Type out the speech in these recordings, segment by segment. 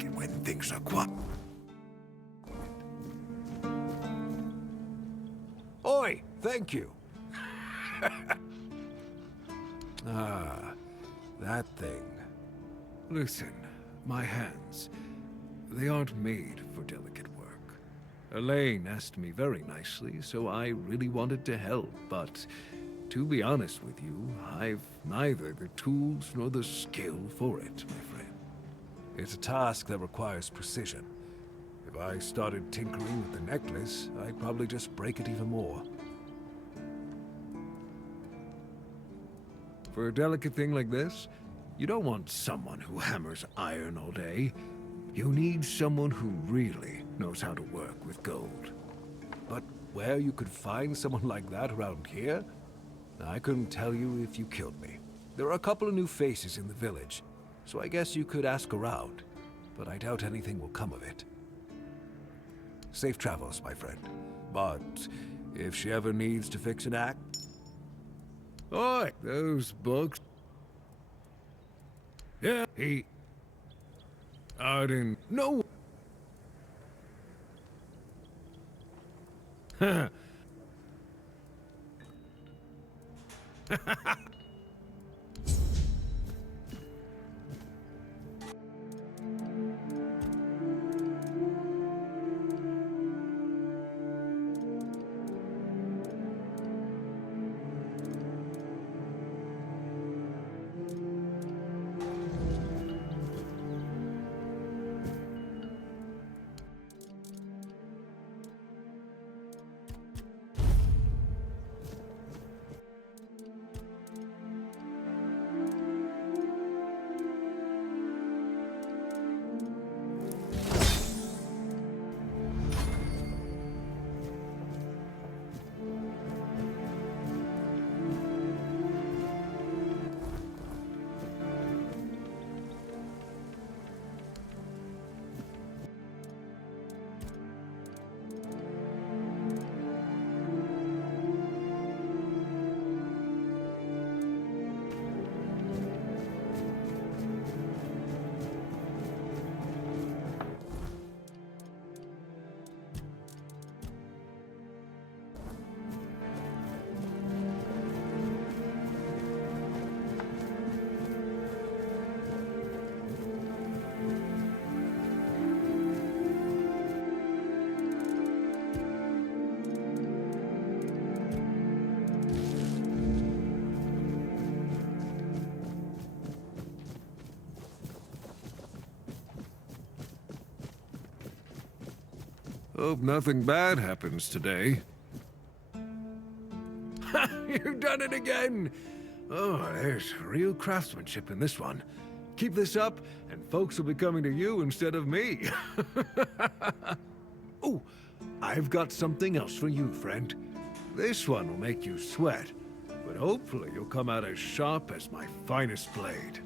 like it when things are quiet. Oi, thank you. Ah, that thing. Listen, my hands, they aren't made for delicate work. Elaine asked me very nicely, so I really wanted to help, but to be honest with you, I've neither the tools nor the skill for it, my friend. It's a task that requires precision. If I started tinkering with the necklace, I'd probably just break it even more. For a delicate thing like this, you don't want someone who hammers iron all day. You need someone who really knows how to work with gold. But where you could find someone like that around here? I couldn't tell you if you killed me. There are a couple of new faces in the village, so I guess you could ask around, but I doubt anything will come of it. Safe travels, my friend. But if she ever needs to fix an act... Oi, those books... Yeah, I didn't... No! Hope nothing bad happens today. You've done it again! Oh, there's real craftsmanship in this one. Keep this up, and folks will be coming to you instead of me. Oh, I've got something else for you, friend. This one will make you sweat, but hopefully you'll come out as sharp as my finest blade.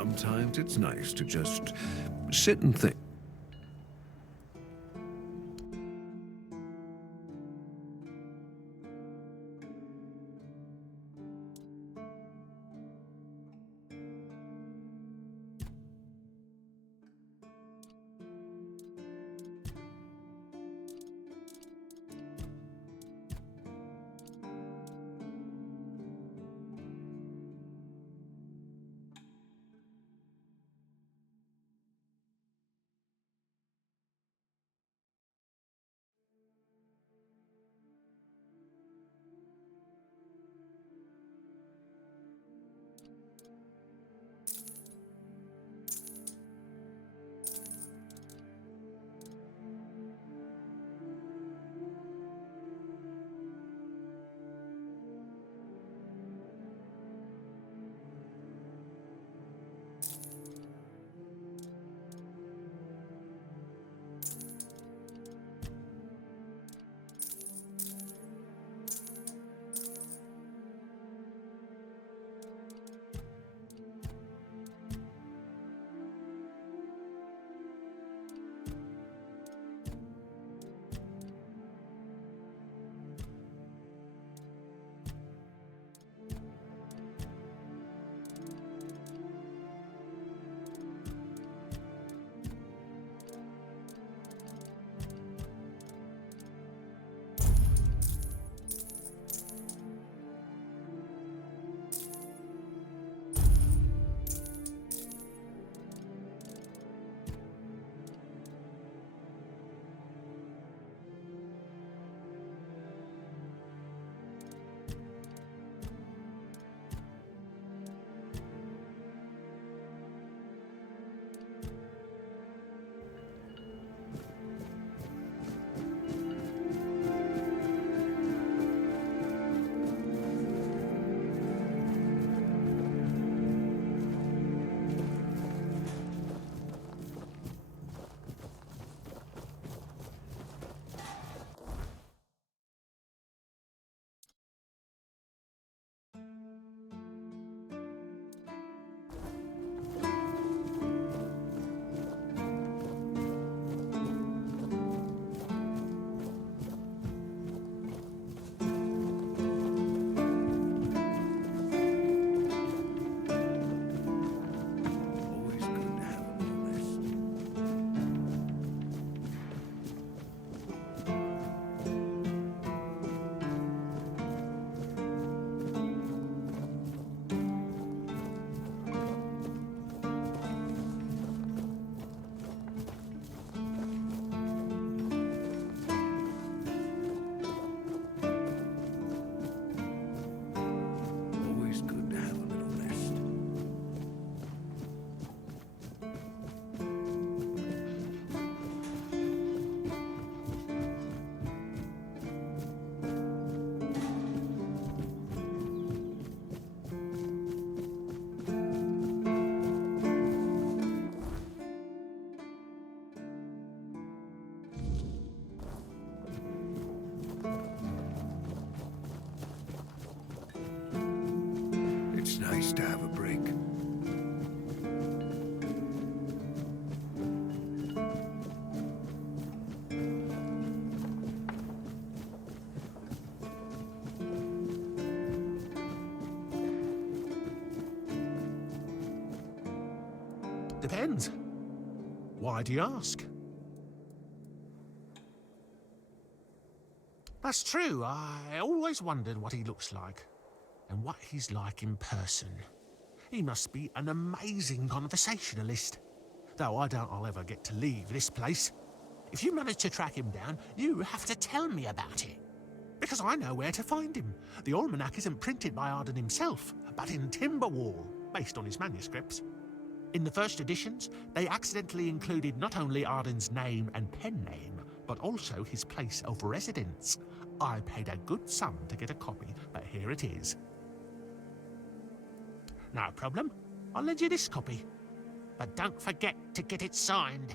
Sometimes it's nice to just sit and think. Always good to have a little rest. Always good to have a little rest. It's nice to have a break. Depends. Why do you ask? That's true. I always wondered what he looks like and what he's like in person. He must be an amazing conversationalist. Though I doubt I'll ever get to leave this place. If you manage to track him down, you have to tell me about it. Because I know where to find him. The almanac isn't printed by Arden himself, but in Timberwall, based on his manuscripts. In the first editions, they accidentally included not only Arden's name and pen name, but also his place of residence. I paid a good sum to get a copy, but here it is. No problem. I'll lend you this copy. But don't forget to get it signed.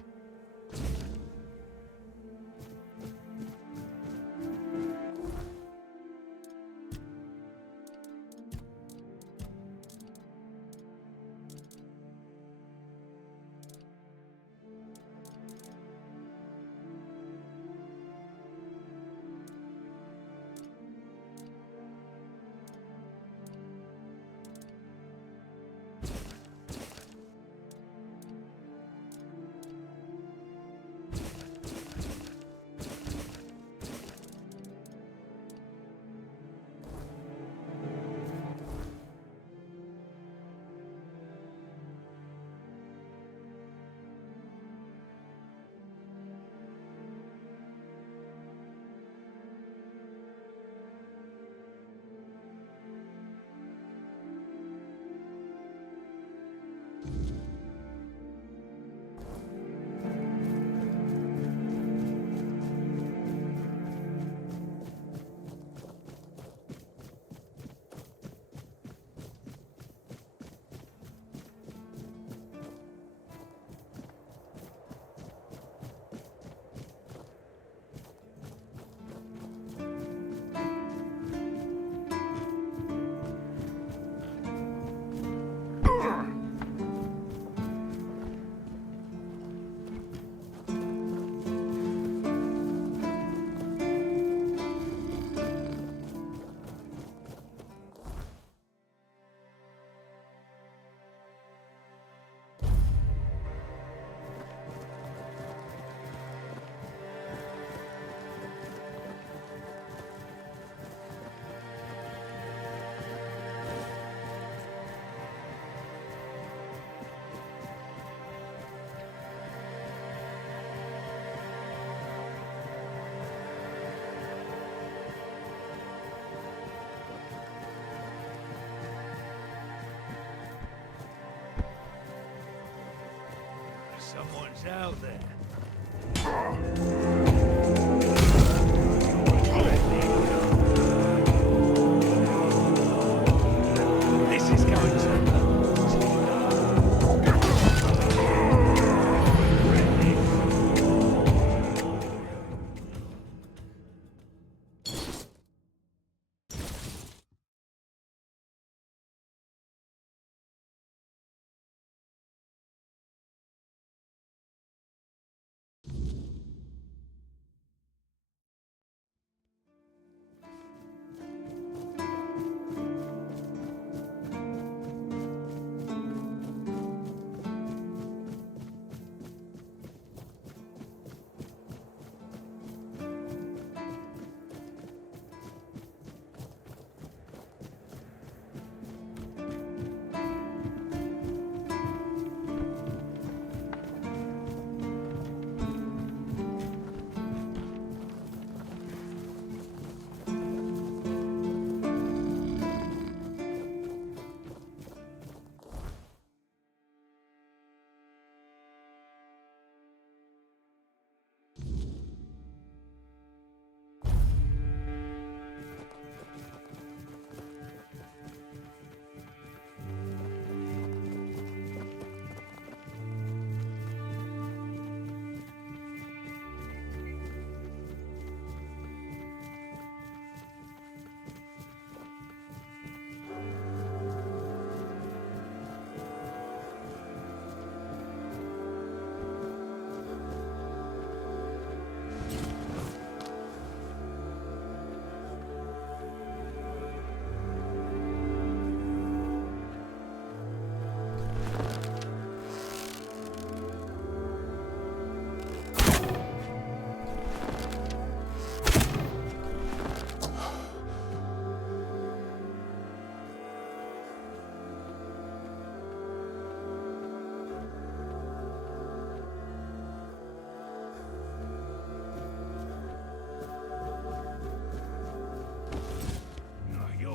Someone's out there. This is going to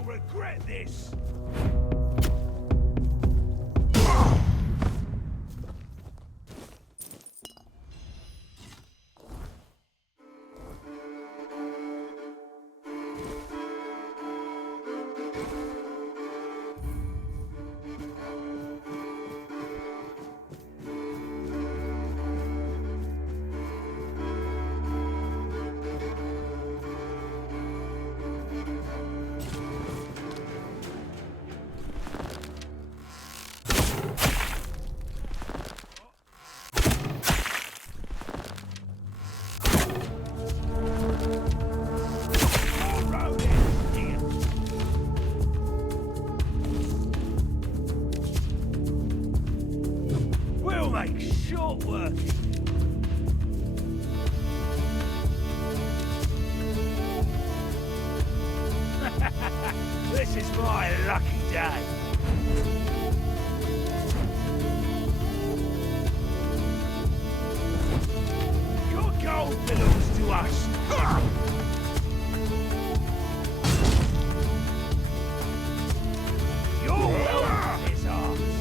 regret this. Make short work. This is my lucky day. Your gold belongs to us. Your wealth is ours.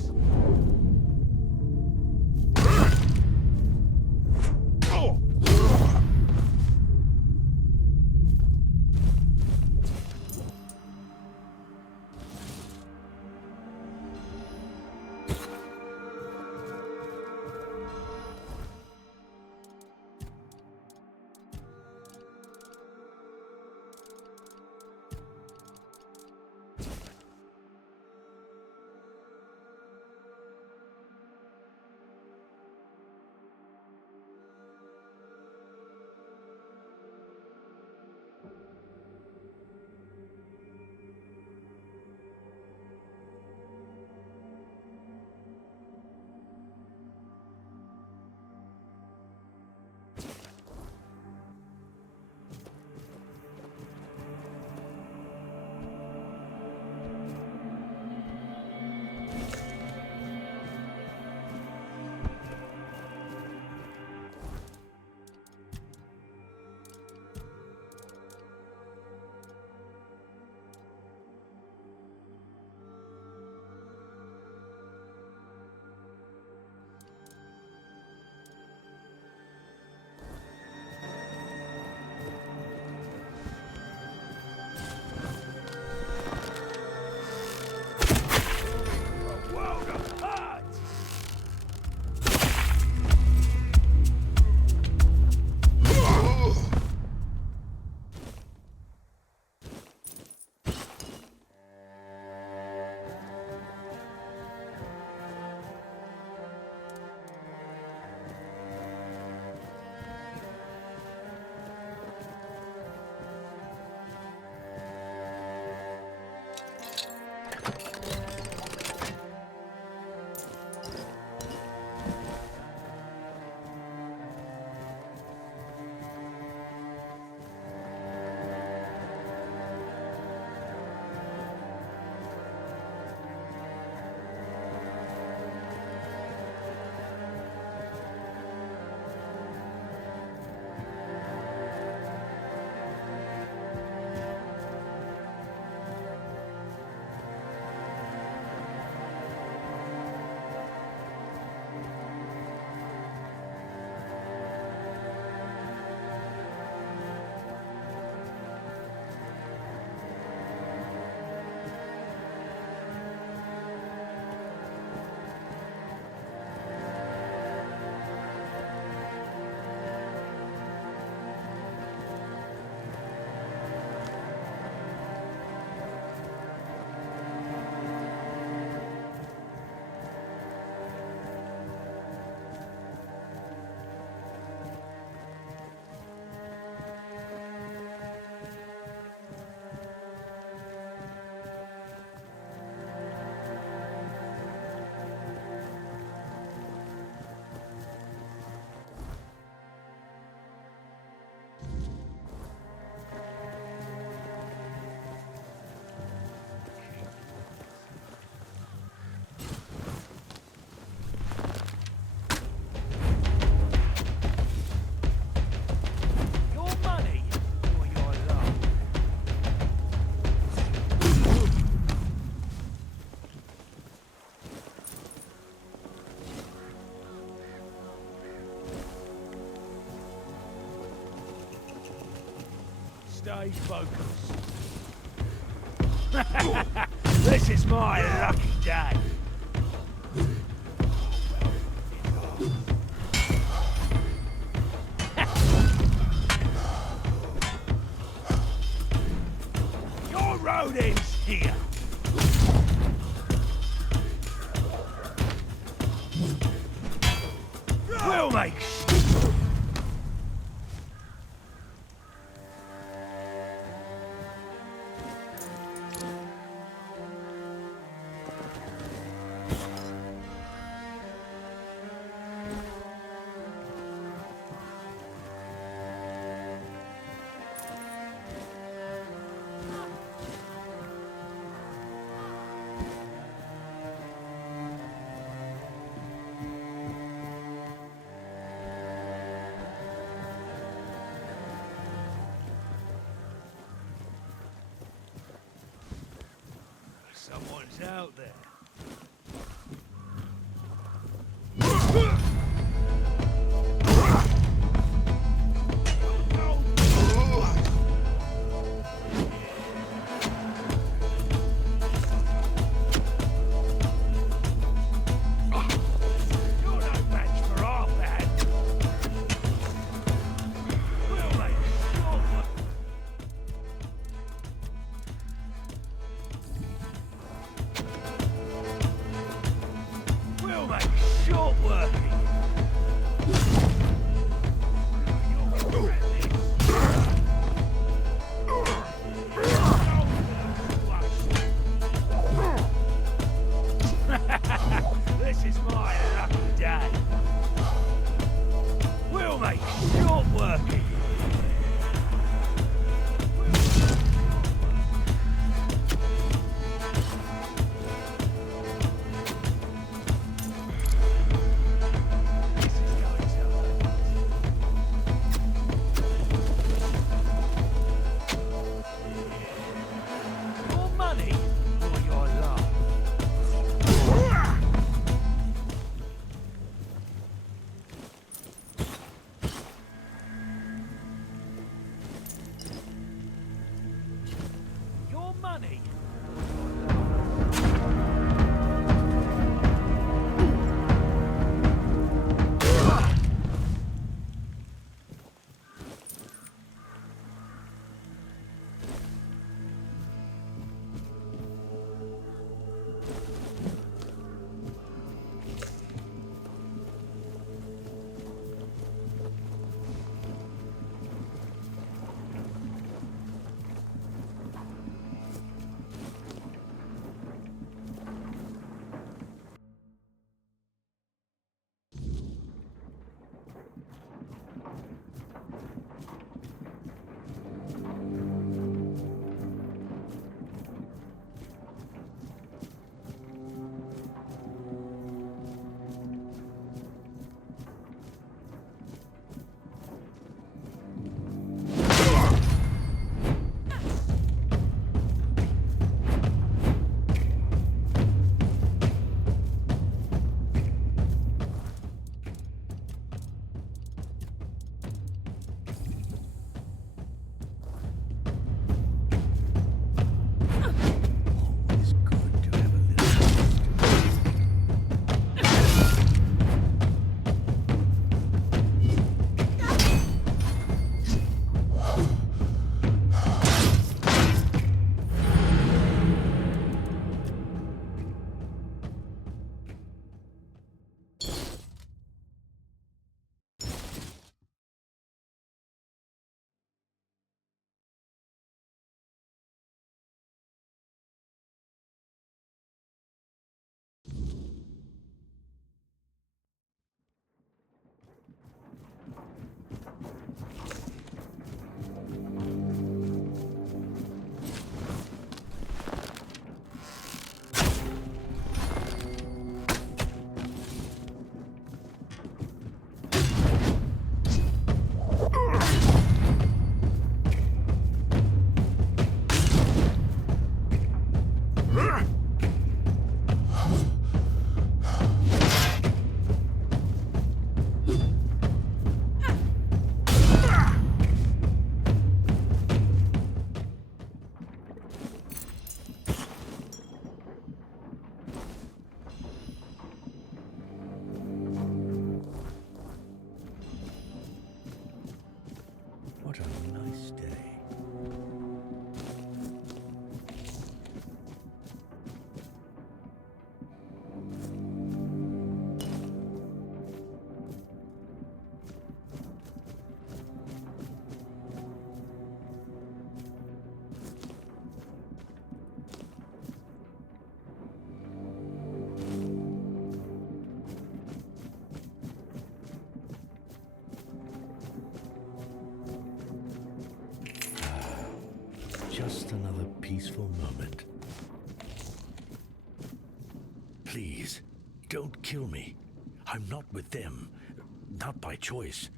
Stay focused. This is my lucky day. Your road ends here. We'll make someone's out there. You're no match for our band. We'll make short work. peaceful moment. Please, don't kill me. I'm not with them. Not by choice.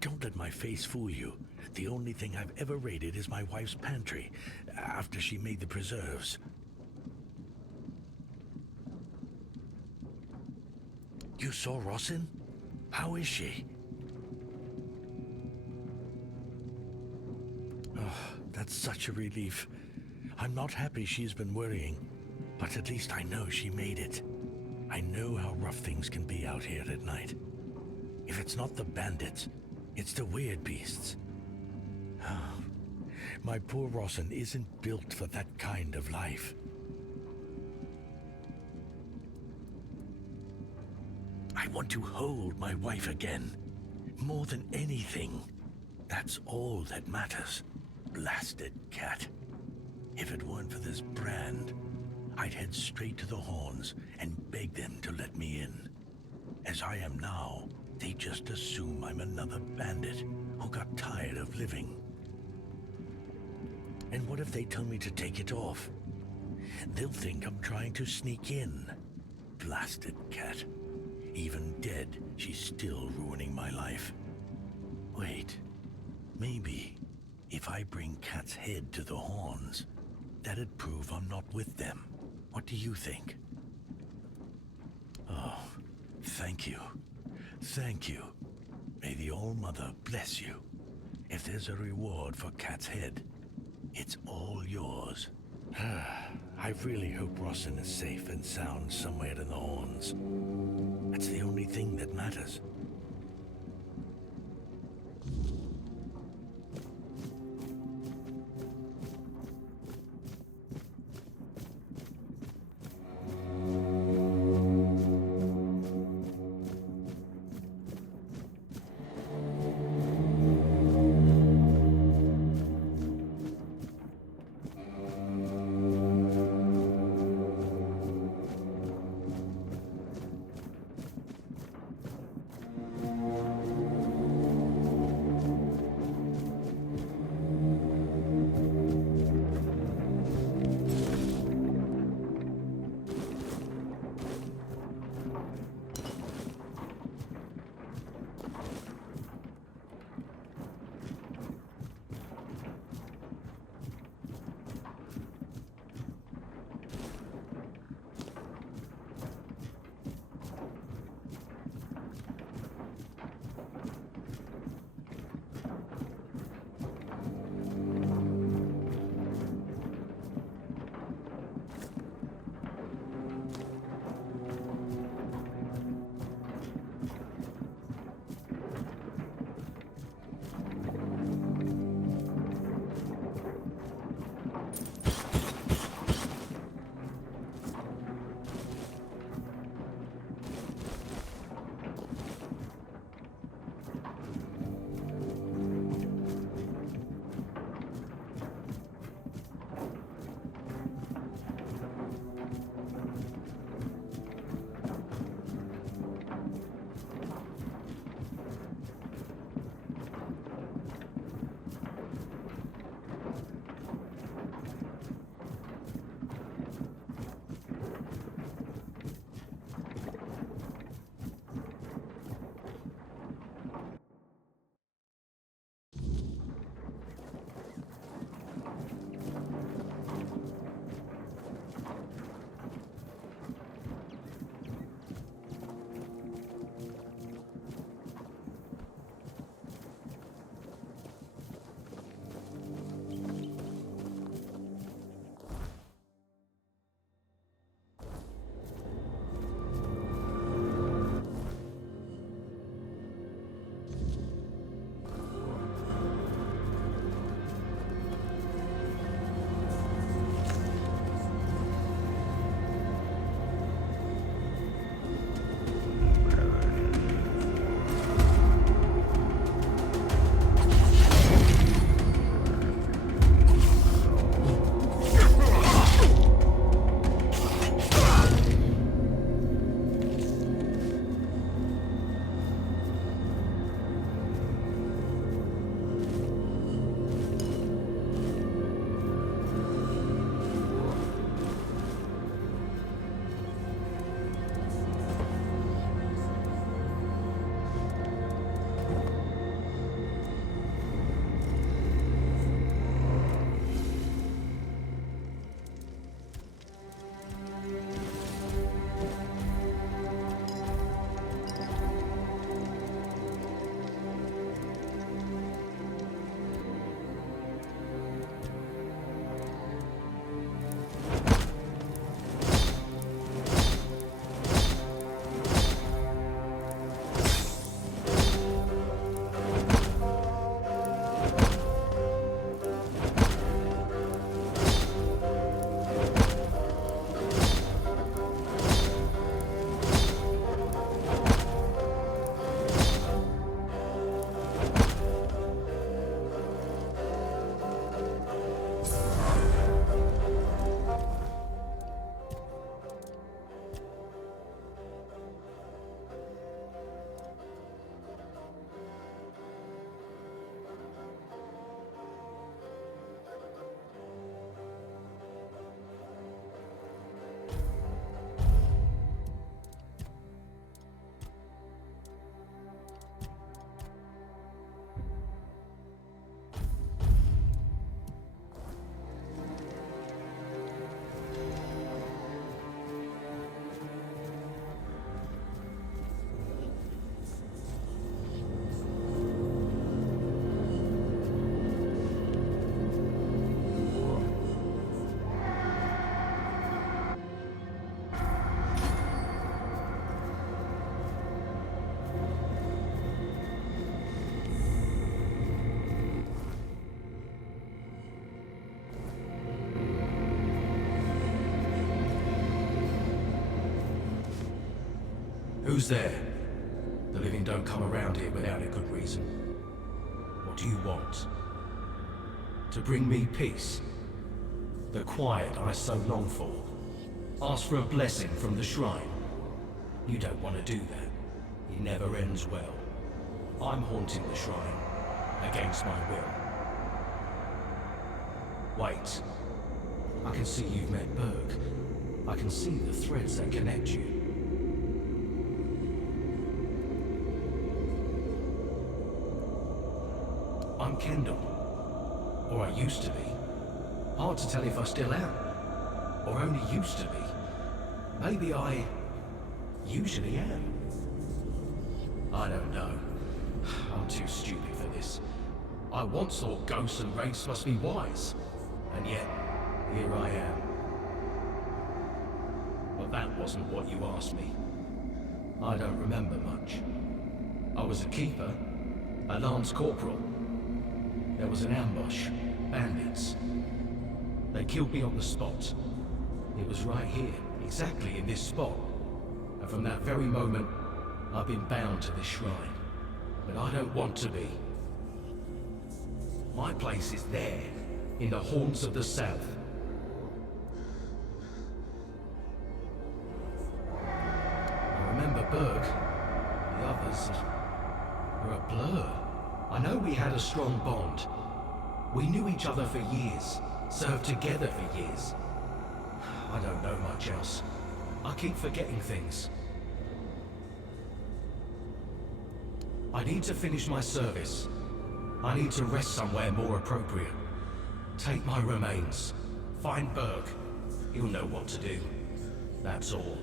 Don't let my face fool you. The only thing I've ever raided is my wife's pantry, after she made the preserves. You saw Rossin? How is she? Oh, that's such a relief. I'm not happy she's been worrying, but at least I know she made it. I know how rough things can be out here at night. If it's not the bandits, it's the weird beasts. My poor Rossin isn't built for that kind of life. I want to hold my wife again. More than anything. That's all that matters. Blasted cat. If it weren't for this brand, I'd head straight to the Horns and beg them to let me in. As I am now, they just assume I'm another bandit who got tired of living. And what if they tell me to take it off? They'll think I'm trying to sneak in. Blasted cat. Even dead, she's still ruining my life. Wait, maybe if I bring Cat's head to the Horns, that'd prove I'm not with them. What do you think? Oh, thank you. Thank you. May the All-Mother bless you. If there's a reward for Cat's head, it's all yours. I really hope Rossin is safe and sound somewhere in the Horns. That's the only thing that matters. Who's there? The living don't come around here without a good reason. What do you want? To bring me peace? The quiet I so long for? Ask for a blessing from the shrine? You don't want to do that. It never ends well. I'm haunting the shrine, against my will. Wait. I can see you've met Berg. I can see the threads that connect you. I'm Kendall. Or I used to be. Hard to tell if I still am. Or only used to be. Maybe I usually am. I don't know. I'm too stupid for this. I once thought ghosts and wraiths must be wise. And yet, here I am. But that wasn't what you asked me. I don't remember much. I was a keeper, a lance corporal. There was an ambush, bandits. They killed me on the spot. It was right here, exactly in this spot. And from that very moment, I've been bound to this shrine. But I don't want to be. My place is there, in the haunts of the south. I remember Berg. The others were a blur. I know we had a strong bond. We knew each other for years, served together for years. I don't know much else. I keep forgetting things. I need to finish my service. I need to rest somewhere more appropriate. Take my remains. Find Berg. He'll know what to do. That's all.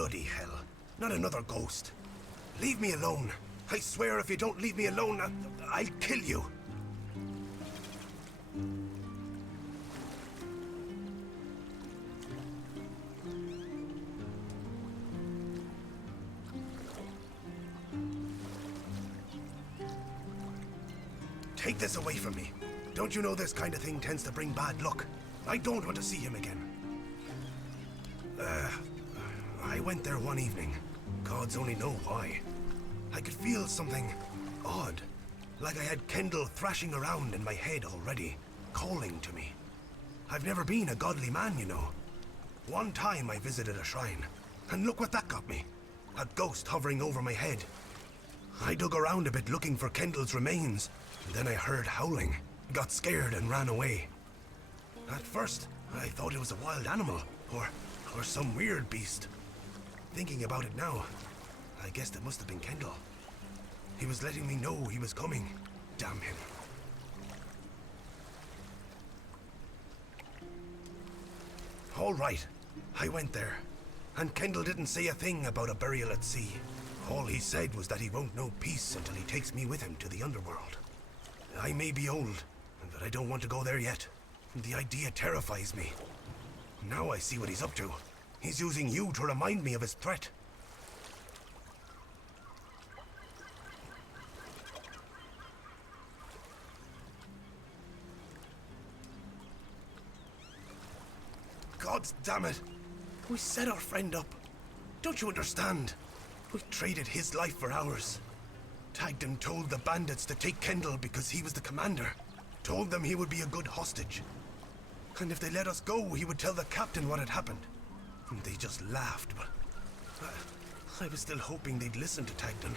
bloody hell. Not another ghost. Leave me alone. I swear if you don't leave me alone, I'll kill you. Take this away from me. Don't you know this kind of thing tends to bring bad luck? I don't want to see him again. I went there one evening. Gods only know why. I could feel something odd. Like I had Kendall thrashing around in my head already, calling to me. I've never been a godly man, you know. One time I visited a shrine, and look what that got me. A ghost hovering over my head. I dug around a bit looking for Kendall's remains, and then I heard howling, got scared and ran away. At first, I thought it was a wild animal, or some weird beast. Thinking about it now, I guessed it must have been Kendall. He was letting me know he was coming. Damn him. All right, I went there, and Kendall didn't say a thing about a burial at sea. All he said was that he won't know peace until he takes me with him to the underworld. I may be old, but I don't want to go there yet. The idea terrifies me. Now I see what he's up to. He's using you to remind me of his threat. God damn it! We set our friend up. Don't you understand? We traded his life for ours. Tagden told the bandits to take Kendall because he was the commander. Told them he would be a good hostage. And if they let us go, he would tell the captain what had happened. And they just laughed, but I was still hoping they'd listen to Tagden.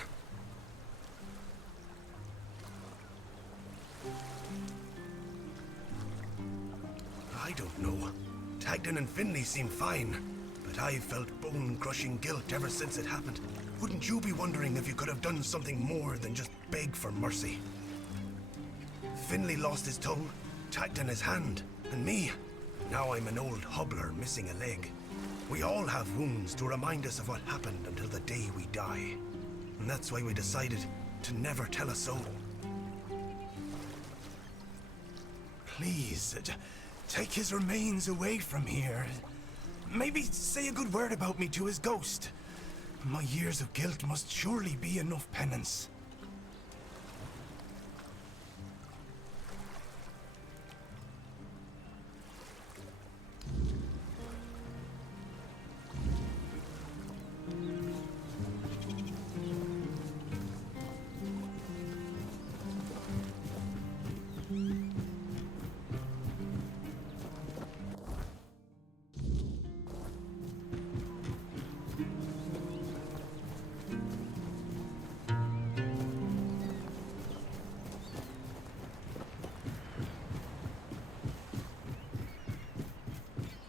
I don't know. Tagden and Finley seem fine, but I've felt bone-crushing guilt ever since it happened. Wouldn't you be wondering if you could have done something more than just beg for mercy? Finley lost his tongue, Tagden his hand, and me. Now I'm an old hobbler missing a leg. We all have wounds to remind us of what happened until the day we die. And that's why we decided to never tell a soul. Please, take his remains away from here. Maybe say a good word about me to his ghost. My years of guilt must surely be enough penance.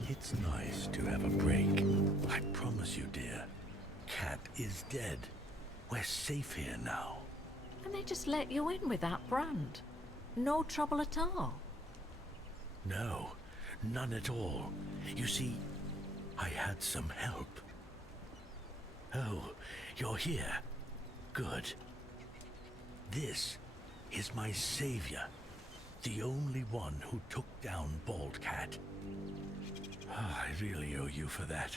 It's nice to have a break. I promise you, dear. Cat is dead. We're safe here now. And they just let you in with that brand. No trouble at all. No, none at all. You see, I had some help. Oh, you're here. Good. This is my savior. The only one who took down Bald Cat. I really owe you for that.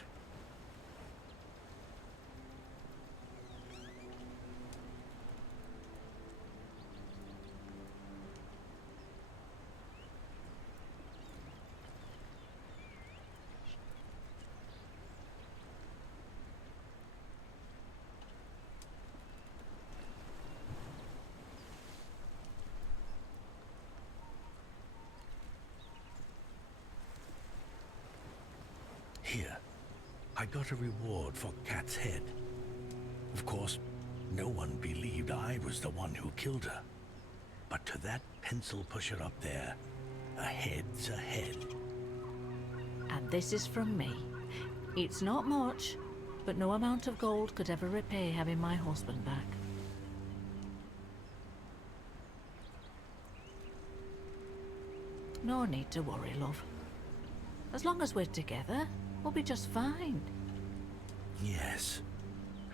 Here, I got a reward for Cat's head. Of course, no one believed I was the one who killed her. But to that pencil pusher up there, a head's a head. And this is from me. It's not much, but no amount of gold could ever repay having my husband back. No need to worry, love. As long as we're together, we'll be just fine. Yes.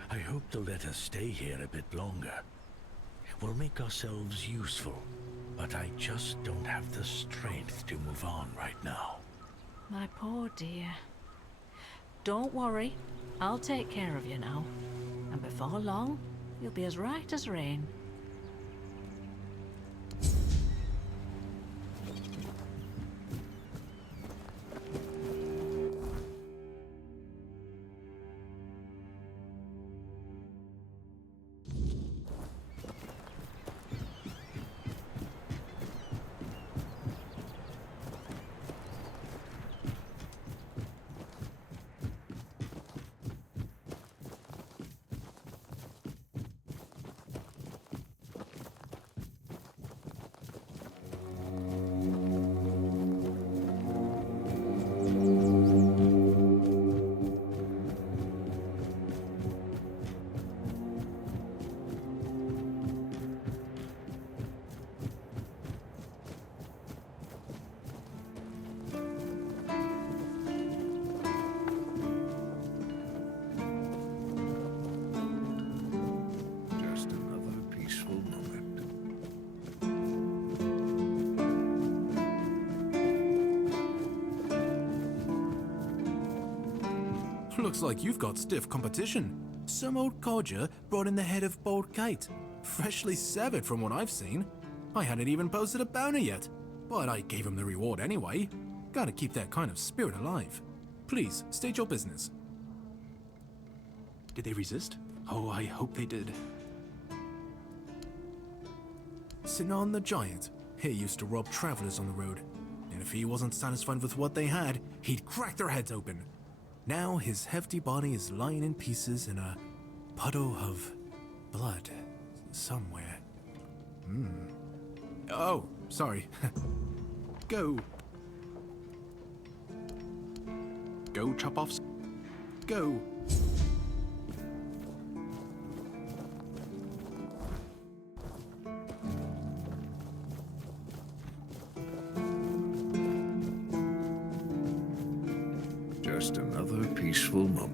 I hope they'll let us stay here a bit longer. We'll make ourselves useful, but I just don't have the strength to move on right now. My poor dear. Don't worry, I'll take care of you now. And before long, you'll be as right as rain. Just another peaceful moment. Looks like you've got stiff competition. Some old codger brought in the head of Bold Kite. Freshly severed from what I've seen. I hadn't even posted a bounty yet, but I gave him the reward anyway. Gotta keep that kind of spirit alive. Please, state your business. Did they resist? Oh, I hope they did. Sinan the Giant. He used to rob travelers on the road, and if he wasn't satisfied with what they had, he'd crack their heads open. Now his hefty body is lying in pieces in a puddle of blood somewhere. Oh, sorry. Go. Go chop off. Go. Just another peaceful moment.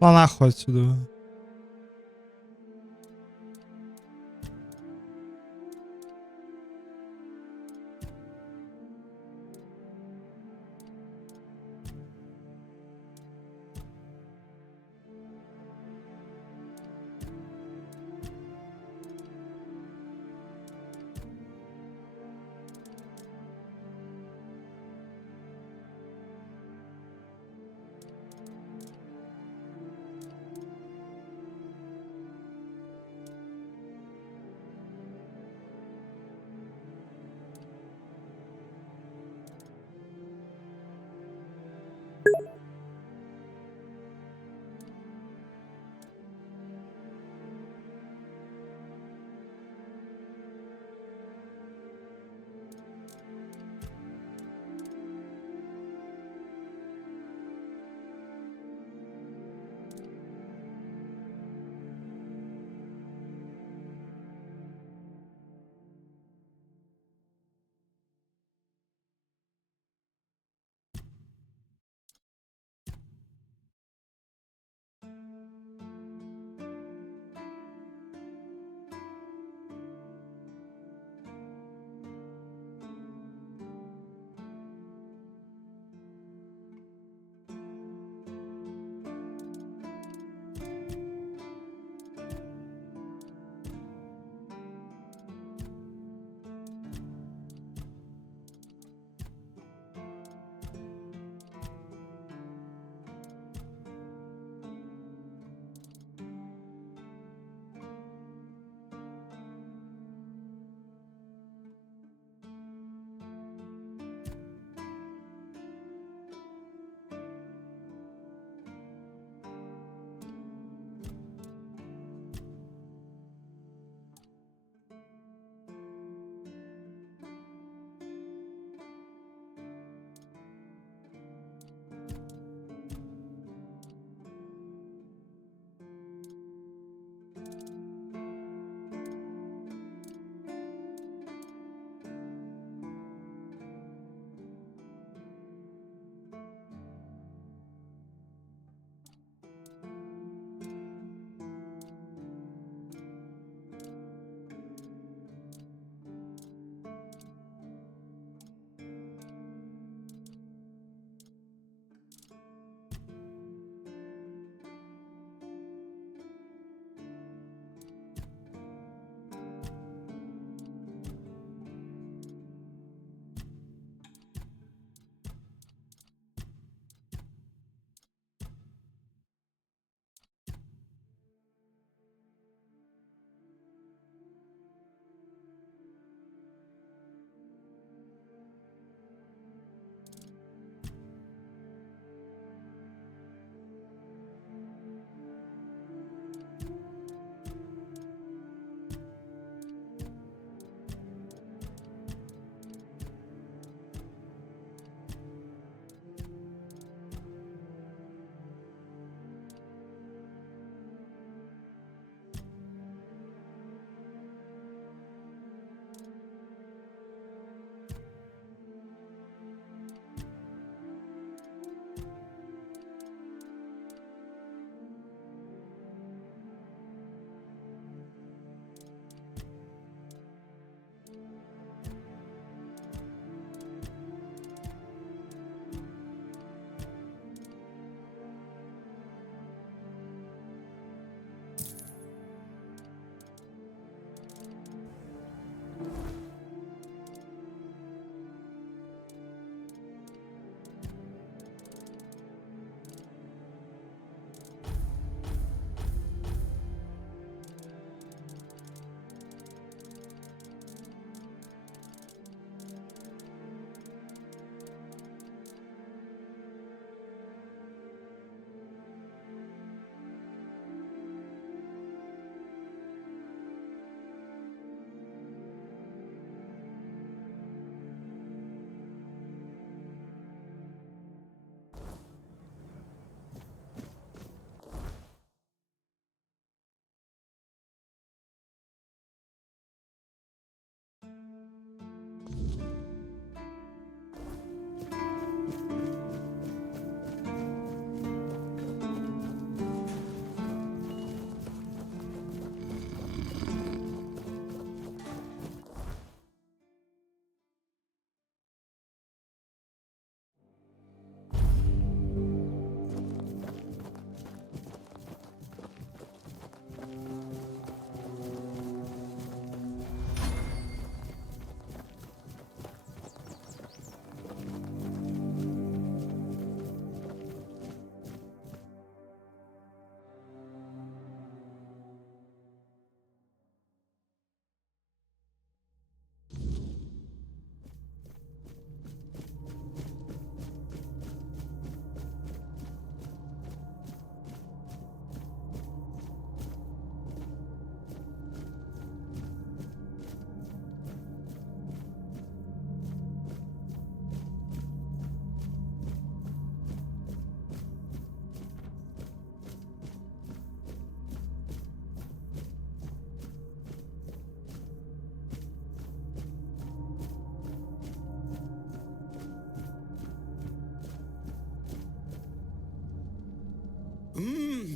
Пошла нахуй отсюда.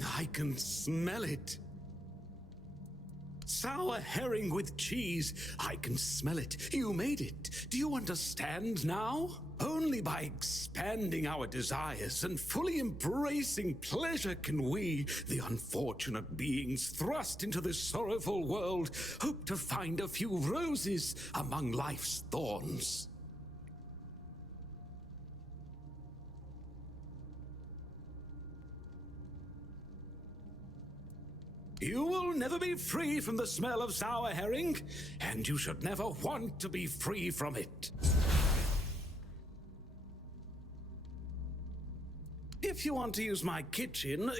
I can smell it. Sour herring with cheese. I can smell it. You made it. Do you understand now? Only by expanding our desires and fully embracing pleasure can we, the unfortunate beings thrust into this sorrowful world, hope to find a few roses among life's thorns. You will never be free from the smell of sour herring, and you should never want to be free from it. If you want to use my kitchen...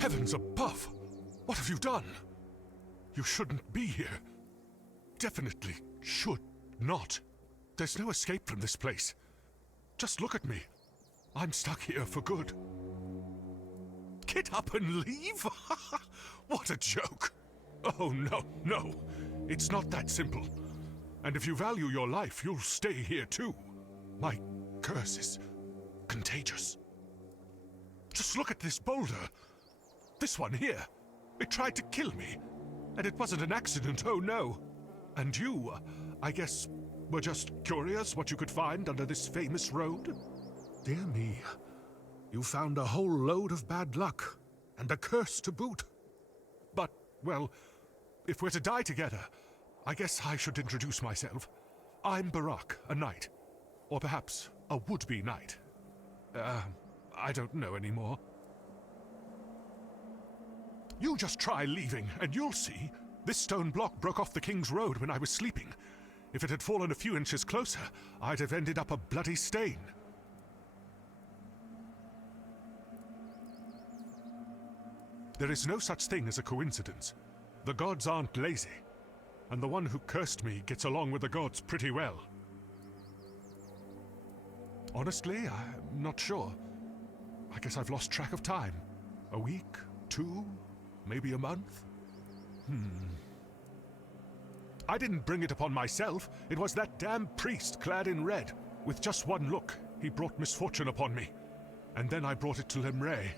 Heavens above! What have you done? You shouldn't be here. Definitely should not. There's no escape from this place. Just look at me. I'm stuck here for good. Get up and leave? What a joke! Oh, no, no. It's not that simple. And if you value your life, you'll stay here too. My curse is contagious. Just look at this boulder. This one here. It tried to kill me. And it wasn't an accident, oh no. And you, I guess, were just curious what you could find under this famous road? Dear me. You found a whole load of bad luck. And a curse to boot. But, well, if we're to die together, I guess I should introduce myself. I'm Barak, a knight. Or perhaps a would-be knight. I don't know anymore. You just try leaving, and you'll see. This stone block broke off the King's Road when I was sleeping. If it had fallen a few inches closer, I'd have ended up a bloody stain. There is no such thing as a coincidence. The gods aren't lazy. And the one who cursed me gets along with the gods pretty well. Honestly, I'm not sure. I guess I've lost track of time. A week? 2? Maybe a month? I didn't bring it upon myself. It was that damn priest clad in red. With just one look, he brought misfortune upon me. And then I brought it to Lemray.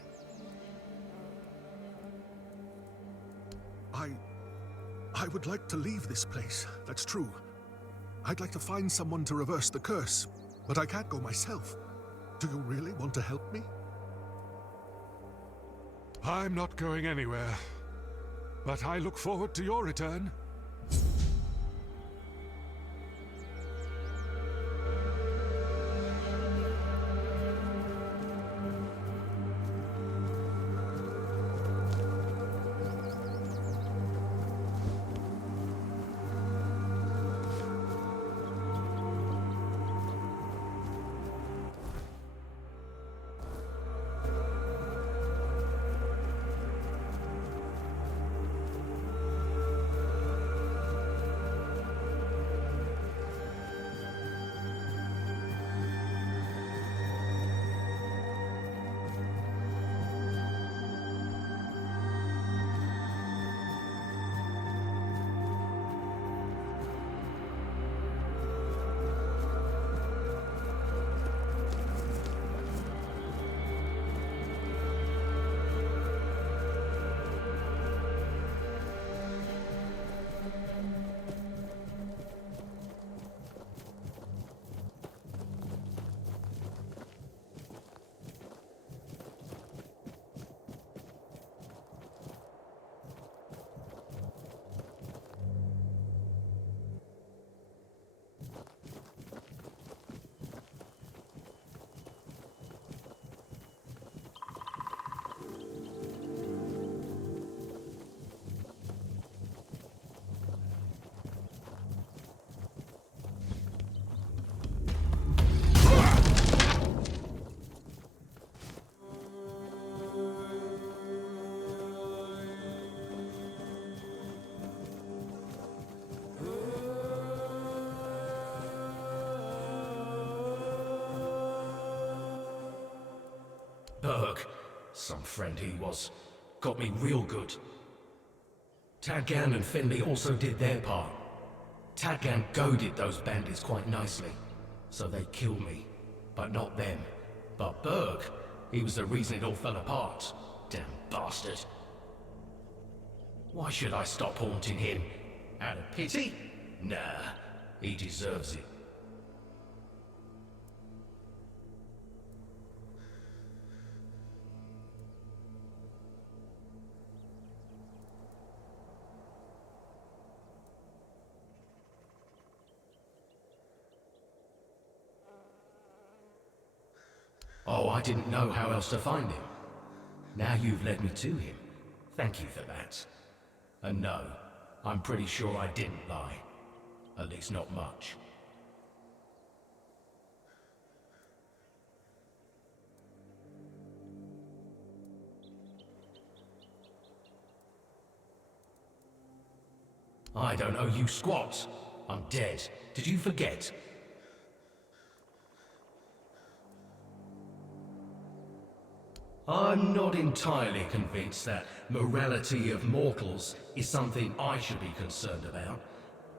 I would like to leave this place, that's true. I'd like to find someone to reverse the curse, but I can't go myself. Do you really want to help me? I'm not going anywhere, but I look forward to your return. Berg, some friend he was, got me real good. Tadgan and Finley also did their part. Tadgan goaded those bandits quite nicely, so they killed me, but not them. But Berg, he was the reason it all fell apart. Damn bastard. Why should I stop haunting him? Out of pity? Nah, he deserves it. Oh, I didn't know how else to find him. Now you've led me to him. Thank you for that. And no, I'm pretty sure I didn't lie. At least not much. I don't owe you squat. I'm dead. Did you forget? I'm not entirely convinced that morality of mortals is something I should be concerned about,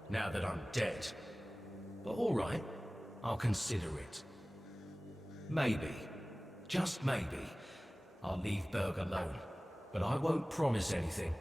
now that I'm dead. But all right, I'll consider it. Maybe, just maybe, I'll leave Berg alone, but I won't promise anything.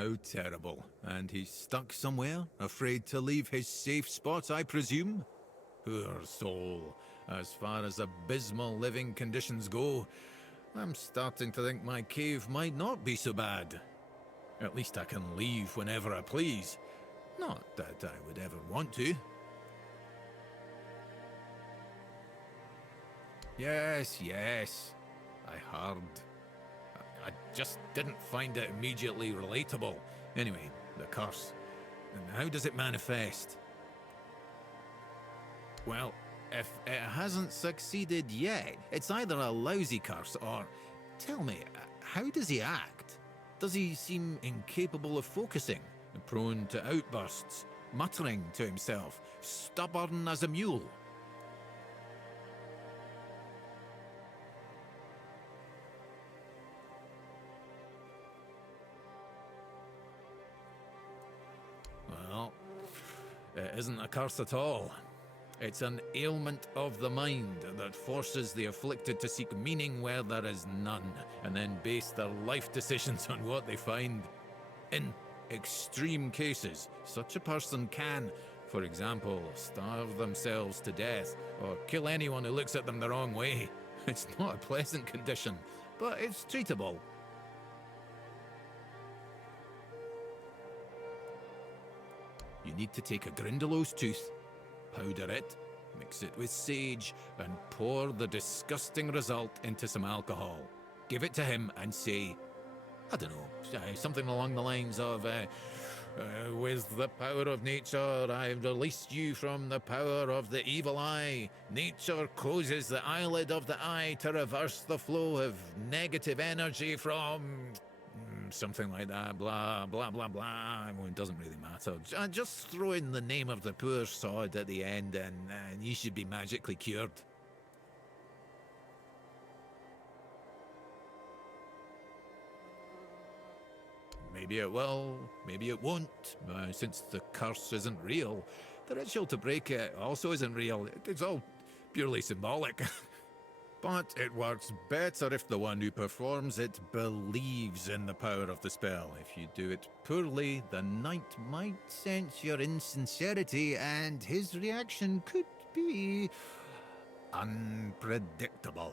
How terrible. And he's stuck somewhere, afraid to leave his safe spot, I presume? Poor soul. As far as abysmal living conditions go, I'm starting to think my cave might not be so bad. At least I can leave whenever I please. Not that I would ever want to. Yes, I heard. I just didn't find it immediately relatable. Anyway, the curse. And how does it manifest? Well, if it hasn't succeeded yet, it's either a lousy curse or... Tell me, how does he act? Does he seem incapable of focusing, prone to outbursts, muttering to himself, stubborn as a mule? Well, it isn't a curse at all. It's an ailment of the mind that forces the afflicted to seek meaning where there is none, and then base their life decisions on what they find. In extreme cases, such a person can, for example, starve themselves to death, or kill anyone who looks at them the wrong way. It's not a pleasant condition, but it's treatable. You need to take a Grindylows tooth, powder it, mix it with sage, and pour the disgusting result into some alcohol. Give it to him and say, I don't know, something along the lines of, with the power of nature, I've released you from the power of the evil eye. Nature closes the eyelid of the eye to reverse the flow of negative energy from... something like that, blah, blah, blah, blah. Well, it doesn't really matter. Just throw in the name of the poor sod at the end and you should be magically cured. Maybe it will, maybe it won't. Since the curse isn't real, the ritual to break it also isn't real. It's all purely symbolic. But it works better if the one who performs it believes in the power of the spell. If you do it poorly, the knight might sense your insincerity and his reaction could be unpredictable.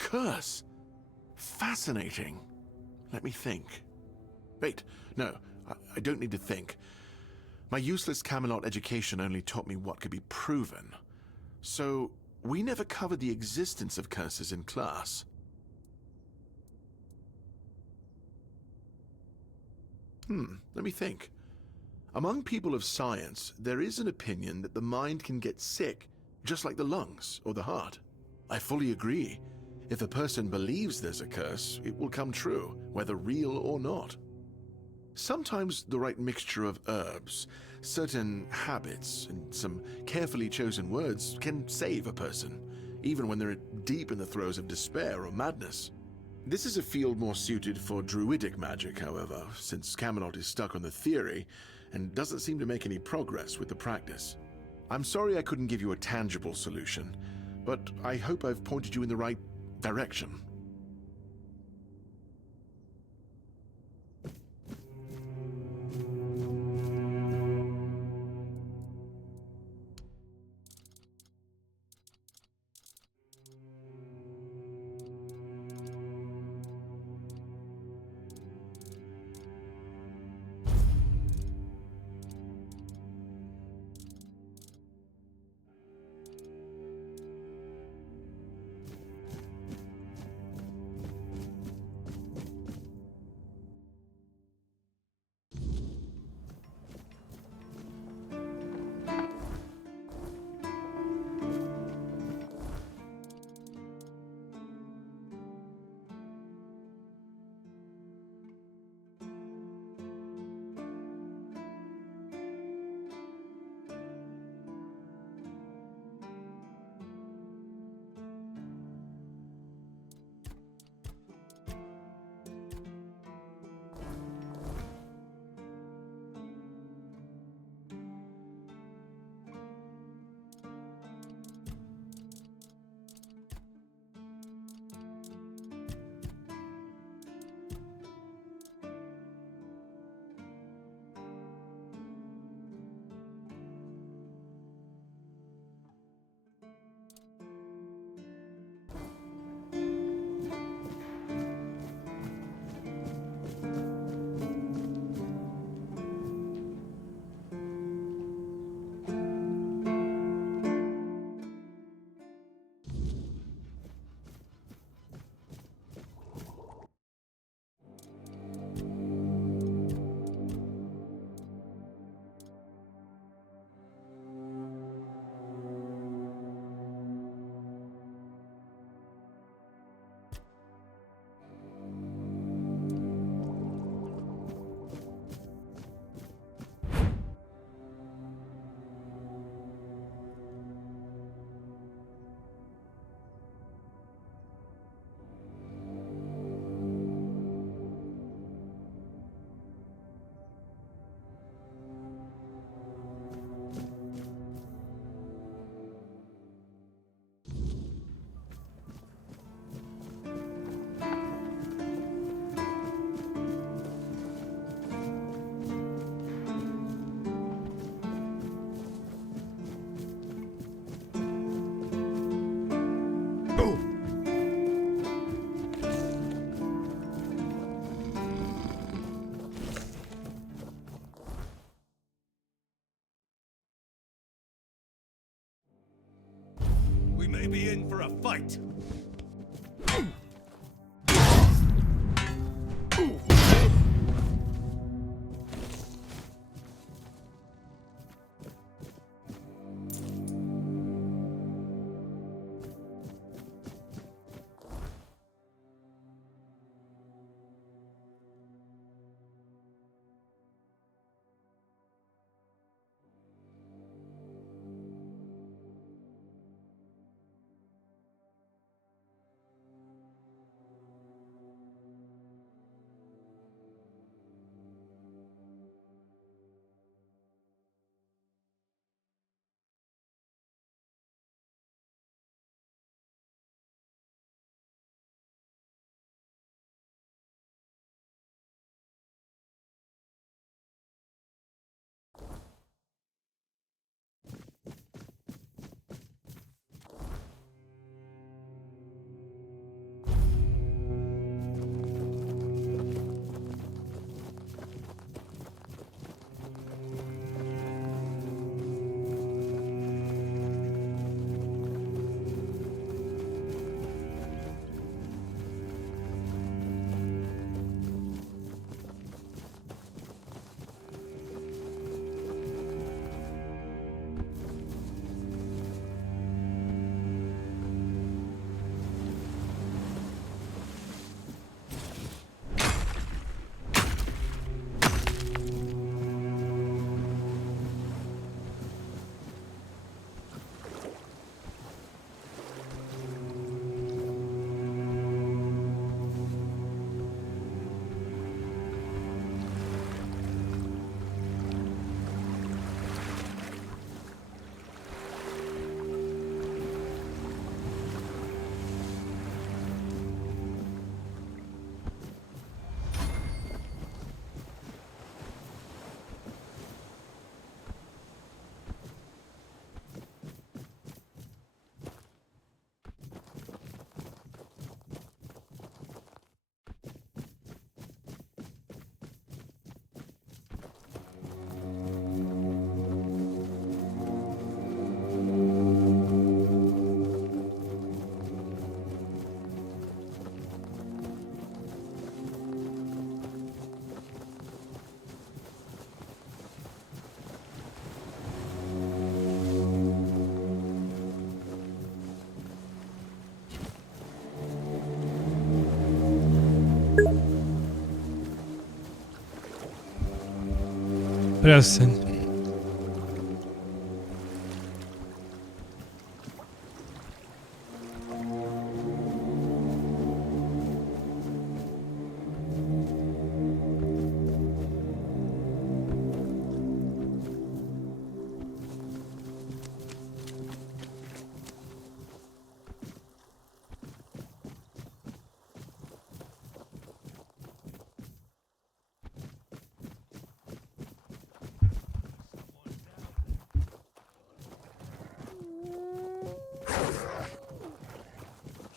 curse. Fascinating. Let me think. Wait, no, I don't need to think. My useless Camelot education only taught me what could be proven. So, we never covered the existence of curses in class. Let me think. Among people of science, there is an opinion that the mind can get sick, just like the lungs or the heart. I fully agree. If a person believes there's a curse, it will come true, whether real or not. Sometimes the right mixture of herbs, certain habits, and some carefully chosen words can save a person, even when they're deep in the throes of despair or madness. This is a field more suited for druidic magic, however, since Camelot is stuck on the theory and doesn't seem to make any progress with the practice. I'm sorry I couldn't give you a tangible solution, but I hope I've pointed you in the right direction. We may be in for a fight. Пресень.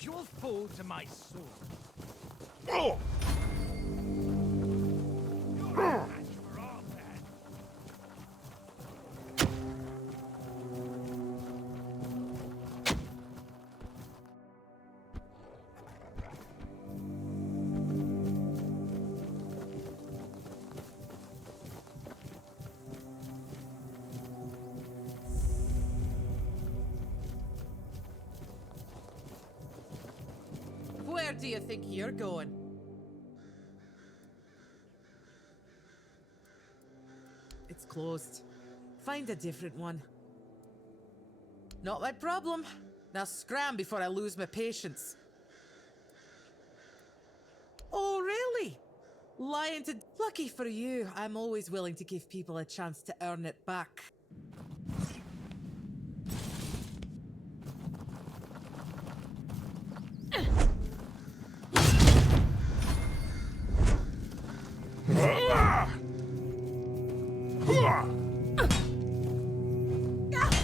You'll fall to my sword. You're a match for our man. Where do you think you're going? It's closed. Find a different one. Not my problem. Now scram before I lose my patience. Oh, really? Lying to... Lucky for you, I'm always willing to give people a chance to earn it back.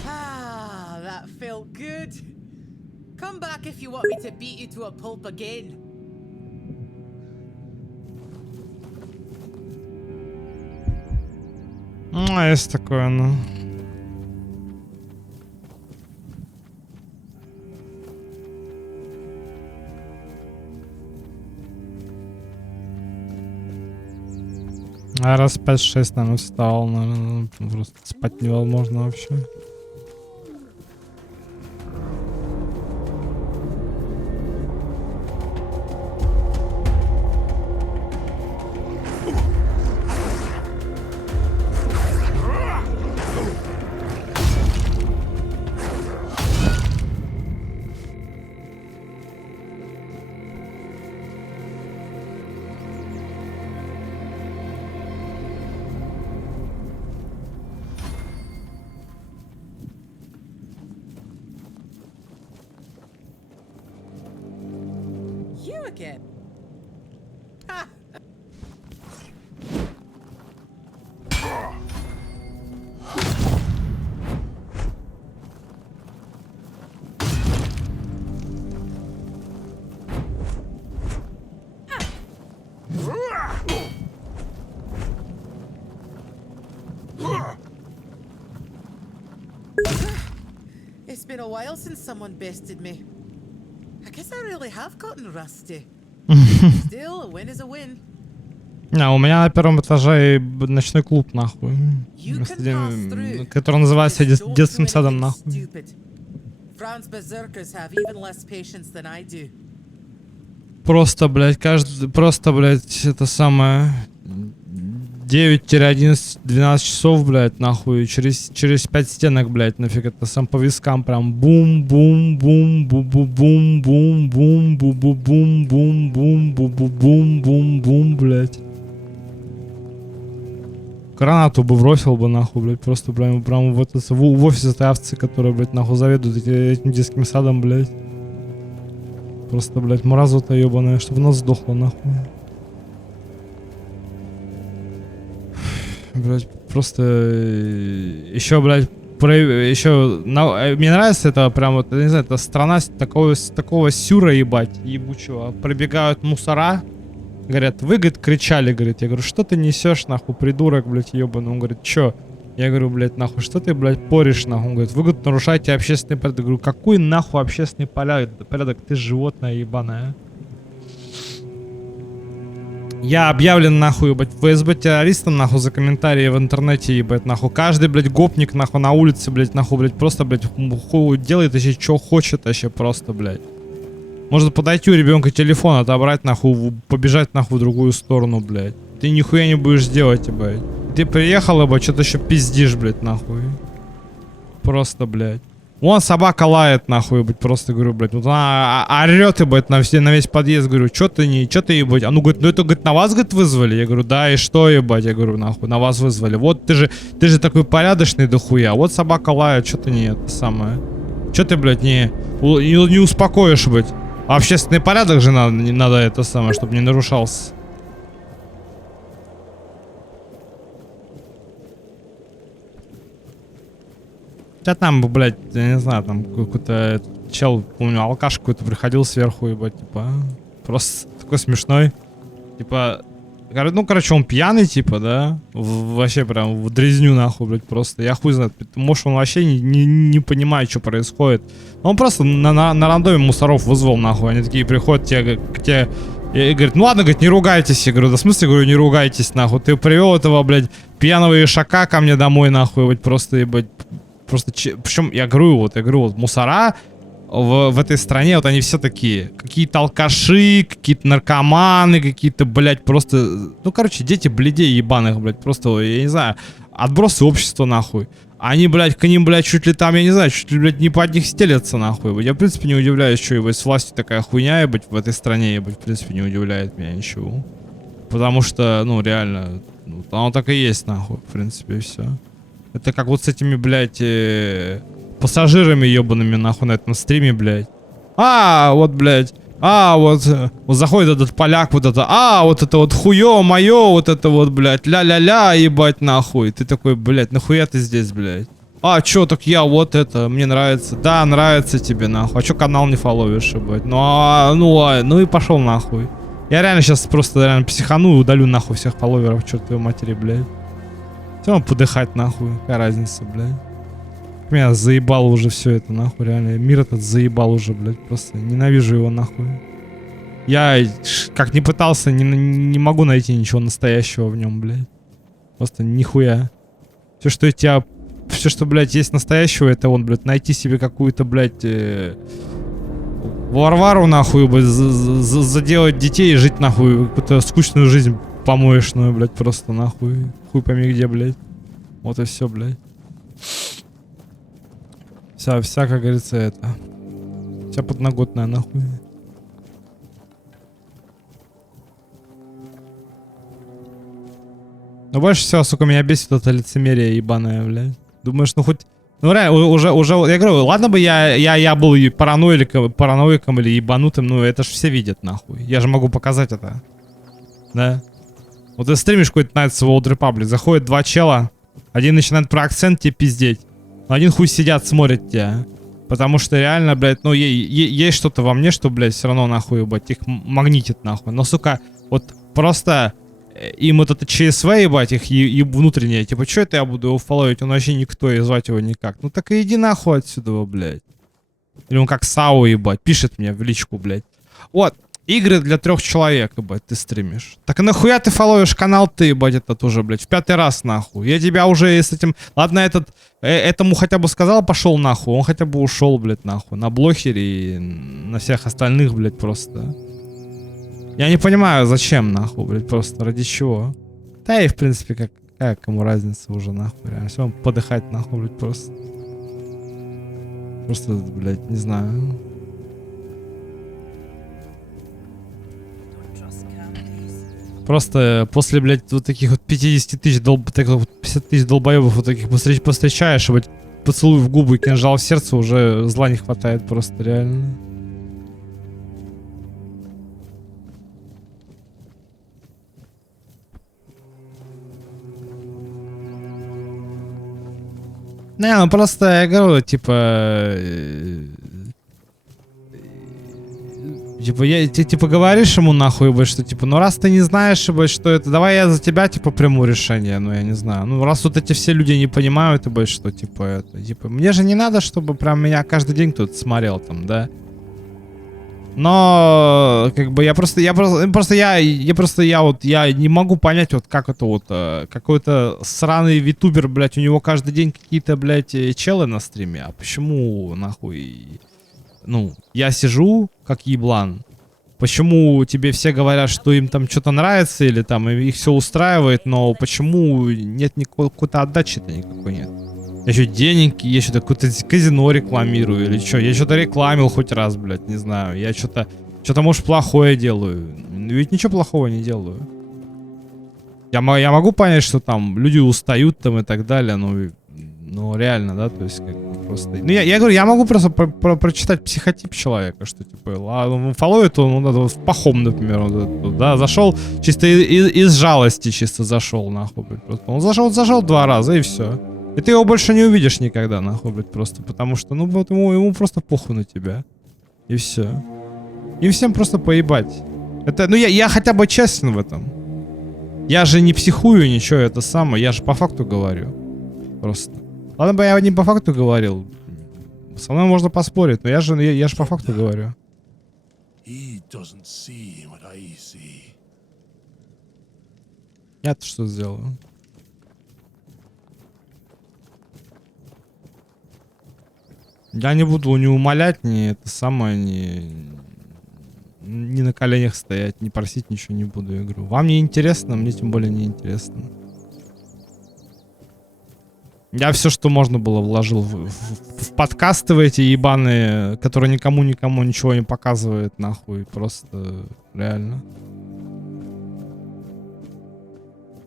Ah, that felt good. Come back if you want me to beat you to a pulp again. Ну, есть такое, ну. А раз 5-6, наверное, встал, наверное, просто спать невозможно вообще. You again? Ha! It's been a while since someone bested me. I guess I really have gotten rusty. Still, a win is a win. Не, у меня на первом этаже ночной клуб, нахуй. Который называется детским садом, нахуй. Просто, блядь, просто, блядь, это самое... 9-11-12 часов, блядь, нахуй, через 5 стенок, блядь, нафиг, это сам по вискам прям бум-бум-бум-бум-бум-бум-бум-бум-бум-бум-бум-бум-бум, блядь. Гранату бы бросил бы, нахуй, блядь, просто прям в офис этой овцы, которая, блядь, нахуй заведует этим детским садом, блядь. Просто, блядь, мразота ебаная, чтобы она сдохла, нахуй. Блять, просто еще, блядь, еще мне нравится это прям вот, я не знаю, это страна такого сюра, ебать, ебучего. Пробегают мусора, говорят, вы, говорит, кричали, говорит, я говорю, что ты несешь, нахуй, придурок, блядь, ебаный. Он говорит, чё? Я говорю, блядь, нахуй, что ты, блядь, поришь, нахуй? Он говорит, вы, говорит, нарушаете общественный порядок. Я говорю, какой нахуй общественный порядок, ты животное ебаное. Я объявлен, нахуй, ебать, ФСБ террористом, нахуй, за комментарии в интернете, ебать, нахуй. Каждый, блядь, гопник, нахуй, на улице, блядь, нахуй, блядь, просто, блядь, хуй делает вообще, что хочет вообще, просто, блядь. Можно подойти у ребенка телефон, отобрать, нахуй, побежать, нахуй, в другую сторону, блядь. ты нихуя не будешь делать, ебать. Ты приехал, ебать, что-то еще пиздишь, блядь, нахуй. Просто, блядь. Вон собака лает, нахуй, ебать, просто говорю, блядь. Вот она орёт, ебать, на весь подъезд, говорю, что ты, ебать? А ну, говорит, ну это, говорит, на вас, говорит, вызвали? Я говорю, да, и что, ебать? Я говорю, нахуй, на вас вызвали. Вот ты же такой порядочный дохуя. Вот собака лает, что ты не это самое. Что ты, блядь, не успокоишь, блядь. А общественный порядок же надо это самое, чтобы не нарушался. Хотя там, блядь, я не знаю, там какой-то чел, помню, алкаш какой-то приходил сверху, ебать, типа, просто такой смешной. Типа, ну, короче, он пьяный, типа, да, вообще прям в дрезню, нахуй, блядь, просто. Я хуй знает, может, он вообще не понимает, что происходит. Он просто на рандоме мусоров вызвал, нахуй, они такие приходят к тебе и говорит, ну ладно, говорит, не ругайтесь. Я говорю, да в смысле, говорю, не ругайтесь, нахуй. Ты привел этого, блядь, пьяного ишака ко мне домой, нахуй, ебать, просто, ебать. Просто, причем, я говорю, вот, мусора в этой стране, вот они все такие. Какие-то алкаши, какие-то наркоманы, какие-то, блядь, просто... Ну, короче, дети блядей ебаных, блядь, просто, я не знаю, отбросы общества, нахуй. Они, блядь, к ним, блядь, чуть ли там, я не знаю, чуть ли, блядь, не под них стелятся, нахуй, ебать. Я, в принципе, не удивляюсь, что, ебать, с властью такая хуйня, ебать, в этой стране, ебать, в принципе, не удивляет меня ничего. Потому что, ну, реально, ну, оно так и есть, нахуй, в принципе, и все. Это как вот с этими, блядь, пассажирами ебаными, нахуй, на этом стриме, блядь. Вот, блядь. Вот заходит этот поляк, вот это, вот это вот хуё моё, вот это вот, блядь, ля-ля-ля, ебать, нахуй. Ты такой, блядь, нахуя ты здесь, блядь? Чё, так я вот это, мне нравится. Да, нравится тебе, нахуй. А чё канал не фолловишь, ебать? Ну и пошел нахуй. Я реально сейчас просто, реально, психану и удалю, нахуй, всех фолловеров, чёртовой матери, блядь. Все равно подыхать, нахуй. Какая разница, блядь. Меня заебало уже все это, нахуй, реально. Мир этот заебал уже, блядь. Просто ненавижу его, нахуй. Я, как ни пытался, не могу найти ничего настоящего в нем, блядь. Просто нихуя. Все, что, блядь, есть настоящего, это он, блядь, найти себе какую-то, блядь, Варвару, нахуй, блядь, заделать детей и жить, нахуй, какую-то скучную жизнь помоечную, блядь, просто, нахуй. Хуй пойми где, блядь. Вот и все, блядь. Вся, как говорится, это. Вся подноготная, нахуй. Но больше всего, сука, меня бесит это лицемерие ебаное, блядь. Думаешь, ну хоть... Ну реально, уже, я говорю, ладно бы я был и параноиком или ебанутым, ну это ж все видят, нахуй. Я же могу показать это. Да? Вот ты стримишь какой-то Knights of Old Republic, заходит два чела, один начинает про акцент тебе пиздеть, но один хуй сидят, смотрят тебя. Потому что реально, блядь, ну есть что-то во мне, что, блядь, все равно нахуй, ебать, их магнитит, нахуй. Но, сука, вот просто им вот это ЧСВ, ебать, их и внутреннее, типа, что это я буду его фолловить, он вообще никто, и звать его никак. Ну так и иди нахуй отсюда, блядь. Или он как САУ, ебать, пишет мне в личку, блядь. Вот. Игры для 3 человек, ебать, ты стримишь. Так и нахуя ты фолловишь канал, ты, ебать, это тоже, блядь, в 5-й раз, нахуй. Я тебя уже с этим... Ладно, этому хотя бы сказал, пошел нахуй, он хотя бы ушел, блядь, нахуй. На блохере и на всех остальных, блядь, просто. Я не понимаю, зачем, нахуй, блядь, просто ради чего. Да и, в принципе, какая кому разница уже, нахуй, реально. Все равно подыхать, нахуй, блядь, просто. Просто, блядь, не знаю. Просто после, блядь, вот таких вот 50 тысяч 50 тысяч долбоебов вот таких повстречаешь, блядь, поцелуй в губы и кинжал в сердце, уже зла не хватает просто, реально. Не, ну просто я говорю, типа... Типа, типа, говоришь ему нахуй, ебать, что, типа, ну раз ты не знаешь, ебать, что это, давай я за тебя, типа, приму решение, ну, я не знаю. Ну, раз вот эти все люди не понимают, ебать, что, типа, это, типа, мне же не надо, чтобы прям меня каждый день кто-то смотрел там, да. Но, как бы, я не могу понять, вот, как это вот, какой-то сраный витубер, блядь, у него каждый день какие-то, блядь, челы на стриме, а почему, нахуй... Ну, я сижу, как еблан, Почему тебе все говорят, что им там что-то нравится или там их все устраивает, но почему нет никакой какой-то отдачи-то никакой нет? Я что, денег, я что-то какое-то казино рекламирую или что? Я что-то рекламил хоть раз, блядь, не знаю. Я что-то, может, плохое делаю. Ведь ничего плохого не делаю. Я могу понять, что там люди устают там и так далее, но реально, да, то есть как бы просто... Ну, я говорю, я могу просто прочитать психотип человека, что типа, ладно, фолловит он, в Пахом, например, вот, да, зашел чисто из жалости чисто зашел, нахуй, блядь, просто. Он зашел 2 раза и все. И ты его больше не увидишь никогда, нахуй, блядь, просто потому что, ну, вот ему просто похуй на тебя. И все. Им всем просто поебать. Это, ну, я хотя бы честен в этом. Я же не психую ничего, это самое, я же по факту говорю. Просто. Ладно бы я не по факту говорил. Со мной можно поспорить, но я же по факту говорю. Я-то что сделаю? Я не буду не умолять, ни это самое, ни на коленях стоять, не просить ничего не буду, я говорю. Вам не интересно, мне тем более не интересно. Я все, что можно было, вложил в подкасты в эти ебаные, которые никому ничего не показывают, нахуй. Просто реально.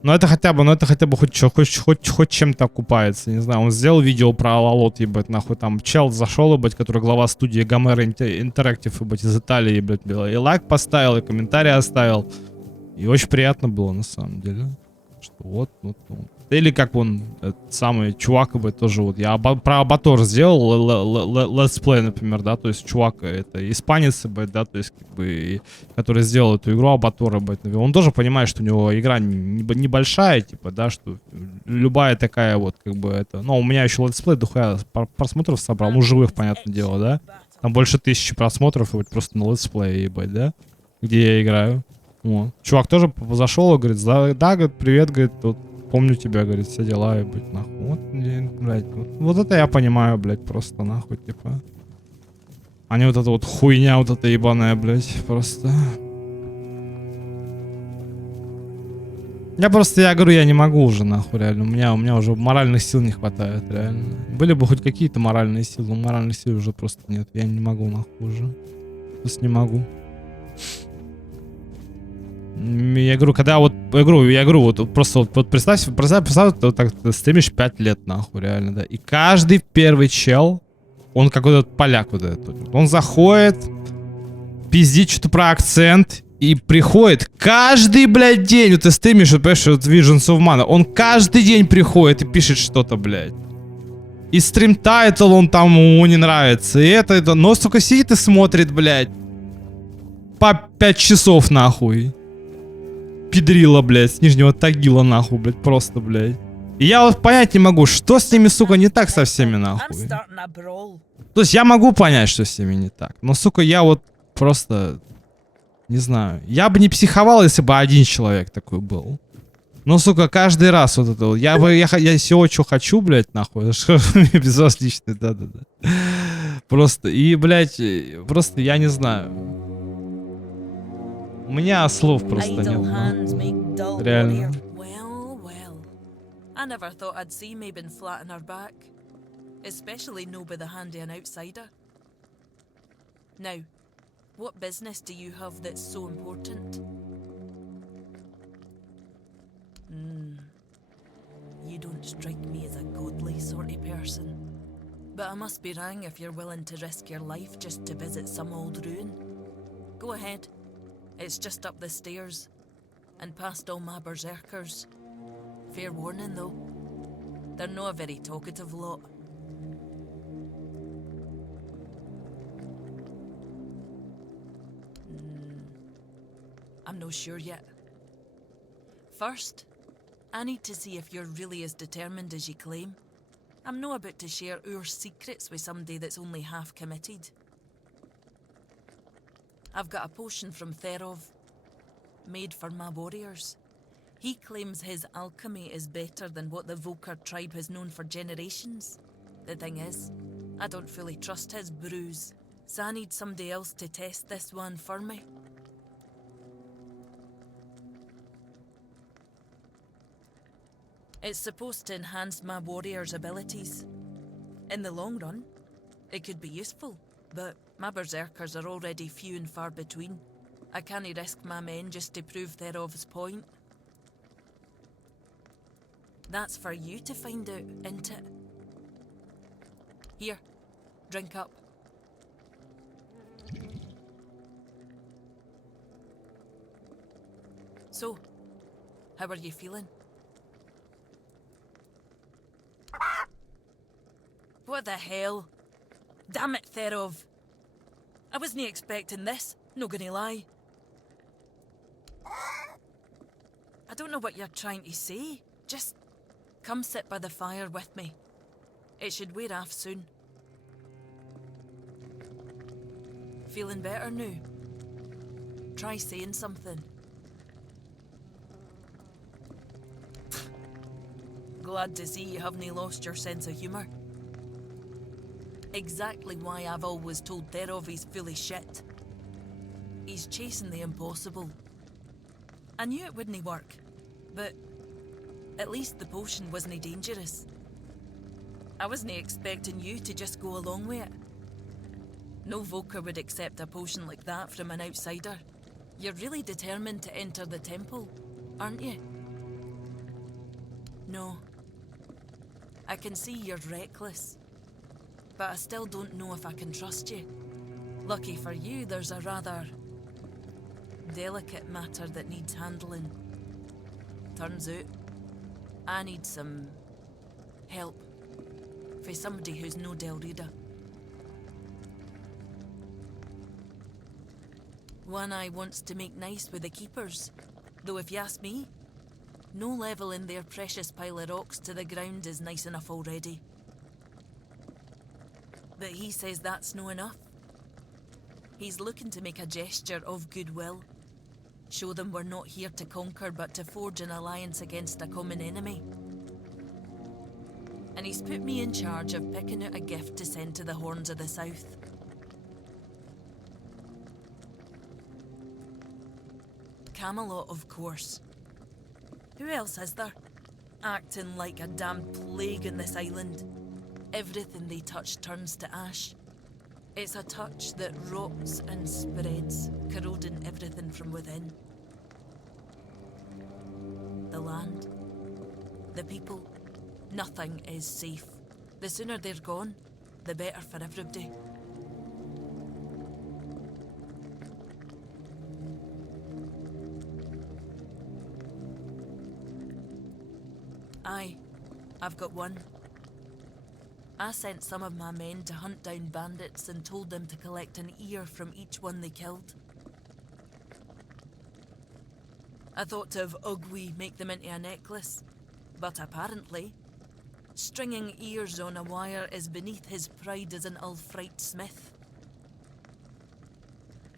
Но это хотя бы хоть чем-то окупается. Не знаю, он сделал видео про Алалот, ебать, нахуй. Там чел зашел, ебать, который глава студии Гомера Интерактив, ебать, из Италии, ебать, и лайк поставил, и комментарий оставил. И очень приятно было, на самом деле. Что вот. Или как он, этот самый чувак, ебать, тоже вот. Я про Абатор сделал летсплей, например, да, то есть чувак, это испанец, ебать, да, то есть как бы, который сделал эту игру Абатор, ебать. Он тоже понимает, что у него игра небольшая, типа, да, что любая такая вот, как бы, это... Ну, у меня еще летсплей дохуя просмотров собрал, ну, живых, понятное дело, да. Там больше 1000 просмотров, ебать, просто на летсплее, ебать, да, где я играю. Вот. Чувак тоже зашел и говорит, да, говорит, привет, говорит, тут помню тебя, говорит, все дела, и быть, нахуй. Вот, блядь, вот это я понимаю, блядь, просто, нахуй, типа. А не вот эта вот хуйня, вот эта ебаная, блядь, просто. Я говорю, я не могу уже, нахуй, реально. У меня уже моральных сил не хватает, реально. Были бы хоть какие-то моральные силы, но моральных сил уже просто нет. Я не могу, нахуй, уже. Просто не могу. Я говорю, когда вот, я говорю, вот просто вот представь, вот так ты стримишь 5 лет, нахуй, реально, да. И каждый первый чел, он какой-то поляк вот этот. Он заходит, пиздит что-то про акцент и приходит каждый, блядь, день. Вот ты стримишь, вот, понимаешь, вот Visions of Mana, он каждый день приходит и пишет что-то, блядь. И стрим тайтл он там ему не нравится. И это, но сука сидит и смотрит, блядь. По 5 часов, нахуй. Педрила, блядь, с Нижнего Тагила, нахуй, блядь, просто, блядь. И я вот понять не могу, что с ними, сука, не так со всеми, нахуй. То есть я могу понять, что с ними не так. Но, сука, я вот просто... Не знаю. Я бы не психовал, если бы один человек такой был. Но, сука, каждый раз вот это вот. Я всего, что хочу, блядь, нахуй. Безразличный, да-да-да. Просто, и, блядь, просто я не знаю. У меня слов просто нет. Реально. I never thought I'd see Mabin flat on her back. Especially no by the handy an outsider. Now, what business do you have that's so important? You don't strike me as a godly sort of person. But I must be wrong if you're willing to risk your life just to visit some old ruin. Go ahead. It's just up the stairs, and past all my berserkers. Fair warning, though. They're no a very talkative lot. I'm no sure yet. First, I need to see if you're really as determined as you claim. I'm no about to share our secrets with somebody that's only half committed. I've got a potion from Therov, made for my warriors. He claims his alchemy is better than what the Volker tribe has known for generations. The thing is, I don't fully trust his brews, so I need somebody else to test this one for me. It's supposed to enhance my warrior's abilities. In the long run, it could be useful, but my berserkers are already few and far between. I can't risk my men just to prove Therov's point. That's for you to find out, isn't it? Here, drink up. So, how are you feeling? What the hell? Damn it, Therov. I wasn't expecting this, no gonna lie. I don't know what you're trying to say. Just come sit by the fire with me. It should wear off soon. Feeling better now? Try saying something. Glad to see you haven't lost your sense of humour. Exactly why I've always told Therov he's full of shit. He's chasing the impossible. I knew it wouldn't work, but at least the potion wasn't dangerous. I wasn't expecting you to just go along with it. No Volker would accept a potion like that from an outsider. You're really determined to enter the temple, aren't you? No. I can see you're reckless, but I still don't know if I can trust you. Lucky for you, there's a rather delicate matter that needs handling. Turns out, I need some help for somebody who's no Del Rita. One Eye wants to make nice with the keepers, though if you ask me, no leveling their precious pile of rocks to the ground is nice enough already. But he says that's no enough. He's looking to make a gesture of goodwill. Show them we're not here to conquer but to forge an alliance against a common enemy. And he's put me in charge of picking out a gift to send to the Horns of the South. Camelot, of course. Who else is there? Acting like a damn plague on this island. Everything they touch turns to ash. It's a touch that rots and spreads, corroding everything from within. The land, the people, nothing is safe. The sooner they're gone, the better for everybody. Aye, I've got one. I sent some of my men to hunt down bandits and told them to collect an ear from each one they killed. I thought to have Ugwi make them into a necklace, but apparently, stringing ears on a wire is beneath his pride as an Ulfrite smith.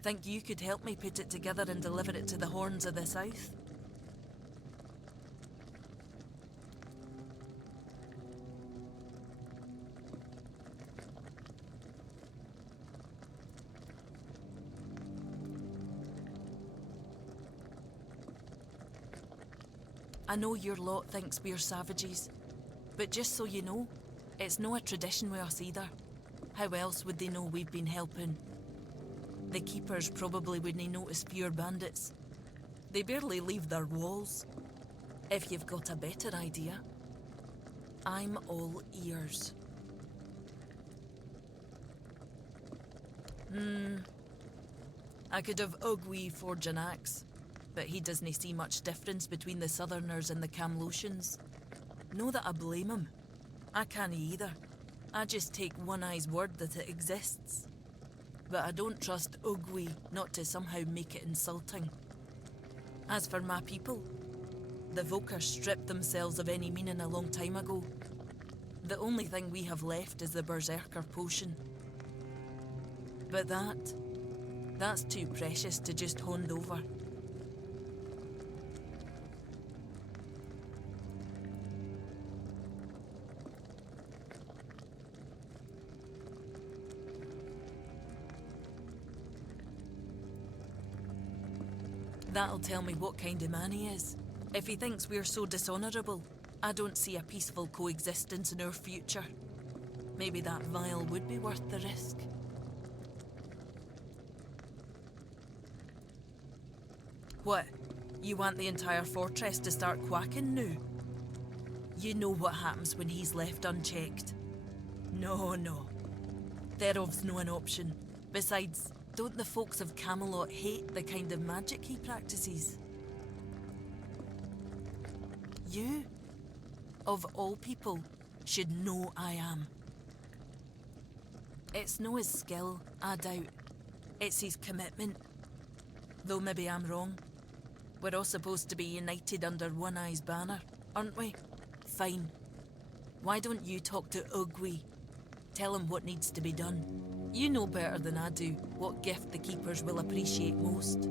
Think you could help me put it together and deliver it to the Horns of the South? I know your lot thinks we're savages, but just so you know, it's no a tradition with us either. How else would they know we've been helping? The keepers probably wouldn't notice fewer bandits. They barely leave their walls. If you've got a better idea, I'm all ears. I could have Ugwi forge an axe, but he doesn't see much difference between the Southerners and the Camlotians. No that I blame him. I can't either. I just take One Eye's word that it exists. But I don't trust Ugwi not to somehow make it insulting. As for my people, the Volker stripped themselves of any meaning a long time ago. The only thing we have left is the Berserker potion. But that's too precious to just hand over. That'll tell me what kind of man he is. If he thinks we're so dishonourable, I don't see a peaceful coexistence in our future. Maybe that vial would be worth the risk. What? You want the entire fortress to start quacking now? You know what happens when he's left unchecked. No. Thereof's no an option. Besides, don't the folks of Camelot hate the kind of magic he practices? You, of all people, should know I am. It's no his skill, I doubt. It's his commitment. Though maybe I'm wrong. We're all supposed to be united under One Eye's banner, aren't we? Fine. Why don't you talk to Ugwi? Tell him what needs to be done. You know better than I do what gift the Keepers will appreciate most.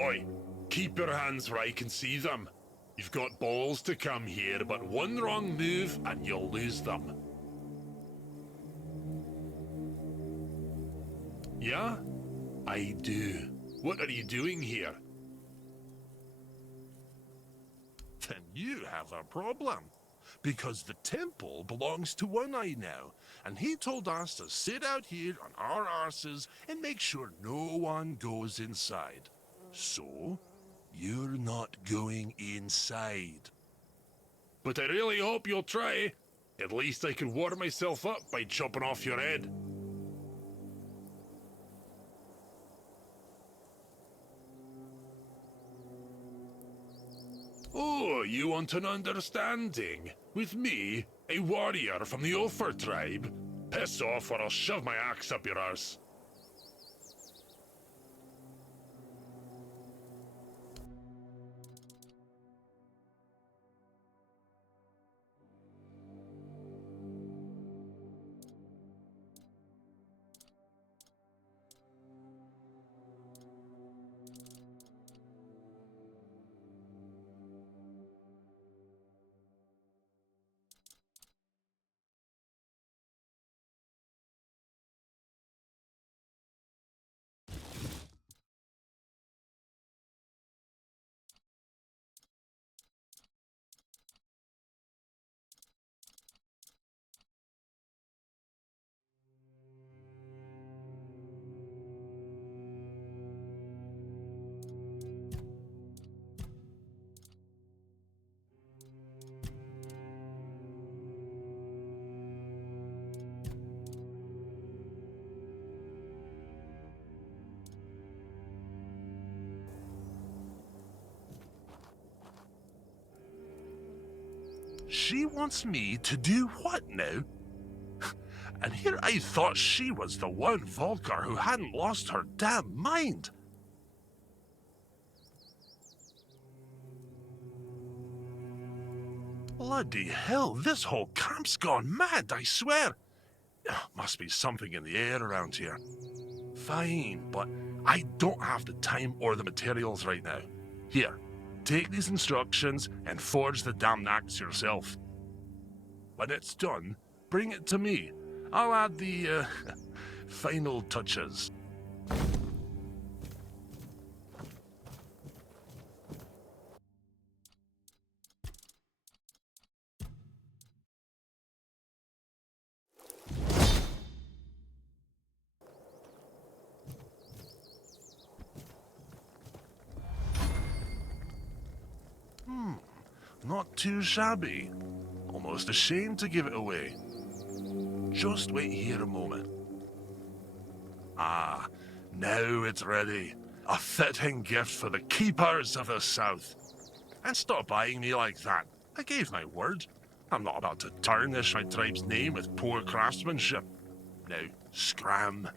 Oi, keep your hands where I can see them. You've got balls to come here, but one wrong move and you'll lose them. Yeah? I do. What are you doing here? Then you have a problem. Because the temple belongs to One Eye now, and he told us to sit out here on our arses and make sure no one goes inside. So, you're not going inside. But I really hope you'll try. At least I can warm myself up by chopping off your head. Oh, you want an understanding? With me, a warrior from the Ophir tribe? Piss off or I'll shove my axe up your arse. She wants me to do what now? And here I thought she was the one Volcar who hadn't lost her damn mind. Bloody hell, this whole camp's gone mad, I swear. Must be something in the air around here. Fine, but I don't have the time or the materials right now. Here, take these instructions and forge the damned axe yourself. When it's done, bring it to me. I'll add the, final touches. Not too shabby. Almost ashamed to give it away. Just wait here a moment. Ah, now it's ready. A fitting gift for the Keepers of the South. And stop eyeing me like that. I gave my word. I'm not about to tarnish my tribe's name with poor craftsmanship. Now, scram.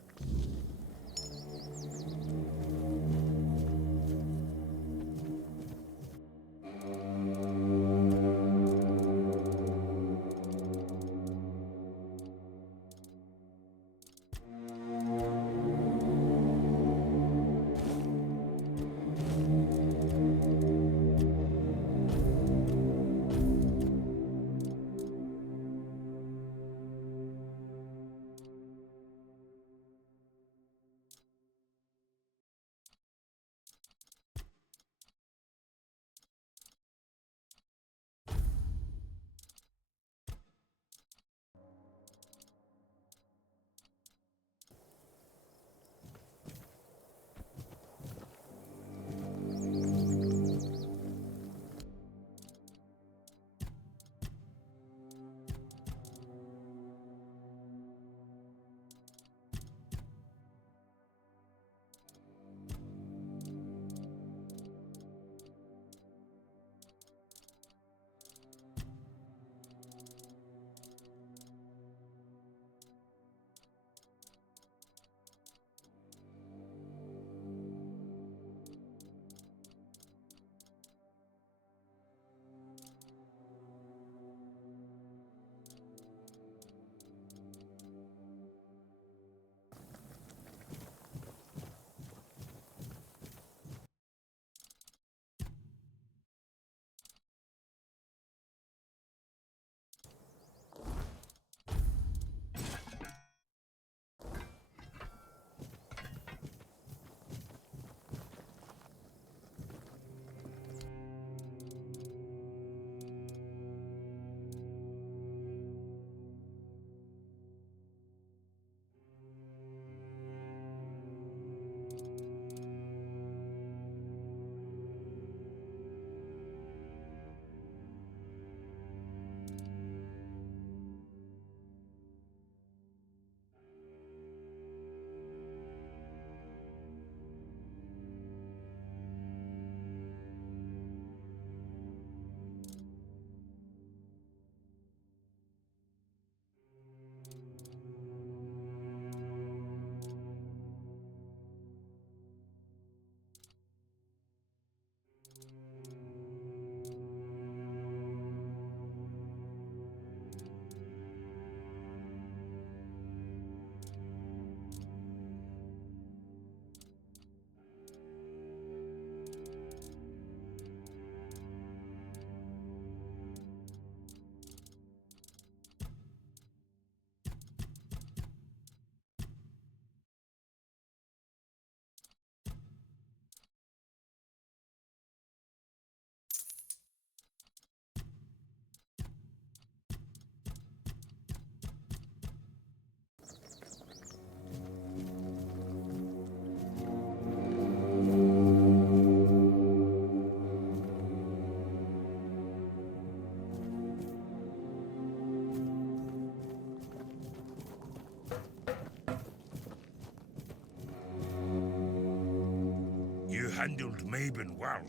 handled Mabon well.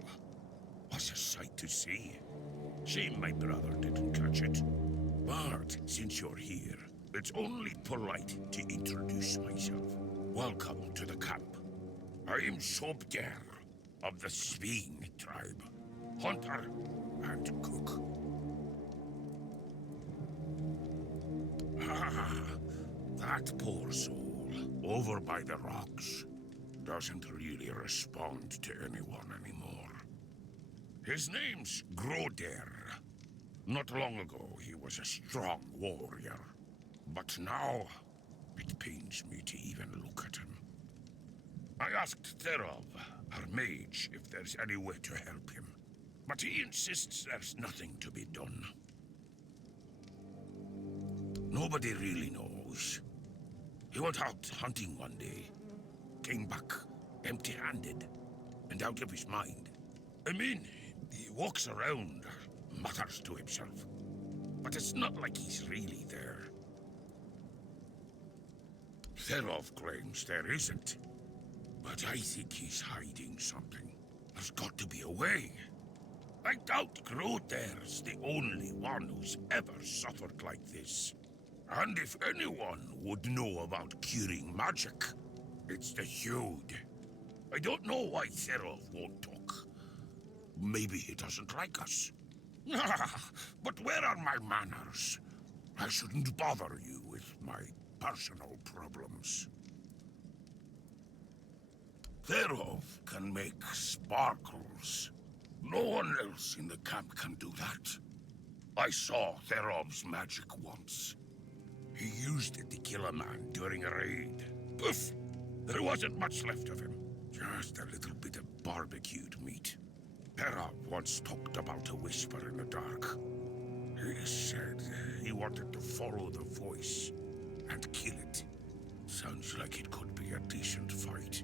Was a sight to see. Shame my brother didn't catch it. But since you're here, it's only polite to introduce myself. Welcome to the camp. I am Sobder of the Sveen tribe. Hunter and cook. Ah, that poor soul over by the rocks doesn't really respond to anyone anymore. His name's Groder. Not long ago, he was a strong warrior. But now, it pains me to even look at him. I asked Therov, our mage, if there's any way to help him. But he insists there's nothing to be done. Nobody really knows. He went out hunting one day, came back empty-handed and out of his mind. I mean, he walks around, mutters to himself, but it's not like he's really there. Therov claims there isn't, but I think he's hiding something. There's got to be a way. I doubt Groder's the only one who's ever suffered like this. And if anyone would know about curing magic, it's the Hude. I don't know why Therov won't talk. Maybe he doesn't like us. But where are my manners? I shouldn't bother you with my personal problems. Therov can make sparkles. No one else in the camp can do that. I saw Therov's magic once. He used it to kill a man during a raid. Poof! There wasn't much left of him. Just a little bit of barbecued meat. Therov once talked about a whisper in the dark. He said he wanted to follow the voice and kill it. Sounds like it could be a decent fight.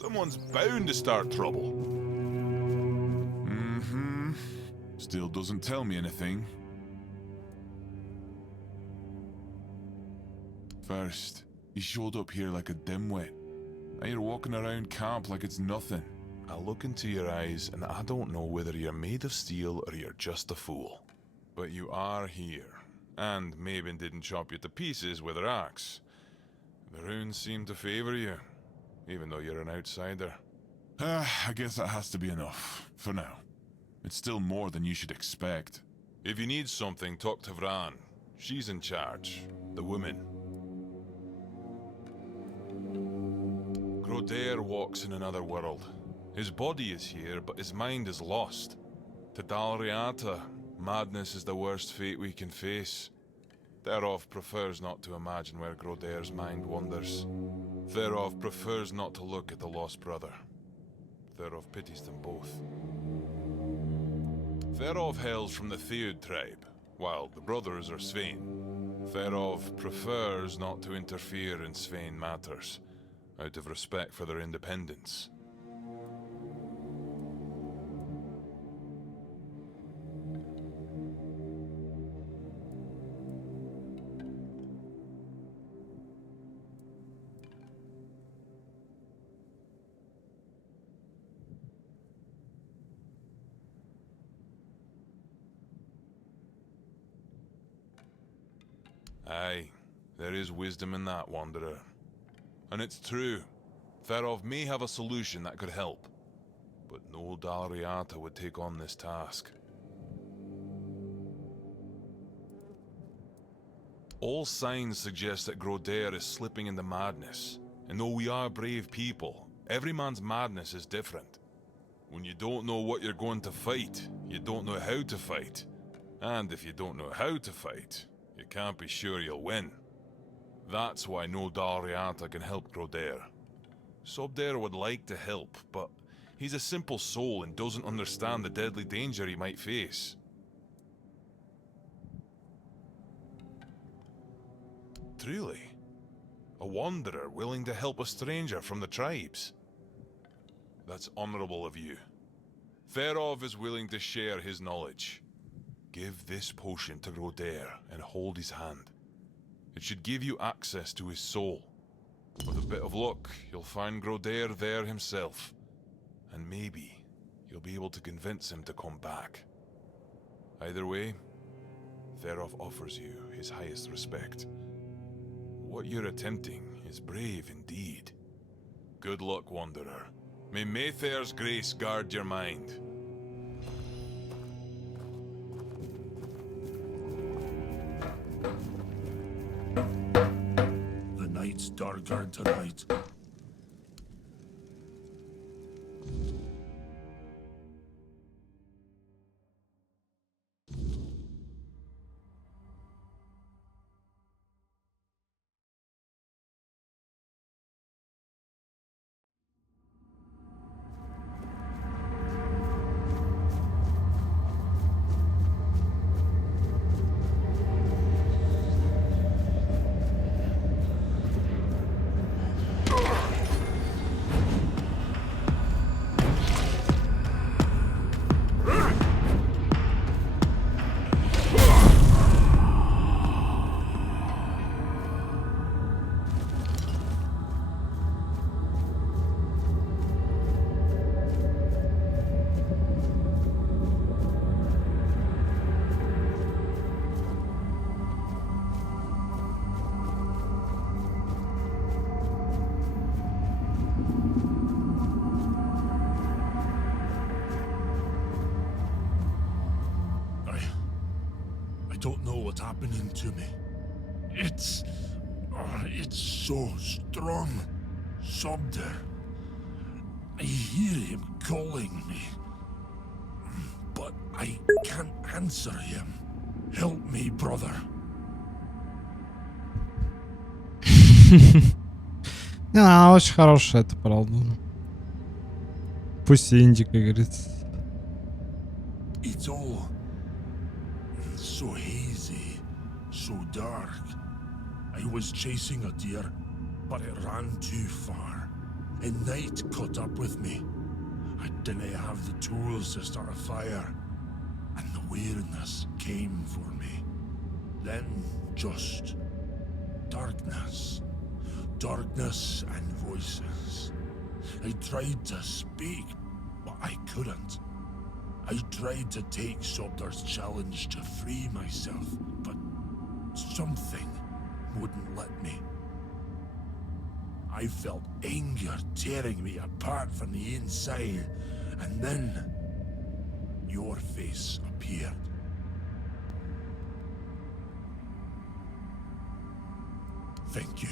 Someone's bound to start trouble. Mm-hmm. Still doesn't tell me anything. First, he showed up here like a dimwit. Now you're walking around camp like it's nothing. I look into your eyes and I don't know whether you're made of steel or you're just a fool. But you are here. And Mabon didn't chop you to pieces with her axe. The runes seem to favor you, even though you're an outsider. I guess that has to be enough, for now. It's still more than you should expect. If you need something, talk to Vran. She's in charge. The woman. Groder walks in another world. His body is here, but his mind is lost. To Dalriata, madness is the worst fate we can face. Therov prefers not to imagine where Groder's mind wanders. Therov prefers not to look at the lost brother. Therov pities them both. Therov hails from the Theud tribe, while the brothers are Svein. Therov prefers not to interfere in Svein matters, out of respect for their independence. Aye, there is wisdom in that, Wanderer. And it's true, Therov may have a solution that could help, but no Dalriata would take on this task. All signs suggest that Groder is slipping into madness, and though we are brave people, every man's madness is different. When you don't know what you're going to fight, you don't know how to fight. And if you don't know how to fight, you can't be sure you'll win. That's why no Dalriata can help Groder. Sobder would like to help, but he's a simple soul and doesn't understand the deadly danger he might face. Truly? A wanderer willing to help a stranger from the tribes? That's honorable of you. Therov is willing to share his knowledge. Give this potion to Grodair and hold his hand. It should give you access to his soul. With a bit of luck, you'll find Grodair there himself. And maybe you'll be able to convince him to come back. Either way, Therov offers you his highest respect. What you're attempting is brave indeed. Good luck, Wanderer. May Mayfair's grace guard your mind. The night's darker tonight. I don't know what's happening to me. It's so strong. Sobder. I hear him calling me. But I can't answer him. Help me, brother. А, очень хорошая, это правда. Пусть и инди, как говорится. It's all so hazy, so dark. I was chasing a deer, but it ran too far, and night caught up with me. I didn't have the tools to start a fire, and the weariness came for me. Then just darkness. Darkness and voices. I tried to speak, but I couldn't. I tried to take Sobder's challenge to free myself, but something wouldn't let me. I felt anger tearing me apart from the inside, and then your face appeared. Thank you.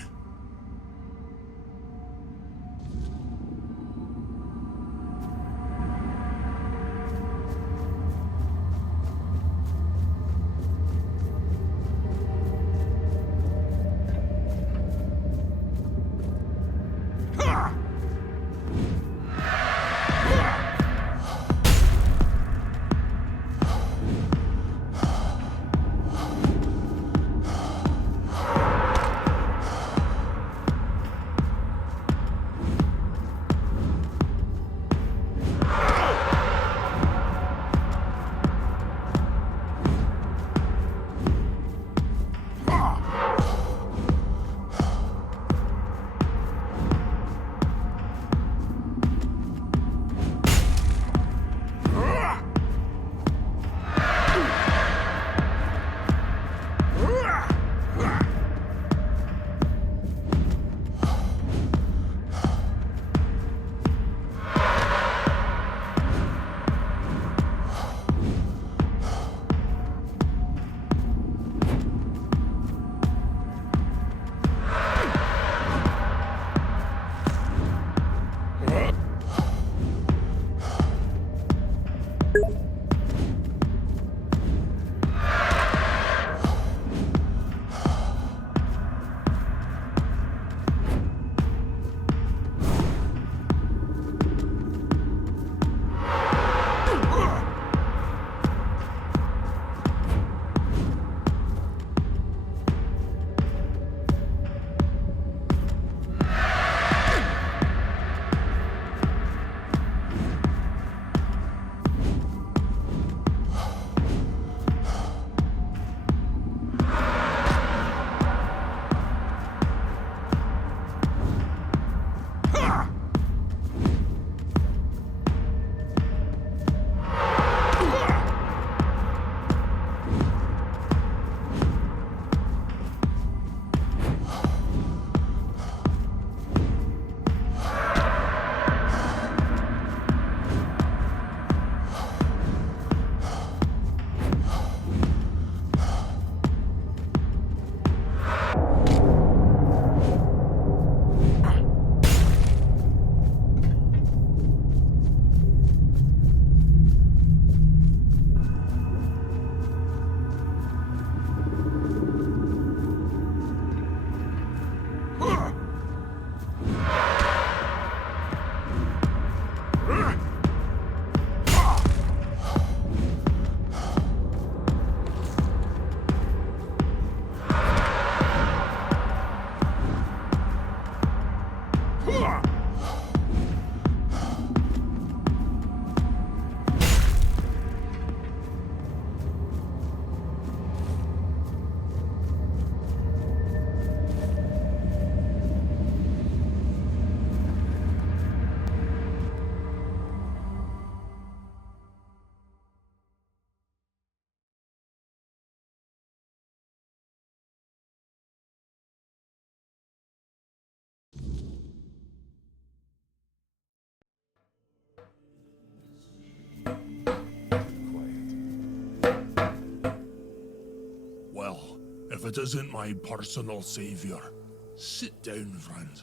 If it isn't my personal savior, sit down, friend.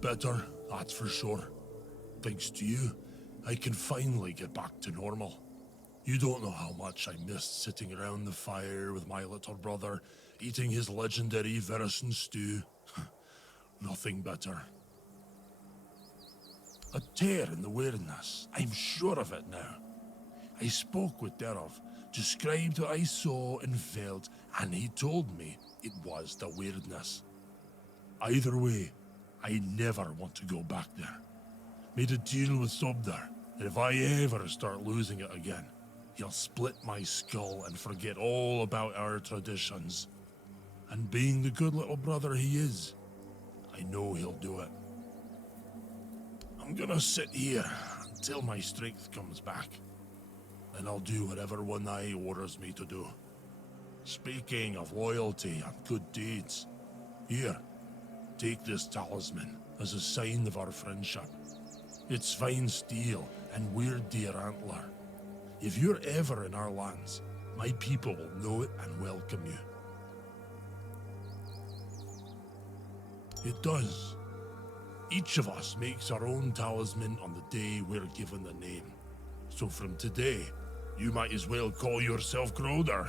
Better, that's for sure. Thanks to you, I can finally get back to normal. You don't know how much I missed sitting around the fire with my little brother, eating his legendary venison stew. Nothing better. A tear in the weirdness, I'm sure of it now. I spoke with Derov, described what I saw and felt, and he told me it was the weirdness. Either way, I never want to go back there. Made a deal with Sobdar, that if I ever start losing it again, he'll split my skull and forget all about our traditions. And being the good little brother he is, I know he'll do it. I'm gonna sit here until my strength comes back. Then I'll do whatever One Eye orders me to do. Speaking of loyalty and good deeds, here, take this talisman as a sign of our friendship. It's fine steel and weird deer antler. If you're ever in our lands, my people will know it and welcome you. It does. Each of us makes our own talisman on the day we're given the name. So from today, you might as well call yourself Groder.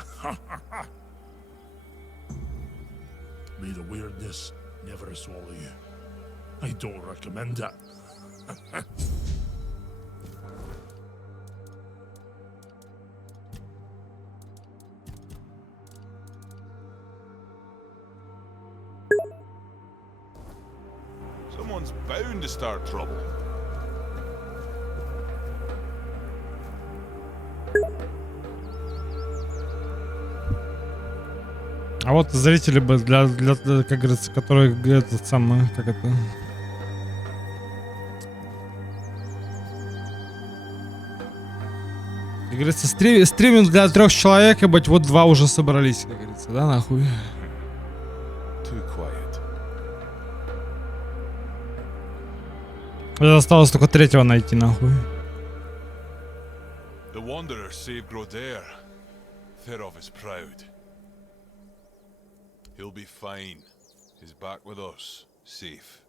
May the weirdness never swallow you. I don't recommend it. Someone's bound to start trouble. А вот зрители бы для как говорится, которые этот самый, как это... Как говорится, стриминг для 3 человек, ебать, вот 2 уже собрались, как говорится, да, нахуй. Осталось только 3-го найти, нахуй. The Wanderer saved Groder. Therov is proud. He'll be fine. He's back with us, safe.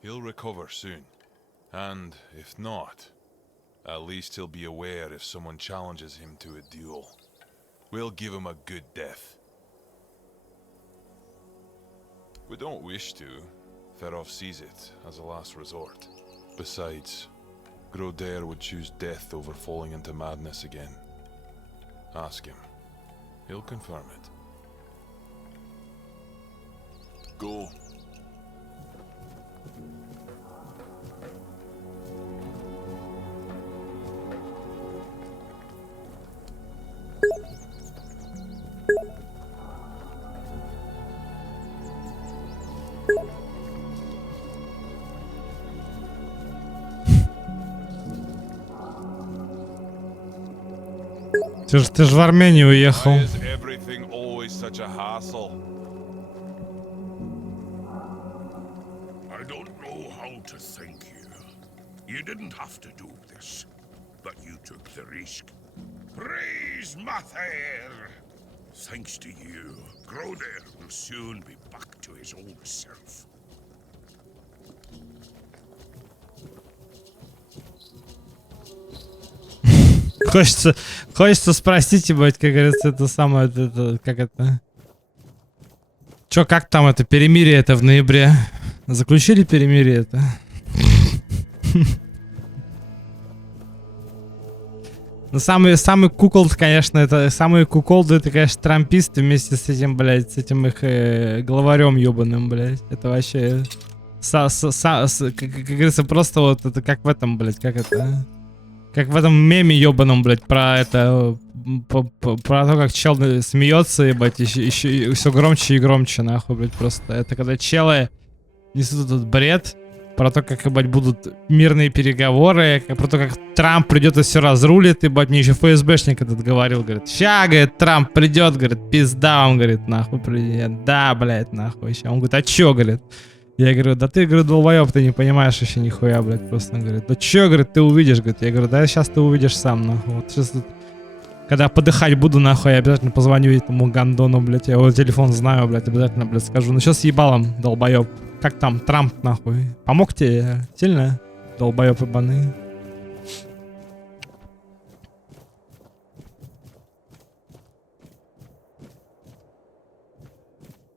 He'll recover soon. And if not, at least he'll be aware if someone challenges him to a duel. We'll give him a good death. We don't wish to. Therov sees it as a last resort. Besides, Groder would choose death over falling into madness again. Ask him. He'll confirm it. Go. Ты ж в Армению уехал. Why is everything always such a hassle? I don't know how to thank you. You didn't have to do this, but you took the risk. Praise Mather! Thanks to you, Groder will soon be back to his old self. Хочется спросить, ебать, как говорится, это самое, это, как это... Чё, как там это, перемирие это в ноябре? Заключили перемирие это? Ну, самый куколд, конечно, это... Самые куколды, это, конечно, трамписты вместе с этим, блядь, с этим их главарем ёбаным, блядь. Это вообще... как говорится, просто вот это как в этом, блядь, как это... Как в этом меме ёбаном, блядь, про это... Про то, как чел смеется, ебать, еще все громче и громче, нахуй, блядь, просто. Это когда челы несут этот бред про то, как, ебать, будут мирные переговоры, про то, как Трамп придет и все разрулит, ебать, мне еще ФСБшник этот говорил, говорит, ща, говорит, Трамп придет, говорит, пизда вам, говорит, нахуй придет, да, блядь, нахуй, ща. Он говорит, а чё, говорит? Я говорю, да ты, говорю, долбоёб, ты не понимаешь еще нихуя, блядь, просто. Он говорит, да чё, говорит, ты увидишь, говорит. Я говорю, да сейчас ты увидишь сам, нахуй. Вот сейчас тут Когда подыхать буду, нахуй, я обязательно позвоню этому гандону, блядь. Я его телефон знаю, блядь, обязательно, блядь, скажу. Ну что с ебалом, долбоёб? Как там, Трамп, нахуй? Помог тебе сильно? Долбоёб ебаный.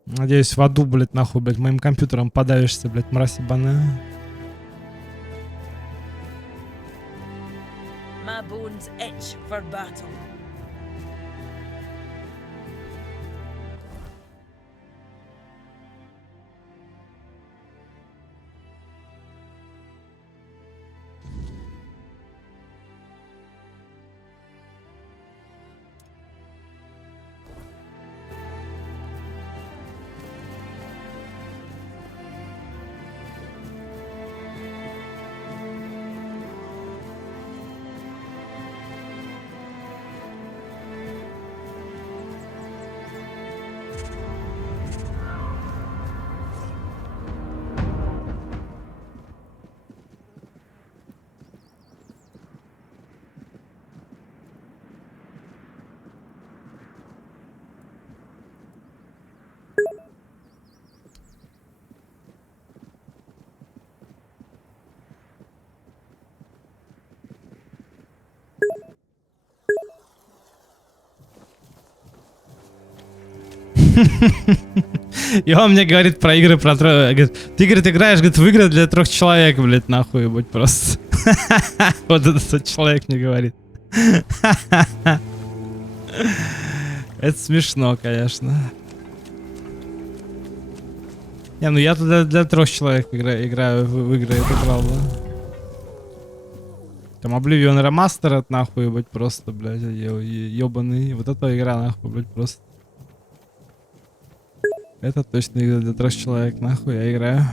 Надеюсь, в аду, блядь, нахуй, блядь, моим компьютером подавишься, блядь, мразь ебаная. My bones itch for battle. И он мне говорит про игры, про трое. Говорит, ты, говорит, играешь, говорит, в игры для 3 человек, блядь, нахуй, будь просто. Вот этот человек мне говорит. Это смешно, конечно. Не, ну я тут для 3 человек играю в игры, это правда. Там Oblivion Remastered, нахуй, будь просто, блядь, ебаный. Вот эта игра, нахуй, блядь, просто. Это точно игра для 3 человек, нахуй, я играю.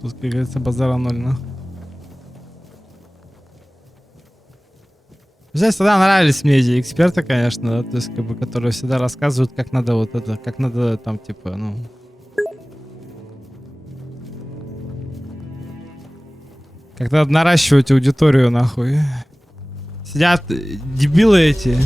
Тут, как говорится, базара 0, нахуй. Здесь всегда нравились мне эти эксперты, конечно, да, то есть, как бы, которые всегда рассказывают, как надо вот это, как надо там, типа, ну... Как надо наращивать аудиторию, нахуй. Сидят дебилы эти...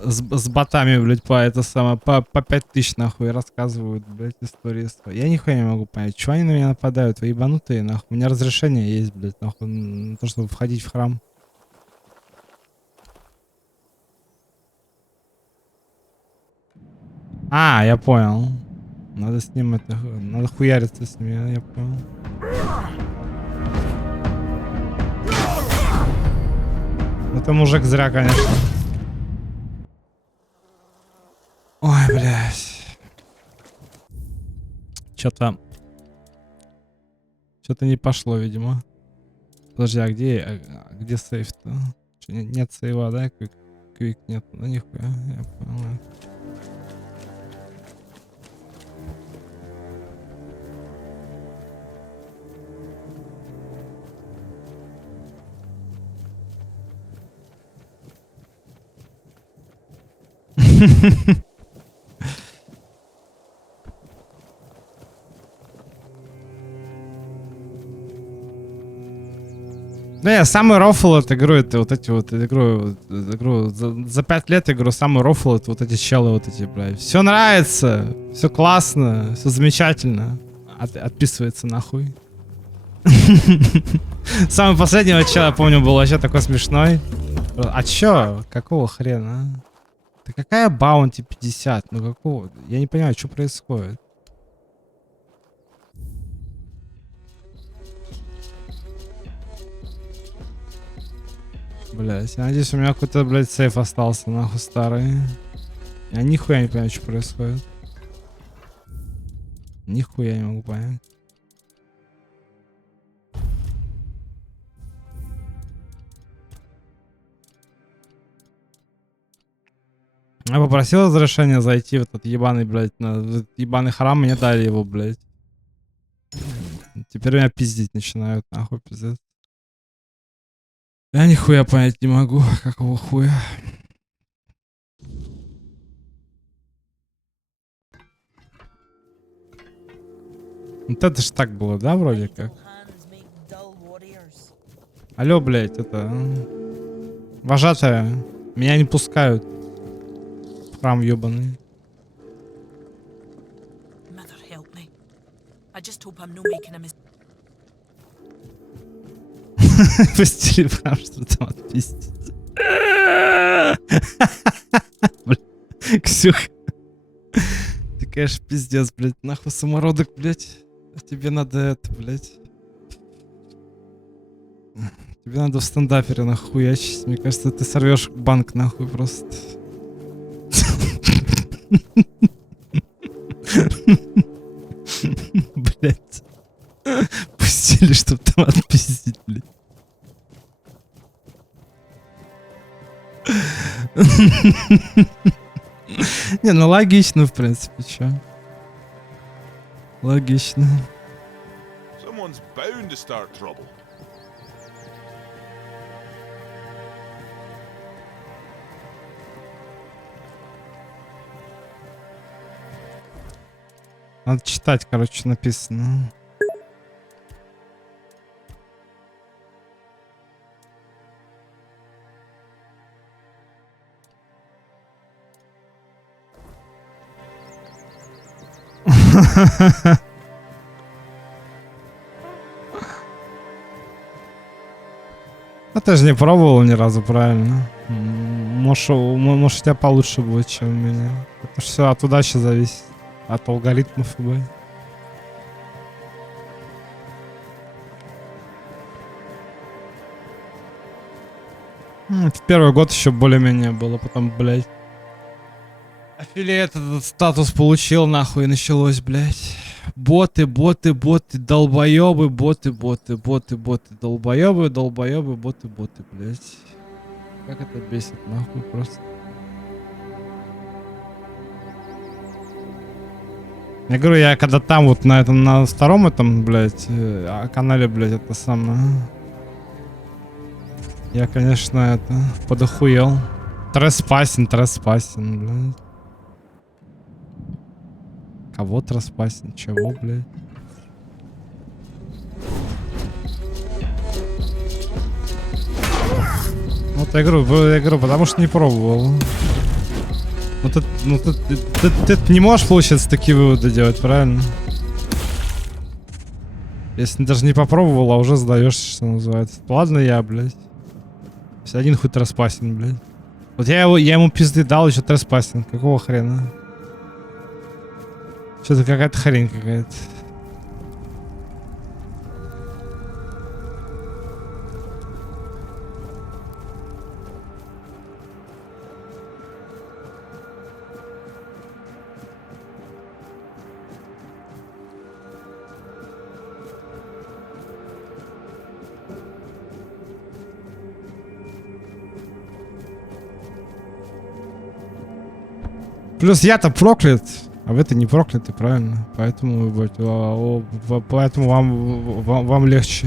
С ботами, блядь, по это самое, по 5000, нахуй, рассказывают, блядь, истории свои. Я нихуя не могу понять, чего они на меня нападают, вы ебанутые, нахуй. У меня разрешение есть, блядь, нахуй, на то, чтобы входить в храм. А, я понял. Надо с ним это, надо хуяриться с ним, я понял. Это мужик зря, конечно. Ой, блядь. Что-то не пошло, видимо. Подожди, а где сейф-то? Нет сейва, да? Квик нет, ну нихуя, я понял. Да, я самый рофл от игру, это вот эти вот игру за 5 лет игру, самый рофл это вот эти челы вот эти, блядь. Все нравится, все классно, все замечательно. Отписывается нахуй. Самый последний чел, я помню, был вообще такой смешной. А чё? Какого хрена? Да какая баунти 50? Ну какого? Я не понимаю, что происходит. Блять, я надеюсь, у меня какой-то, блядь, сейф остался, нахуй, старый. Я нихуя не понимаю, что происходит. Нихуя не могу понять. Я попросил разрешения зайти в этот ебаный, блядь, на этот ебаный храм, мне дали его, блядь. Теперь меня пиздить начинают, нахуй, пиздец. Я нихуя понять не могу, какого хуя. Вот это ж так было, да, вроде как? Алло, блядь, это... Вожатая, меня не пускают. В храм ёбаный. Mother help me. I just hope I'm no making a mistake. Пустили в храм, что там отпиздить. Ксюх. Ты, конечно, пиздец, блядь. Нахуй самородок, блядь. Тебе надо это, блядь. Тебе надо в стендапере нахуячить. Мне кажется, ты сорвешь банк нахуй просто. Блядь. Пустили, чтоб там отпиздить, блядь. Не, ну логично, в принципе, чё. Логично. Someone's bound to start trouble. Надо читать, короче, написано. А ты же не пробовал ни разу, правильно? Может, у тебя получше будет, чем у меня. Это все от удачи зависит. От алгоритмов ИБ. В первый год еще более-менее было, потом, блядь. Аффилиат этот статус получил, нахуй, и началось, блядь. Боты, долбоебы, боты, долбоебы, боты, блядь. Как это бесит, нахуй, просто. Я говорю, я когда там вот на этом, на втором этом, блядь, канале, блядь, это самое. Я, конечно, это, подохуел. Треспасин, блядь. Кого треспасин? Чего, блядь? Вот я говорю, потому что не пробовал. Ну ты не можешь, получается, такие выводы делать, правильно? Если даже не попробовал, а уже сдаешься, что называется. Ладно я, блядь. Все один хуй треспасин, блядь. Вот я ему пизды дал, еще треспасин. Какого хрена? Что-то какая-то хрень какая-то. Плюс я-то проклят, а вы-то не прокляты, правильно? Поэтому, поэтому вам легче.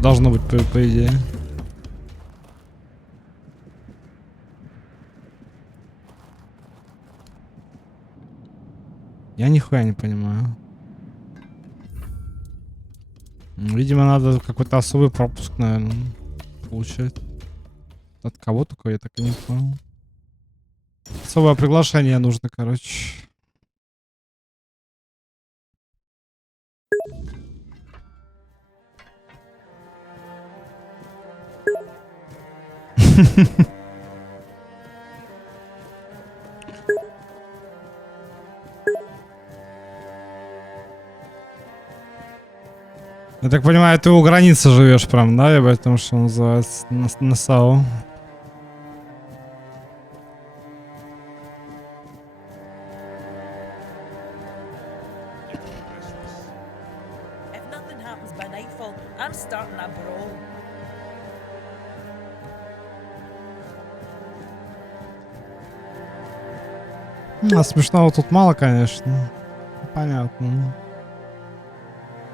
Должно быть, по идее. Я нихуя не понимаю. Видимо, надо какой-то особый пропуск, наверное, получать. От кого только я так и не понял. Особое приглашение нужно, короче. Я так понимаю, ты у границы живешь прям, да? Я потому что называется на САУ. А смешного тут мало, конечно. Понятно.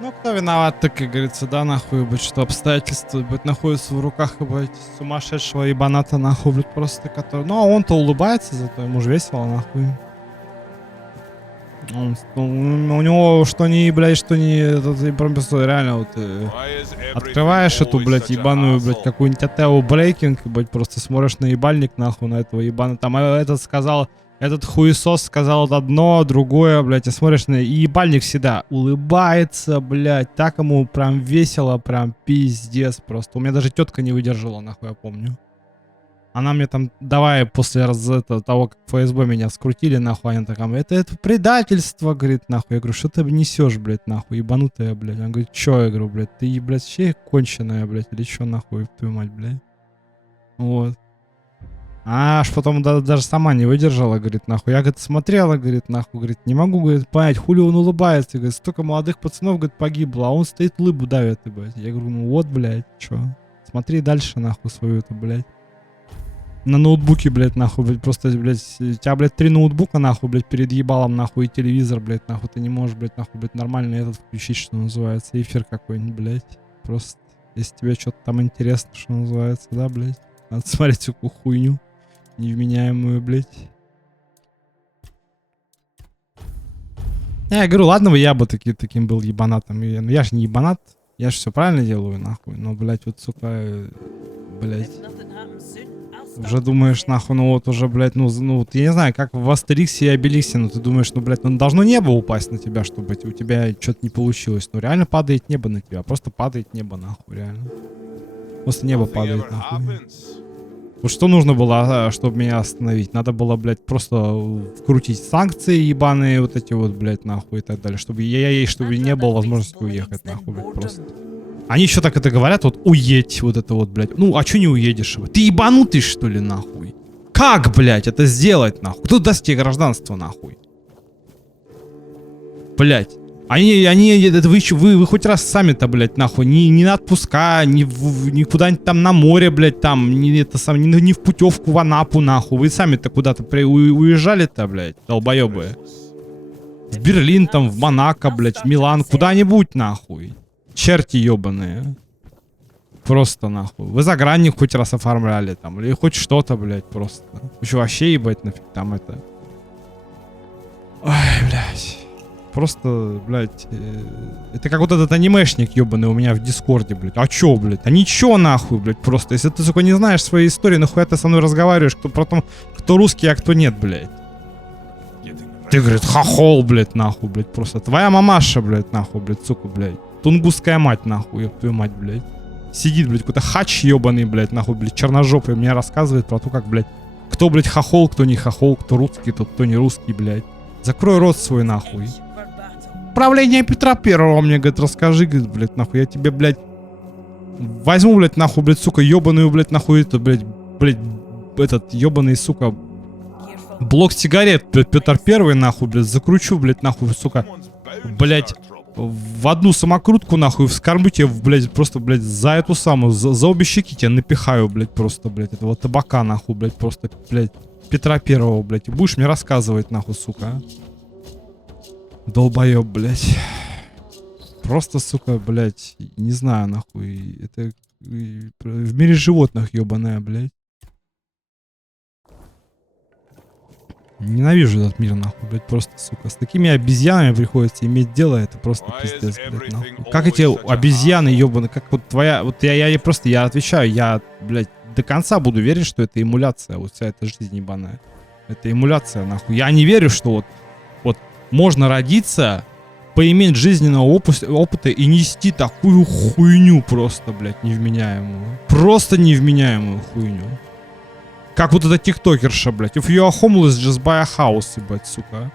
Ну, кто виноват, так и говорится, да, нахуй, быть, что обстоятельства, быть, находятся в руках, и быть, сумасшедшего ебаната, нахуй, блядь, просто, который... Ну, а он-то улыбается, зато ему же весело, нахуй. У него что ни, блядь, что ни... Это просто реально вот... Открываешь эту, блядь, ебаную, блядь, какую-нибудь Атео Брейкинг, блядь, просто смотришь на ебальник, нахуй, на этого ебаного. Там этот сказал... Этот хуесос сказал одно, другое, блядь, и смотришь на... И ебальник всегда улыбается, блядь. Так ему прям весело, прям пиздец просто. У меня даже тетка не выдержала, нахуй, я помню. Она мне там, давай, после того, как ФСБ меня скрутили, нахуй, она такая, это предательство, говорит, нахуй. Я говорю, что ты несешь, блядь, нахуй, ебанутая, блядь. Она говорит, чё, я говорю, блядь, ты, блядь, вообще конченая, блядь, или чё, нахуй, твою мать, блядь. Вот. Аж потом даже сама не выдержала, говорит, нахуй. Я, говорит, смотрела, говорит, нахуй, говорит, не могу, говорит, понять, хули он улыбается, говорит, столько молодых пацанов, говорит, погибло, а он стоит, улыбу давит, блядь. Я говорю, ну вот, блядь, чё, смотри дальше, нахуй, свою эту, блядь. На ноутбуке, блядь, нахуй, блядь, просто, блядь, у тебя, блядь, 3 ноутбука, нахуй, блядь, перед ебалом, нахуй, и телевизор, блядь, нахуй, ты не можешь, блядь, нахуй, блядь, нормально этот включить, что называется, эфир какой-нибудь, блядь. Просто, если тебе что-то там интересно, что называется, да, блядь, надо смотреть всякую хуйню невменяемую, блядь. Я говорю, ладно бы я бы таким был ебанатом. Ну я ж не ебанат, я ж все правильно делаю, нахуй. Но, блядь, вот, сука, блядь. Уже думаешь, нахуй, ну вот уже, блядь, ну вот я не знаю, как в Астериксе и Обеликсе, ну ты думаешь, ну, блядь, ну должно небо упасть на тебя, чтобы у тебя что-то не получилось. Ну реально падает небо на тебя, просто падает небо, нахуй, реально. Просто небо падает, нахуй. Вот что нужно было, чтобы меня остановить? Надо было, блядь, просто вкрутить санкции ебаные вот эти вот, блядь, нахуй и так далее. Чтобы чтобы не было возможности уехать, нахуй, блядь, просто. Они еще так это говорят, вот уедь, вот это вот, блядь. Ну, а че не уедешь? Ты ебанутый, что ли, нахуй? Как, блядь, это сделать, нахуй? Кто даст тебе гражданство, нахуй? Блядь. Это вы хоть раз сами-то, блядь, нахуй, не на отпуска, ни куда-нибудь там на море, блядь, там, не в путевку в Анапу, нахуй. Вы сами-то куда-то уезжали-то, блядь, долбоебы. В Берлин, там, в Монако, блядь, в Милан, куда-нибудь, нахуй. Черти ебаные. Просто, нахуй. Вы загранник хоть раз оформляли, там, или хоть что-то, блядь, просто. Еще вообще, ебать, нафиг там это. Ой, блядь. Просто, блядь, это как вот этот анимешник ебаный у меня в Дискорде, блядь. А чё, блядь? А ничего нахуй, блядь, просто. Если ты, сука, не знаешь своей истории, нахуя ты со мной разговариваешь, кто русский, а кто нет, блядь. Ты, говорит, хохол, блядь, нахуй, блядь, просто. Твоя мамаша, блядь, нахуй, блядь, сука, блядь. Тунгусская мать, нахуй, ёб твою мать, блядь. Сидит, блядь, какой-то хач ебаный, блядь, нахуй, блядь, черножопый, мне рассказывает про то, как, блядь, кто, блядь, хохол, кто не хохол, кто русский, кто не русский, блядь. Закрой рот свой, нахуй. Правление Петра Первого мне, говорит, расскажи, говорит, блядь, нахуй, я тебе, блядь, возьму, блядь, нахуй, блядь, сука, ебаную, блядь, нахуй, это, блядь, этот, ебаный, сука, блок сигарет, блядь, Петр Первый, нахуй, блядь, закручу, блядь, нахуй, сука, блядь, в одну самокрутку, нахуй, вскормлю тебе, блядь, просто, блядь, за эту самую, за обе щеки тебя напихаю, блядь, просто, блядь, этого табака, нахуй, блядь, просто, блядь, Петра Первого, блядь, и будешь мне рассказывать, нахуй, сука, а? Долбоёб, блядь. Просто, сука, блядь, не знаю, нахуй. Это в мире животных, ебаная, блядь. Ненавижу этот мир, нахуй, блядь, просто, сука. С такими обезьянами приходится иметь дело, это просто пиздец, блядь, нахуй. Как эти обезьяны, ебаные, как вот твоя... Вот я отвечаю, я, блядь, до конца буду верить, что это эмуляция, вот вся эта жизнь ебаная. Это эмуляция, нахуй. Я не верю, что вот можно родиться, поиметь жизненного опыта и нести такую хуйню просто, блядь, невменяемую. Просто невменяемую хуйню. Как вот эта тиктокерша, блядь. If you are homeless, just buy a house, ебать, сука.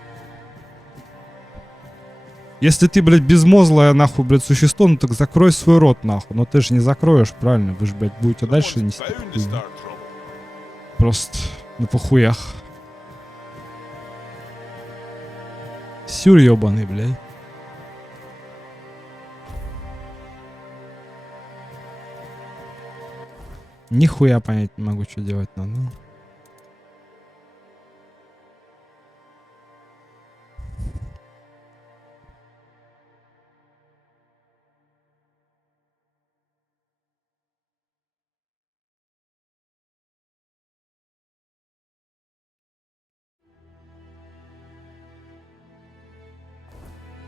Если ты, блядь, безмозглое, нахуй, блядь, существо, ну так закрой свой рот, нахуй. Но ты же не закроешь, правильно? Вы же, блядь, будете дальше нести хуйню. Просто на похуях. Сюр ебаный, блядь. Нихуя понять не могу, что делать надо.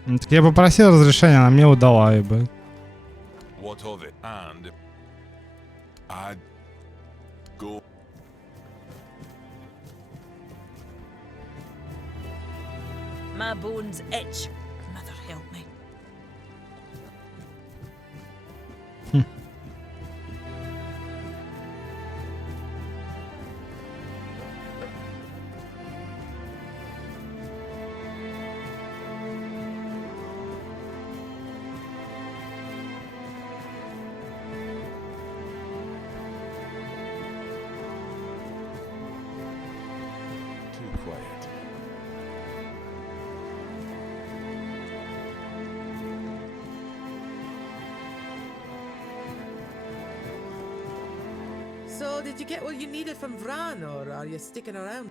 Ну, так я попросил разрешения, она мне его дала, ебать. What of it? And I'd go. My bones itch. Mother help me. Too quiet. So, did you get what you needed from Vran, or are you sticking around?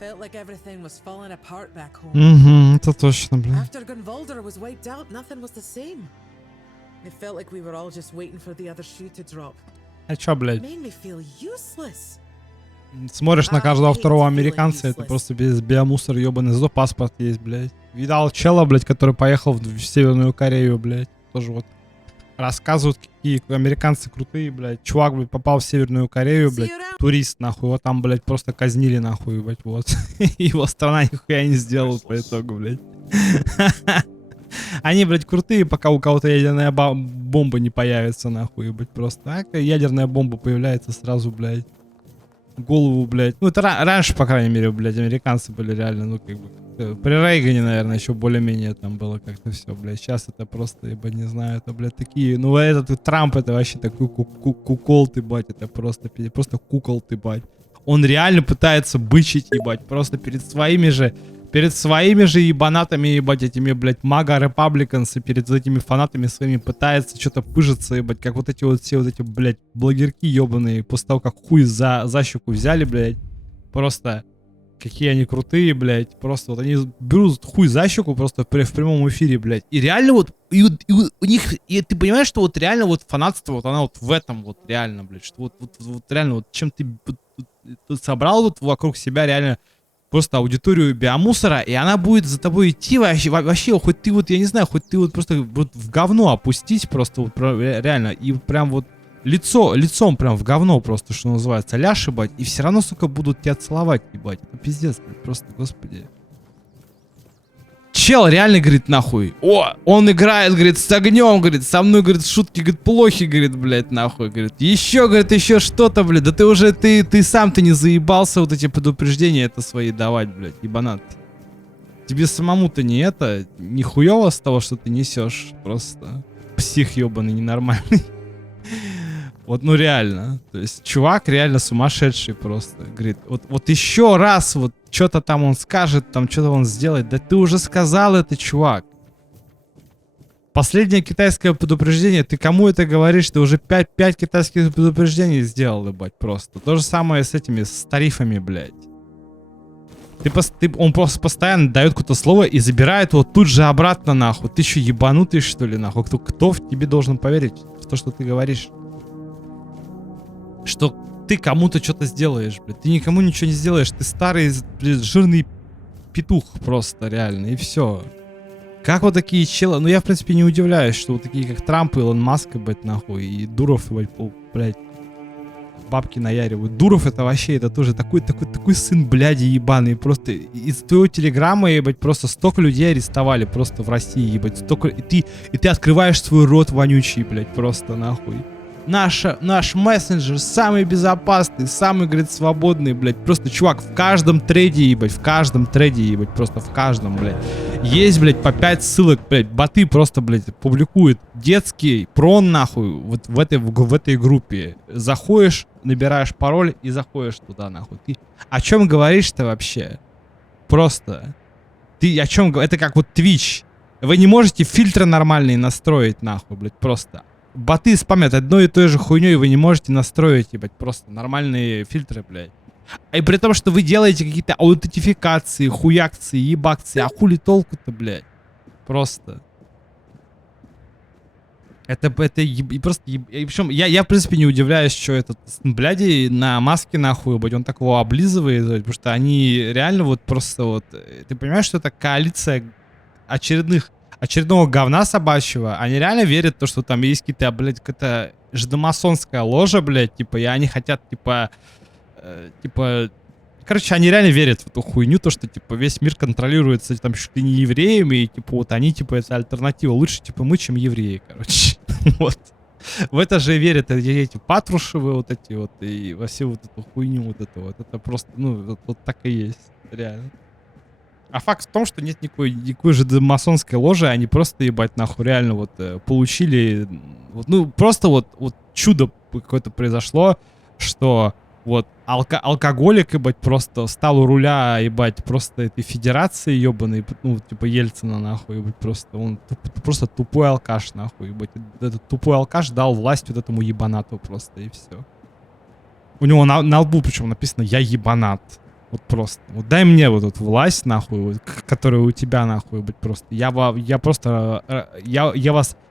Felt like everything was falling apart back home. Угу, это точно, блин. After Gunvalder was wiped out, nothing was the same. It felt like we were all just waiting for the other shoe to drop. А чё, блядь? It made me feel useless. Смотришь на каждого второго американца, это просто без биомусор ебаный, зато паспорт есть, блядь. Видал чела, блядь, который поехал в Северную Корею, блядь. Тоже вот рассказывают, какие американцы крутые, блядь. Чувак, блядь, попал в Северную Корею, блядь. Турист, нахуй. Его там, блядь, просто казнили, нахуй, блядь, вот. Его страна нихуя не сделала по итогу, блядь. Они, блядь, крутые, пока у кого-то ядерная бомба не появится, нахуй, блядь, просто. А когда ядерная бомба появляется, сразу, блядь, голову, блядь. Ну, это раньше, по крайней мере, блядь, американцы были реально, ну, как бы... При Рейгане, наверное, еще более-менее там было как-то все, блядь. Сейчас это просто, ебать, не знаю, это, блядь, такие... Ну, этот Трамп, это вообще такой кукол, ты, бать, это просто кукол, ты, бать. Он реально пытается бычить, ебать, просто перед своими же ебанатами, ебать, этими, блядь, мага-репабликансы, перед этими фанатами своими пытается что-то пыжиться, ебать, как вот эти вот все вот эти, блядь, блогерки ебаные, после того, как хуй за щеку взяли, блядь, просто... Какие они крутые, блядь. Просто вот они берут хуй за щеку просто в прямом эфире, блядь. И реально вот, и у них, и ты понимаешь, что вот реально вот фанатство, вот она вот в этом вот реально, блядь. Что вот реально вот чем ты собрал вот вокруг себя реально просто аудиторию биомусора, и она будет за тобой идти вообще, хоть ты вот, я не знаю, хоть ты вот просто вот в говно опустись просто вот реально, и прям вот лицом прям в говно просто, что называется, ляж, ебать, и все равно, сука, будут тебя целовать, ебать. Это пиздец, блядь, просто, господи. Чел реально, говорит, нахуй. О, он играет, говорит, с огнем, говорит, со мной, говорит, шутки, говорит, плохи, говорит, блядь, нахуй, говорит. Еще, говорит, еще что-то, блядь, да ты уже, ты сам-то не заебался вот эти предупреждения это свои давать, блядь, ебанат. Тебе самому-то не хуёво с того, что ты несешь, просто псих ебаный, ненормальный. Вот, ну реально, то есть чувак реально сумасшедший просто, говорит, вот еще раз вот что-то там он скажет, там что-то он сделает, да ты уже сказал это, чувак. Последнее китайское предупреждение, ты кому это говоришь, ты уже 5 китайских предупреждений сделал, ебать, просто. То же самое с этими, с тарифами, блядь. Он просто постоянно дает какое-то слово и забирает его тут же обратно, нахуй. Ты еще ебанутый, что ли, нахуй? Кто в тебе должен поверить в то, что ты говоришь? Что ты кому-то что-то сделаешь, блядь. Ты никому ничего не сделаешь. Ты старый, блядь, жирный петух просто, реально. И все. Как вот такие челы... Ну, я, в принципе, не удивляюсь, что вот такие, как Трамп, Илон Маск, блядь, нахуй, и Дуров, блядь, бабки наяривают. Дуров это вообще, это тоже такой сын, бляди, ебаный. Просто из твоего телеграмма, ебать, просто столько людей арестовали просто в России, ебать. Столько... И ты открываешь свой рот вонючий, блядь, просто, нахуй. Наш мессенджер самый безопасный, самый, говорит, свободный, блядь. Просто, чувак, в каждом треде, ебать, просто в каждом, блядь. Есть, блядь, по 5 ссылок, блядь, боты просто, блядь, публикуют детский прон, нахуй, вот в этой группе. Заходишь, набираешь пароль и заходишь туда, нахуй. Ты о чем говоришь-то вообще? Просто. Ты о чем говоришь? Это как вот Twitch. Вы не можете фильтры нормальные настроить, нахуй, блядь, просто. Боты спамят одной и той же хуйней, вы не можете настроить, ебать, просто нормальные фильтры, блядь. И при том, что вы делаете какие-то аутентификации, хуякции, ебакции, а хули толку-то, блядь? Просто. И просто, и причем я в принципе не удивляюсь, что этот бляди на маске нахуй, ебать, он такого облизывает, потому что они реально вот просто вот, ты понимаешь, что это коалиция очередного говна собачьего, они реально верят в то, что там есть какие-то, блядь, какая-то жидомасонская ложа, блядь, типа, и они хотят, типа, короче, они реально верят в эту хуйню, то, что, типа, весь мир контролируется, там, чуть ли не евреями, и, типа, вот они, типа, это альтернатива. Лучше, типа, мы, чем евреи, короче. Вот. В это же верят эти Патрушевы вот эти вот, и во всю вот эту хуйню вот эту вот. Это просто, ну, вот так и есть, реально. А факт в том, что нет никакой же масонской ложи, они просто, ебать, нахуй, реально вот получили, вот, ну, просто вот чудо какое-то произошло, что вот алкоголик, ебать, просто стал у руля, ебать, просто этой федерации ебаной, ну, типа Ельцина, нахуй, ебать, просто он просто тупой алкаш, нахуй, ебать. Этот тупой алкаш дал власть вот этому ебанату просто, и все. У него на лбу причем написано «Я ебанат». Вот просто. Вот дай мне вот эту власть, нахуй, вот, которая у тебя, нахуй, быть просто. Я вас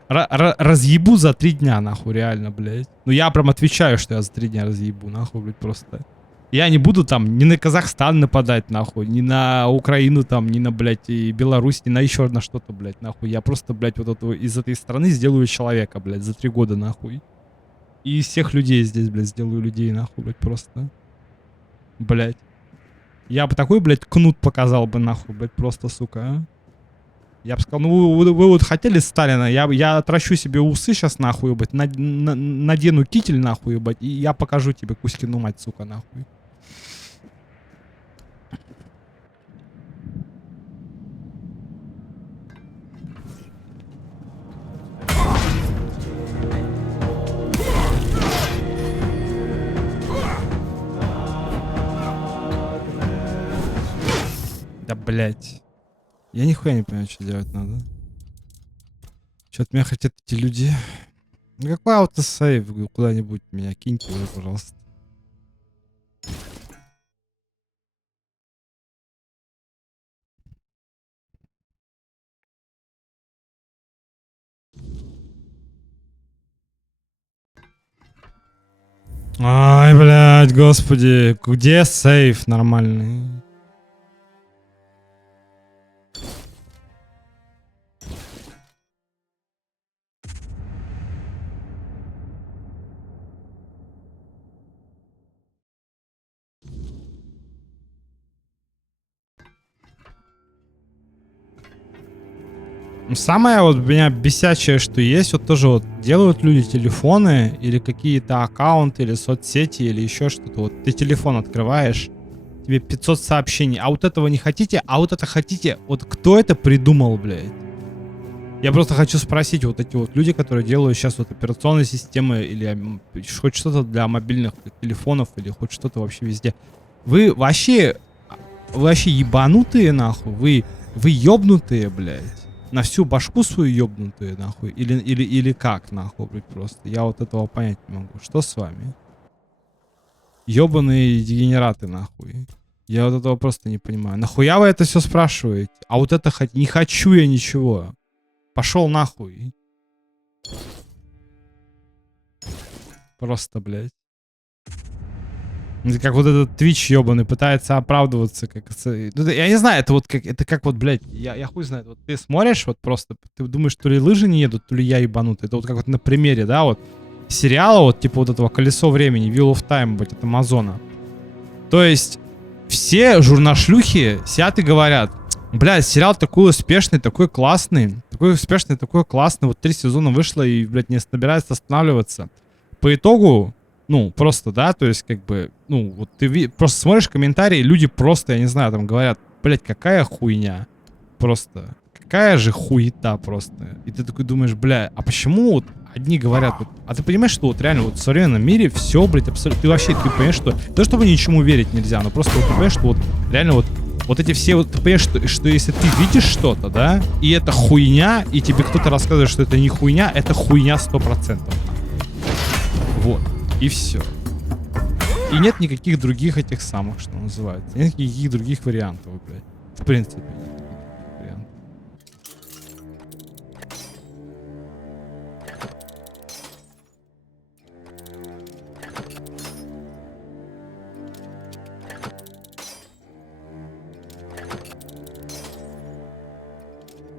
разъебу за 3 дня, нахуй, реально, блядь. Ну я прям отвечаю, что я за 3 дня разъебу, нахуй, блядь, просто. Я не буду там ни на Казахстан нападать, нахуй, ни на Украину там, ни на, блядь, и Беларусь, ни на еще на что-то, блядь, нахуй. Я просто, блядь, вот этого, из этой страны сделаю человека, блядь, за 3 года, нахуй. И из всех людей здесь, блядь, сделаю людей, нахуй, блядь, просто. Блядь. Я бы такой, блядь, кнут показал бы, нахуй, блядь, просто, сука, а. Я бы сказал, ну вы вот хотели Сталина, я отращу себе усы сейчас, нахуй, блядь, надену китель, нахуй, блядь, и я покажу тебе Кузькину мать, сука, нахуй. Да, блядь. Я нихуя не понимаю, что делать надо. Что от меня хотят эти люди? Ну какой аутосейв? Куда-нибудь меня киньте уже, пожалуйста. Ай, блядь, господи. Где сейф нормальный? Самое вот меня бесячее, что есть, вот тоже вот делают люди телефоны или какие-то аккаунты, или соцсети, или еще что-то. Вот ты телефон открываешь, тебе 500 сообщений, а вот этого не хотите, а вот это хотите. Вот кто это придумал, блядь? Я просто хочу спросить вот эти вот люди, которые делают сейчас вот операционные системы или хоть что-то для мобильных телефонов или хоть что-то вообще везде. Вы вообще ебанутые, нахуй? Вы ебнутые, блядь? На всю башку свою ебнутые, нахуй? Или как, нахуй, блядь, просто? Я вот этого понять не могу. Что с вами? Ебаные дегенераты, нахуй. Я вот этого просто не понимаю. Нахуя вы это все спрашиваете? А вот это не хочу я ничего. Пошел нахуй. Просто, блядь. Это как вот этот Twitch ебаный пытается оправдываться. Как... Я не знаю, это как вот, блядь, я хуй знает. Вот ты смотришь, вот просто, ты думаешь, то ли лыжи не едут, то ли я ебанутый. Это вот как вот на примере, да, вот сериала, вот типа вот этого «Колесо времени», Wheel of Time, блядь, от Амазона. То есть все журнашлюхи сидят и говорят: блядь, сериал такой успешный, такой классный, такой успешный, такой классный. Вот 3 сезона вышло и, блядь, не собирается останавливаться. По итогу, ну, просто, да, то есть, как бы, ну, вот ты просто смотришь комментарии, люди просто, я не знаю, там говорят: блядь, какая хуйня. Просто, какая же хуета просто. И ты такой думаешь: бля, а почему вот одни говорят, вот, а ты понимаешь, что вот реально вот в современном мире все, блядь, абсолютно, ты понимаешь, что, то чтобы ничему верить нельзя, но просто вот ты понимаешь, что вот реально вот эти все, вот ты понимаешь, что если ты видишь что-то, да, и это хуйня, и тебе кто-то рассказывает, что это не хуйня, это хуйня 100%. Вот. И все. И нет никаких других этих самых, что называется. Нет никаких других вариантов, блядь. В принципе, нет никаких вариантов.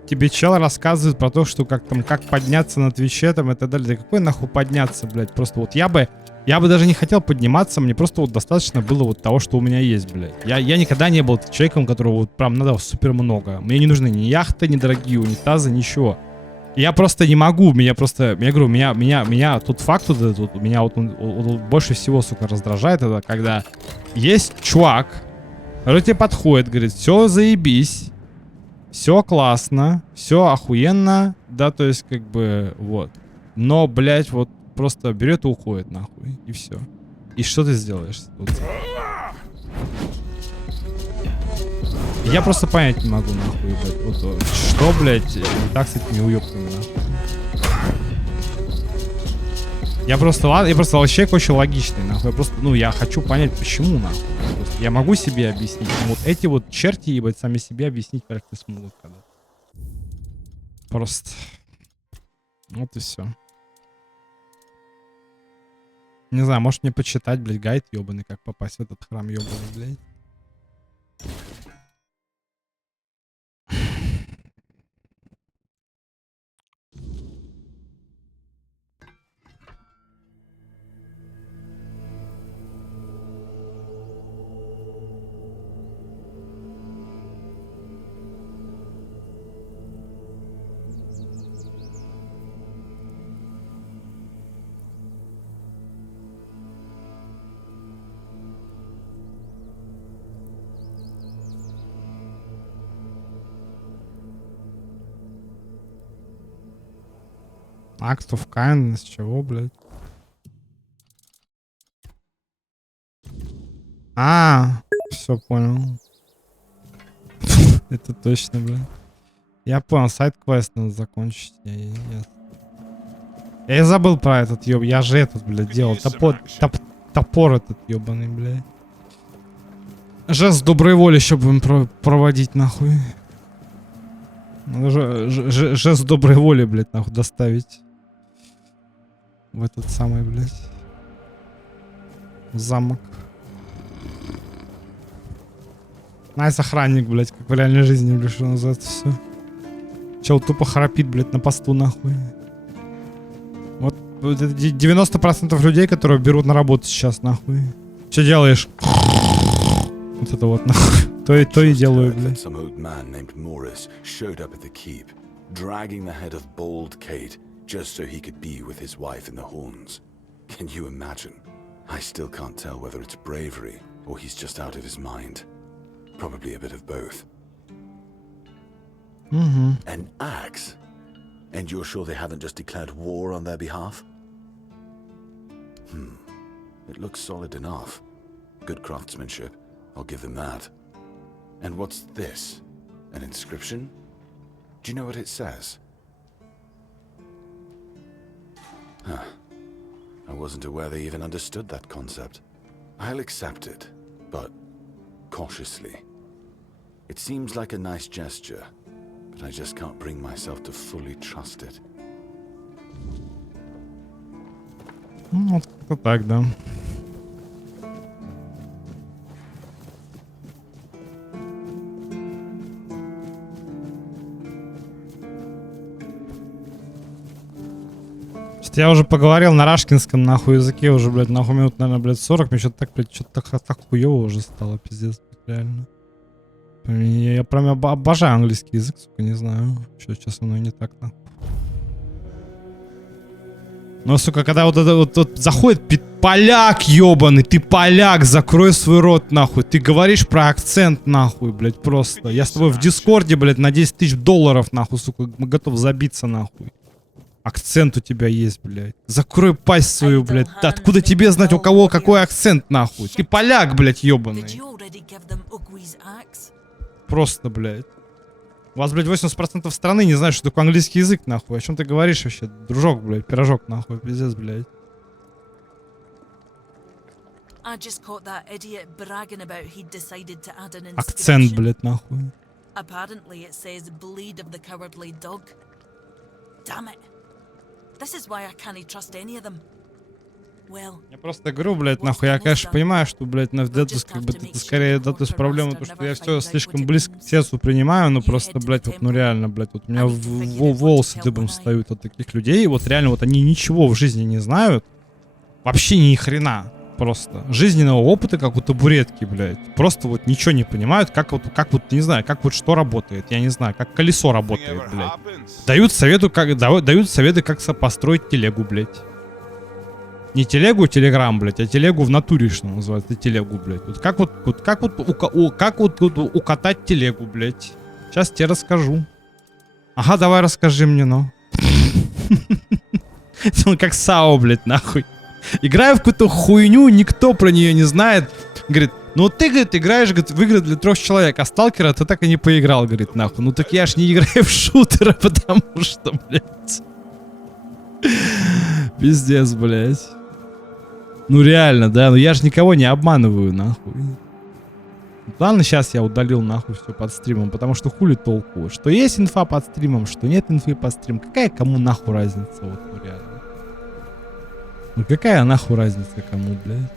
тебе чел рассказывает про то, что как подняться на Твиче там и так далее. Да какой нахуй подняться, блядь? Просто вот я бы даже не хотел подниматься, мне просто вот достаточно было вот того, что у меня есть, блядь. Я никогда не был человеком, которого вот прям надо супер много. Мне не нужны ни яхты, ни дорогие унитазы, ничего. Я просто не могу, я говорю, меня тут факт вот этот, меня вот больше всего, сука, раздражает это, когда есть чувак, который тебе подходит, говорит, все заебись, все классно, все охуенно, да, то есть как бы, вот. Но, блядь, вот просто берет и уходит нахуй, и все. И что ты сделаешь? Я просто понять не могу, нахуй, ебать. Вот, что, блядь, не так с этими уёбками, нахуй. Я просто человек очень логичный, нахуй. Я просто, я хочу понять, почему, нахуй. Просто я могу себе объяснить. Но вот эти вот черти, ебать, сами себе объяснить вряд ли смогут когда. Просто. Вот и все. Не знаю, может мне почитать, блядь, гайд ебаный, как попасть в этот храм ебаный, блядь. Act of kindness, чего, блядь? Все понял. Это точно, блядь. Я понял, сайд-квест надо закончить. Я и забыл про этот ёб. Я же этот, блядь, делал. Топор этот ёбаный, блядь. Жест доброй воли, чтобы им проводить, нахуй. Жест доброй воли, блядь, нахуй, доставить. В этот самый, блядь. Замок. Найс охранник, блядь, как в реальной жизни, блядь, что называется все. Чел тупо храпит, блядь, на посту, нахуй. Вот 90% людей, которые берут на работу сейчас, нахуй. Что делаешь? Вот это вот, нахуй. То и делаю, блядь. Some old man named Morris showed up at the keep, dragging the head of Bald Kate, just so he could be with his wife in the horns. Can you imagine? I still can't tell whether it's bravery or he's just out of his mind. Probably a bit of both. An axe? And you're sure they haven't just declared war on their behalf? It looks solid enough. Good craftsmanship. I'll give them that. And what's this? An inscription? Do you know what it says? Huh. I wasn't aware they even understood that concept. I'll accept it, but cautiously. It seems like a nice gesture, but I just can't bring myself to fully trust it. Вот как-то так, да. Я уже поговорил на рашкинском, нахуй, языке уже, блядь, нахуй минут, наверное, блядь, 40. Мне что-то так, блядь, так хуёво уже стало, пиздец, реально. Я прям обожаю английский язык, сука, не знаю. Что сейчас со мной не так, нахуй. Но, сука, когда вот это вот заходит поляк ёбаный, ты поляк, закрой свой рот, нахуй. Ты говоришь про акцент, нахуй, блядь, просто. Я с тобой в Дискорде, блядь, на 10 тысяч долларов, нахуй, сука, готов забиться, нахуй. Акцент у тебя есть, блядь. Закрой пасть свою, блядь. Да откуда тебе знать, у кого какой акцент, нахуй? Ты поляк, блядь, ёбаный. Просто, блядь. У вас, блядь, 80% страны не знают, что такое английский язык, нахуй. О чем ты говоришь вообще? Дружок, блядь, пирожок, нахуй. Пиздец, блядь. Акцент, блядь, нахуй. Damn it. This is why I can't trust any of them. Well, Я просто говорю, блядь, нахуй. Я, конечно, понимаю, что, блядь, как бы это скорее датус проблема, то, что я все слишком близко к сердцу принимаю, но просто, блядь, вот, ну реально, блядь, вот у меня волосы дыбом встают от таких людей, вот реально, вот они ничего в жизни не знают, вообще ни хрена, просто. Жизненного опыта, как у табуретки, блядь. Просто вот ничего не понимают, как вот, не знаю, как вот что работает, я не знаю, как колесо работает, блядь. Дают советы, как построить телегу, блядь. Не телегу, телеграм, блядь, а телегу в натуре, что называется, телегу, блядь. Вот как укатать телегу, блядь. Сейчас тебе расскажу. Ага, давай расскажи мне, ну. Он как САО, блядь, нахуй. Играю в какую-то хуйню, никто про нее не знает. Говорит, ну ты, говорит, играешь, говорит, в игры для 3 человек, а сталкера ты так и не поиграл, говорит, нахуй. Ну так я ж не играю в шутеры, потому что, блядь. Пиздец, блядь. Ну реально, да, но я же никого не обманываю, нахуй. Ладно, сейчас я удалил нахуй все под стримом, потому что хули толку. Что есть инфа под стримом, что нет инфы под стримом. Какая кому нахуй разница, вот, ну реально. Ну какая нахуй разница кому, блядь.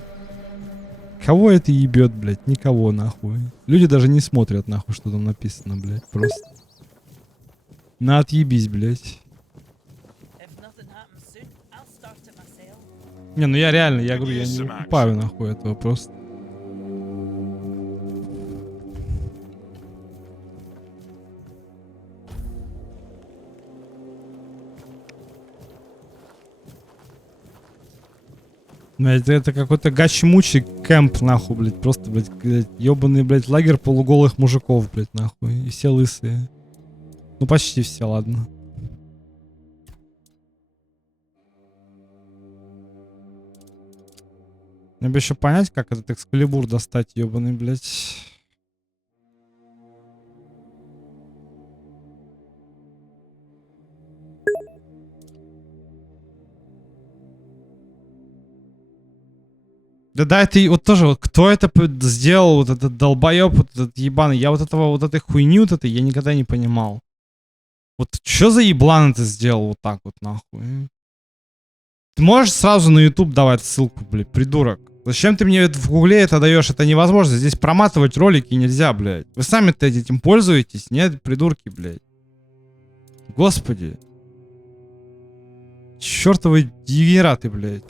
Кого это ебет, блядь, никого нахуй. Люди даже не смотрят нахуй, что там написано, блядь, просто. На отъебись, блядь. Не, ну я реально, я говорю, я не укупаю нахуй этого просто. Это какой-то гачи-мучи кэмп, нахуй, блядь. Просто, блядь, ебаный, блядь, лагерь полуголых мужиков, блядь, нахуй. И все лысые. Ну, почти все, ладно. Мне бы еще понять, как этот экскалибур достать, ебаный, блядь. Да, это вот тоже, вот кто это сделал, вот этот долбоеб, вот этот ебаный. Я вот этой хуйни вот этой я никогда не понимал. Вот что за еблан это сделал вот так вот, нахуй? Ты можешь сразу на YouTube давать ссылку, блядь, придурок? Зачем ты мне это в гугле это даешь? Это невозможно. Здесь проматывать ролики нельзя, блядь. Вы сами-то этим пользуетесь? Нет, придурки, блядь. Господи. Чёртовы дегенераты, блядь.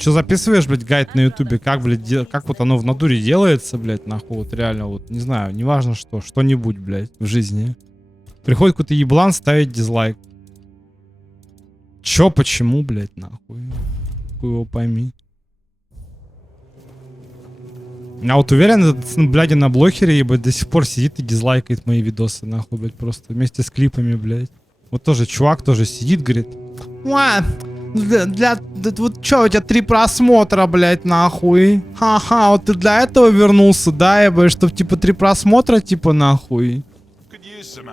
Что записываешь, блядь, гайд на ютубе? Как, блядь, как вот оно в натуре делается, блядь, нахуй, вот реально, вот, не знаю, неважно что, что-нибудь, блядь, в жизни. Приходит какой-то еблан ставить дизлайк. Чё, почему, блядь, нахуй? Хуй его пойми. А вот уверен, этот сын, блядь, на блохере, ебать, до сих пор сидит и дизлайкает мои видосы, нахуй, блядь, просто вместе с клипами, блядь. Вот тоже чувак тоже сидит, говорит, вот чё, у тебя 3 просмотра, блядь, нахуй. Ха-ха, вот ты для этого вернулся, да, ебать, чтоб, типа, 3 просмотра, типа, нахуй.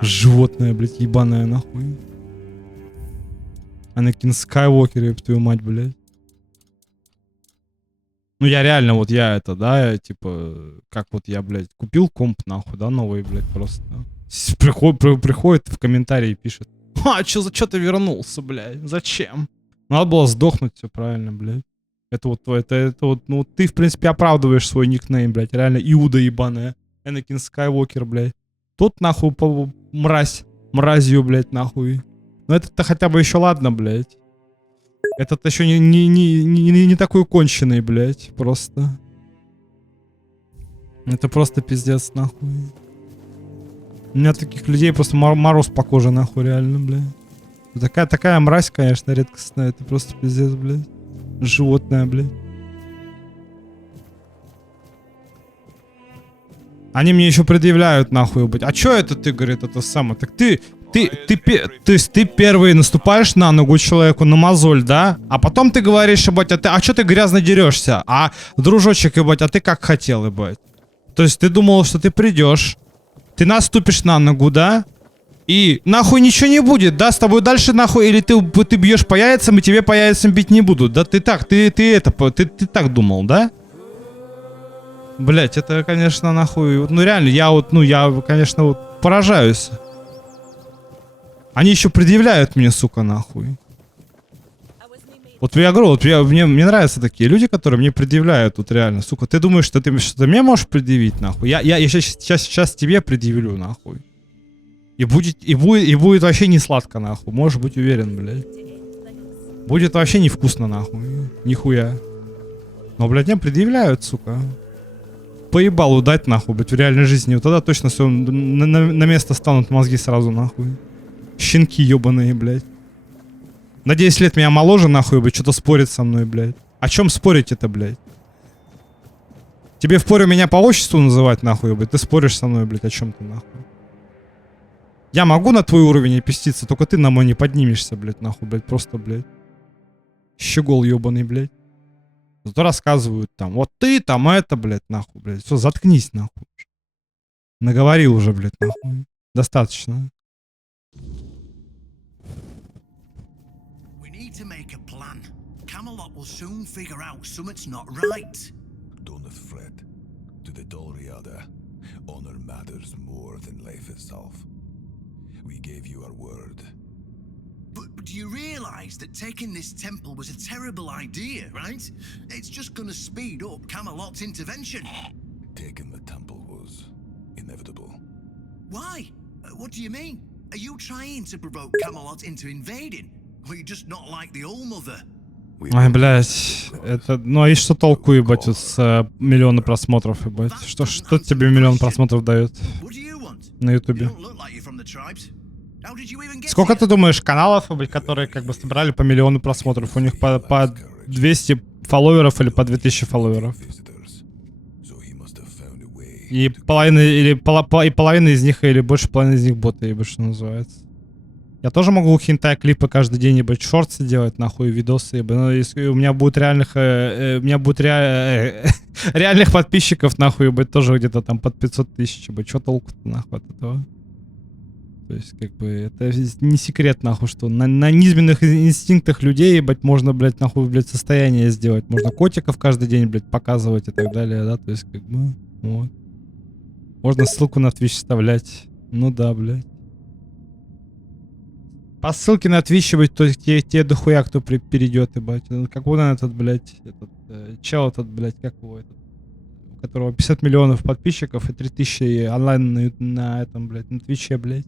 Животное, блядь, ебаное, нахуй. Анакин Скайуокер, еб твою мать, блядь. Ну я реально, вот я это, да, типа, как вот я, блядь, купил комп, нахуй, да, новый, блядь, просто. Приходит в комментарии и пишет. А, чё ты вернулся, блядь, зачем? Надо было сдохнуть, все правильно, блядь. Это вот, это вот, ну ты, в принципе, оправдываешь свой никнейм, блядь, реально, Иуда ебаная. Энакин Скайуокер, блядь. Тот, нахуй, мразью, блядь, нахуй. Ну это-то хотя бы еще ладно, блядь. Этот еще не такой конченый, блядь, просто. Это просто пиздец, нахуй. У меня таких людей просто мороз по коже, нахуй, реально, блядь. Такая мразь, конечно, редкостная. Это просто пиздец, блядь. Животное, блядь. Они мне еще предъявляют, нахуй, блядь. А чё это ты, говорит, это самое? Так то есть ты первый наступаешь на ногу человеку, на мозоль, да? А потом ты говоришь, ебать, а чё ты грязно дерешься? А, дружочек, ебать, а ты как хотел, ебать? То есть ты думал, что ты придешь, ты наступишь на ногу, да? И нахуй ничего не будет, да? С тобой дальше нахуй, или ты бьешь по яйцам, и тебе по яйцам бить не будут, да? Ты так думал, да? Блять, это, конечно, нахуй, ну реально, я, конечно, вот поражаюсь. Они еще предъявляют мне, сука, нахуй. Вот я говорю, вот мне нравятся такие люди, которые мне предъявляют тут реально. Сука, ты думаешь, что ты мне можешь предъявить, нахуй? Я сейчас тебе предъявлю, нахуй. И будет вообще не сладко, нахуй. Можешь быть уверен, блядь. Будет вообще невкусно, нахуй. Нихуя. Но, блядь, мне предъявляют, сука. Поебалу дать, нахуй, блядь, в реальной жизни. Вот тогда точно все на место станут мозги сразу, нахуй. Щенки ебаные, блядь. На 10 лет меня моложе, нахуй, блядь, что-то спорит со мной, блядь. О чем спорить это, блядь? Тебе впору меня по отчеству называть, нахуй, блядь? Ты споришь со мной, блядь, о чем ты, нахуй? Я могу на твой уровень опуститься, только ты на мой не поднимешься, блядь, нахуй, блядь, просто, блядь. Щегол ебаный, блядь. Зато рассказывают там, вот ты там это, блядь, нахуй, блядь. Все, заткнись, нахуй. Наговорил уже, блядь, нахуй. Достаточно. To make a plan. Camelot will soon figure out something's not right. Don't fret. To the Dolriada, honor matters more than life itself. We gave you our word. But do you realize that taking this temple was a terrible idea, right? It's just gonna speed up Camelot's intervention. Taking the temple was inevitable. Why? What do you mean? Are you trying to provoke Camelot into invading? Or you just not like the All Mother? Ой, блядь, это, ну и что толку, ебать, с миллиона просмотров, ебать? Что тебе миллион просмотров дает на ютубе? Сколько ты думаешь каналов, ебать, которые как бы собрали по миллиону просмотров? У них по 200 фолловеров или по 2000 фолловеров? И половина из них, или больше половины из них боты, ебать, что называется. Я тоже могу хентай клипы каждый день, ебать, шортсы делать, нахуй, видосы, ебать. Но если у меня будет реальных подписчиков, нахуй, ебать, тоже где-то там под 500 тысяч, ебать. Чё толку-то, нахуй, от этого? То есть, как бы, это не секрет, нахуй, что на низменных инстинктах людей, ебать, можно, блядь, нахуй, блядь, состояние сделать. Можно котиков каждый день, блядь, показывать и так далее, да, то есть, как бы, вот. Можно ссылку на Twitch вставлять. Ну да, блядь. По ссылке на Twitch, ебать, то те дохуя кто перейдет, ебать. Как вон этот, блядь, чел этот, блядь, как его, этот, у которого 50 миллионов подписчиков и 3000 онлайн на этом, блядь, на Твиче, блядь.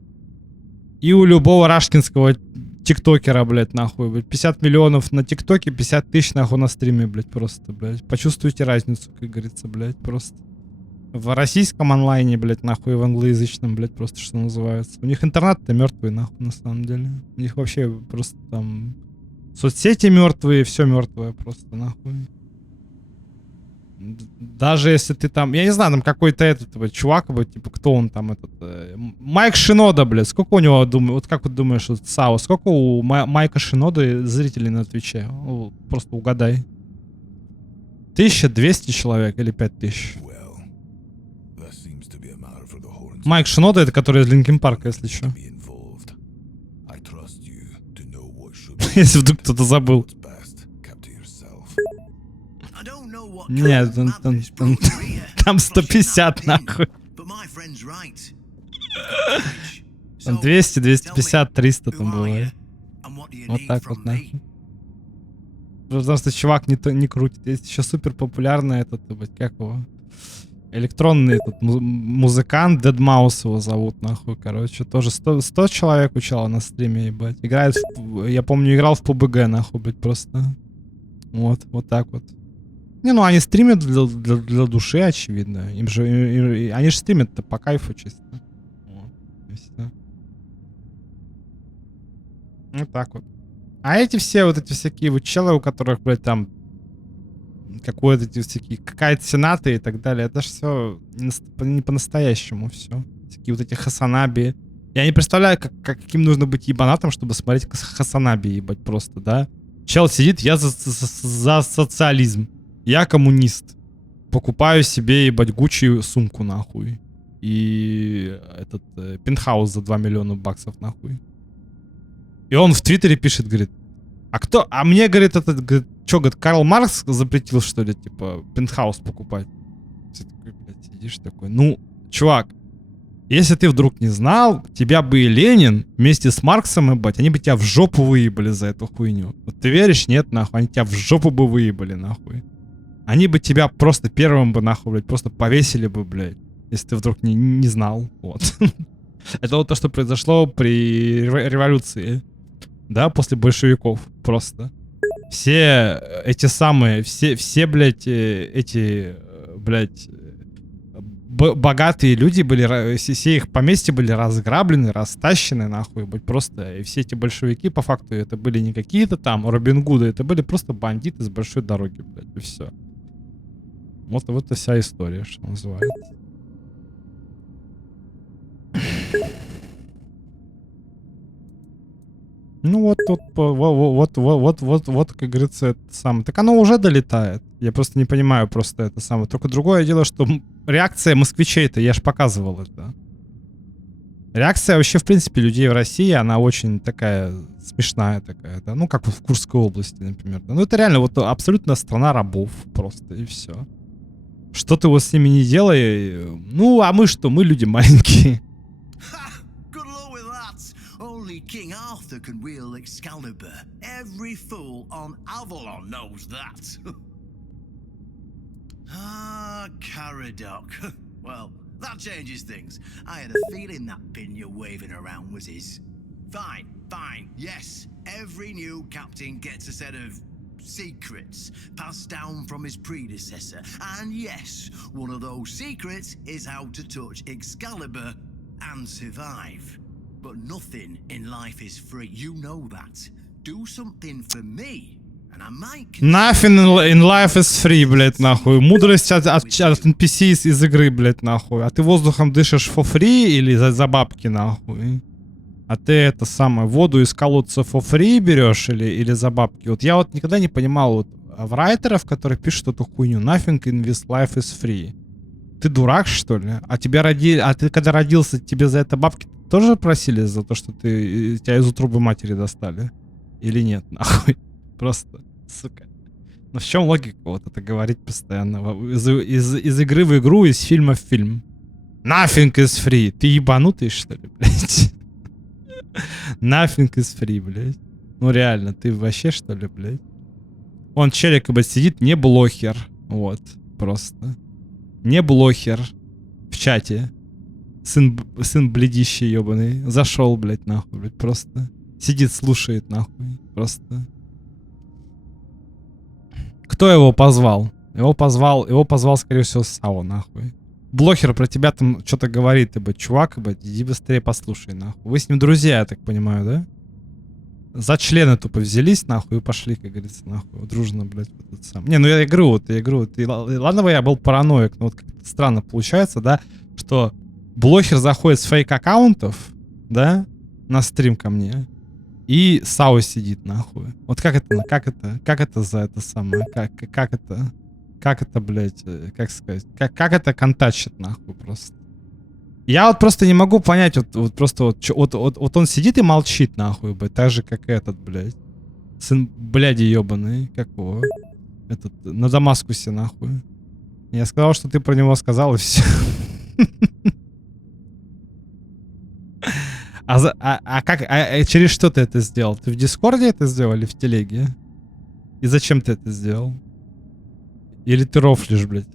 И у любого рашкинского тиктокера, блядь, нахуй, блядь. 50 миллионов на тиктоке, 50 тысяч, нахуй, на стриме, блядь, просто, блядь. Почувствуйте разницу, как говорится, блядь, просто. В российском онлайне, блядь, нахуй, в англоязычном, блядь, просто что называется. У них интернет-то мертвый, нахуй, на самом деле. У них вообще просто там соцсети мертвые, все мертвое просто, нахуй. Даже если ты там, я не знаю, там какой-то этот чувак, типа, кто он там, этот, Майк Шинода, блядь, сколько у него, вот как вот думаешь, вот, Сао, сколько у Майка Шиноды зрителей на Твиче? Просто угадай. 1200 человек или 5000? Майк Шинода, это который из Линкин Парка, если что. Если вдруг кто-то забыл. Нет, там 150, нахуй. Там 200, 250, 300 там бывает. Вот так вот, нахуй. Потому что чувак не крутит. Есть еще супер популярный этот, как его, электронный этот музыкант, Deadmau5 его зовут, нахуй, короче. Тоже 100 человек учало на стриме, ебать. Играет, я помню, играл в PUBG, нахуй, блядь, просто. Вот так вот. Не, ну они стримят для души, очевидно. Им же, они же стримят-то по кайфу чисто. Вот так вот. А эти все, вот эти всякие вот челы, у которых, блядь, там какой-то эти всякие, какая-то сенаты и так далее, это же все не по-настоящему все. Такие вот эти хасанаби. Я не представляю, каким нужно быть ебанатом, чтобы смотреть хасанаби, ебать, просто, да? Чел сидит, я за социализм. Я коммунист. Покупаю себе, ебать, Гуччи сумку, нахуй. И этот пентхаус за 2 миллиона баксов, нахуй. И он в Твиттере пишет, говорит, а мне, говорит, этот, говорит, что, говорит, Карл Маркс запретил, что ли, типа, пентхаус покупать? Ты такой, блядь, сидишь такой, ну, чувак, Если ты вдруг не знал, тебя бы и Ленин вместе с Марксом, ебать, они бы тебя в жопу выебали за эту хуйню. Вот ты веришь? Нет, нахуй. Они тебя в жопу бы выебали, нахуй. Они бы тебя просто первым бы, нахуй, блядь, просто повесили бы, блядь. Если ты вдруг не знал. Вот. Это вот то, что произошло при революции. Да, после большевиков. Просто. Все эти самые, все, блядь, эти, блядь, богатые люди были, все их поместья были разграблены, растащены, нахуй, быть просто. И все эти большевики, по факту, это были не какие-то там Робин Гуды, это были просто бандиты с большой дороги, блядь, и все. Вот и вся история, что называется. Ну вот, как говорится, это самое. Так оно уже долетает. Я просто не понимаю просто это самое. Только другое дело, что реакция москвичей-то, я ж показывал это. Реакция вообще, в принципе, людей в России, она очень такая смешная такая, да. Ну, как вот в Курской области, например. Да. Ну, это реально вот абсолютно страна рабов просто, и все. Что ты вот с ними не делай. Ну, а мы что? Мы люди маленькие. Only King Arthur can wield Excalibur. Every fool on Avalon knows that. Caradoc. Well, that changes things. I had a feeling that pin you're waving around was his. Fine. Yes, every new captain gets a set of secrets passed down from his predecessor. And yes, one of those secrets is how to touch Excalibur and survive. But nothing in life is free. You know that. Do something for me, and I might... Nothing in life is free, блядь, нахуй. Мудрость от NPC из игры, блядь, нахуй. А ты воздухом дышишь for free или за бабки, нахуй? А ты это самое, воду из колодца for free берешь или за бабки? Вот я вот никогда не понимал вот райтеров, которые пишут эту хуйню. Nothing in this life is free. Ты дурак, что ли? А ты когда родился, тебе за это бабки тоже просили за то, что тебя из утробы матери достали? Или нет, нахуй? Просто, сука. Ну в чем логика вот это говорить постоянно? Из игры в игру, из фильма в фильм. Nothing is free. Ты ебанутый, что ли, блядь? Nothing is free, блядь. Ну реально, ты вообще, что ли, блядь? Он челик, ебать, сидит, не блохер. Вот, просто. Не блохер. В чате. Сын бледищий ебаный. Зашел, блядь, нахуй, блядь, просто. Сидит, слушает, нахуй. Просто. Кто его позвал? Его позвал, скорее всего, Сао, нахуй. Блохер про тебя там что-то говорит, ебать, чувак, ебать, иди быстрее послушай, нахуй. Вы с ним друзья, я так понимаю, да? За члены тупо взялись, нахуй, и пошли, как говорится, нахуй, дружно, блядь, вот этот сам. Не, ну я игру. И ладно бы я был параноик, но вот как-то странно получается, да, что блохер заходит с фейк-аккаунтов, да, на стрим ко мне, и Сао сидит, нахуй. Вот как это за это самое, как это, блядь, как сказать, как это контачит, нахуй, просто. Я вот просто не могу понять, вот он сидит и молчит, нахуй, блядь, так же, как этот, блядь. Сын, бляди ебаный, как его, этот, на Дамаскусе, нахуй. Я сказал, что ты про него сказал, и все. Через что ты это сделал? Ты в Дискорде это сделал или в Телеге? И зачем ты это сделал? Или ты рофлишь, блядь?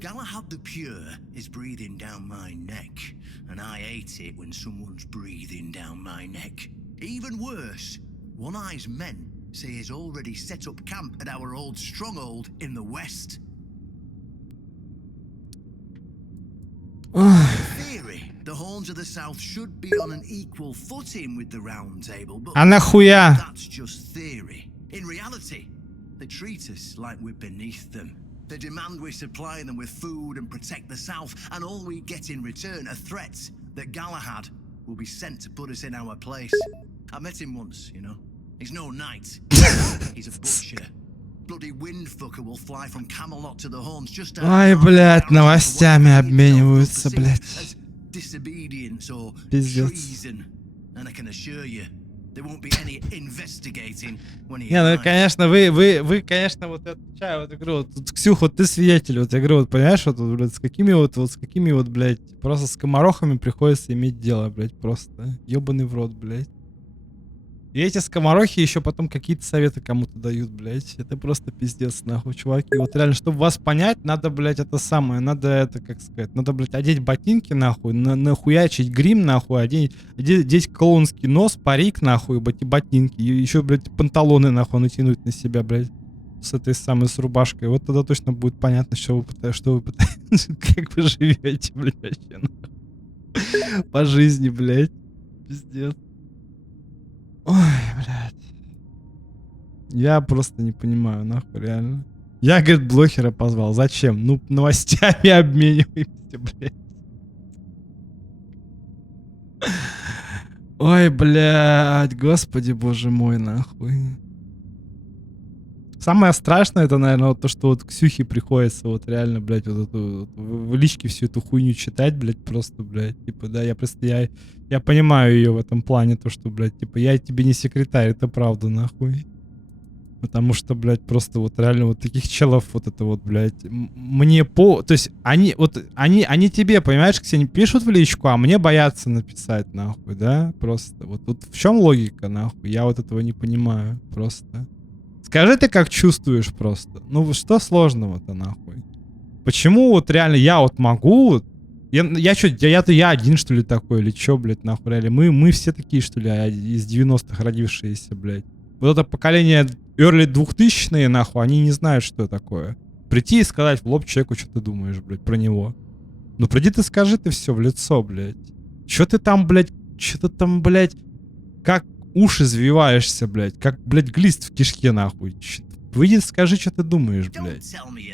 Galahad the Pure is breathing down my neck, and I hate it when someone's breathing down my neck. Even worse, One Eye's men say he's already set up camp at our old stronghold in the west. In theory, the Horns of the South should be on an equal footing with the Round Table, but that's just theory. In reality, they treat us like we're beneath them. They demand we supply them with food and protect the South, and all we get in return are threats that Galahad will be sent to put us in our place. I met him once, you know. He's no knight. He's a butcher. Bloody windfucker will fly from Camelot to the Horns just to... Ай, блядь, новостями обмениваются, блядь. Disobedience or Пиздец. treason. And I can assure you, There won't be any investigating when he Не, ну, arrives. конечно, вы, конечно, вот отвечаю, вот, я говорю, вот, тут, Ксюх, вот ты свидетель, вот, я говорю, вот, понимаешь, вот, блядь, с какими вот, блядь, просто скоморохами приходится иметь дело, блядь, просто, ёбаный в рот, блядь. И эти скоморохи еще потом какие-то советы кому-то дают, блядь, это просто пиздец, нахуй, чуваки, вот реально, чтобы вас понять, надо, блядь, это самое, надо это, как сказать, надо, блядь, одеть ботинки, нахуй, нахуячить грим, нахуй, одеть клоунский нос, парик, нахуй, и ботинки, и еще, блядь, панталоны, нахуй, натянуть на себя, блядь, с этой самой, с рубашкой, вот тогда точно будет понятно, что вы пытаетесь, как вы живете, блядь, вообще, нахуй, по жизни, блядь, пиздец. Ой, блядь. Я просто не понимаю, нахуй, реально. Я, говорит, блохера позвал. Зачем? Ну, новостями обмениваемся, блядь. Ой, блядь, господи, боже мой, нахуй. Самое страшное, это, наверное, вот то, что вот Ксюхе приходится вот реально, блядь, вот эту, вот, в личке всю эту хуйню читать, блядь, просто, блядь, типа, да, я понимаю ее в этом плане, то, что, блядь, типа, я тебе не секретарь, это правда, нахуй. Потому что, блядь, просто вот реально вот таких челов вот это вот, блядь, то есть они тебе, понимаешь, Ксения, пишут в личку, а мне боятся написать, нахуй, да, просто. Вот тут в чем логика, нахуй, я вот этого не понимаю, просто. Скажи ты, как чувствуешь просто. Ну, что сложного-то, нахуй? Почему вот реально я вот могу... Я один, что ли, такой? Или чё, блядь, нахуй, реально? Мы все такие, что ли, из 90-х родившиеся, блядь. Вот это поколение early 2000-е, нахуй, они не знают, что такое. Прийти и сказать в лоб человеку, что ты думаешь, блядь, про него. Ну, приди ты скажи ты все в лицо, блядь. Чё ты там, блядь, как уши завиваешься, блядь, как, блядь, глист в кишке, нахуй. Выйди, скажи, что ты думаешь, блядь.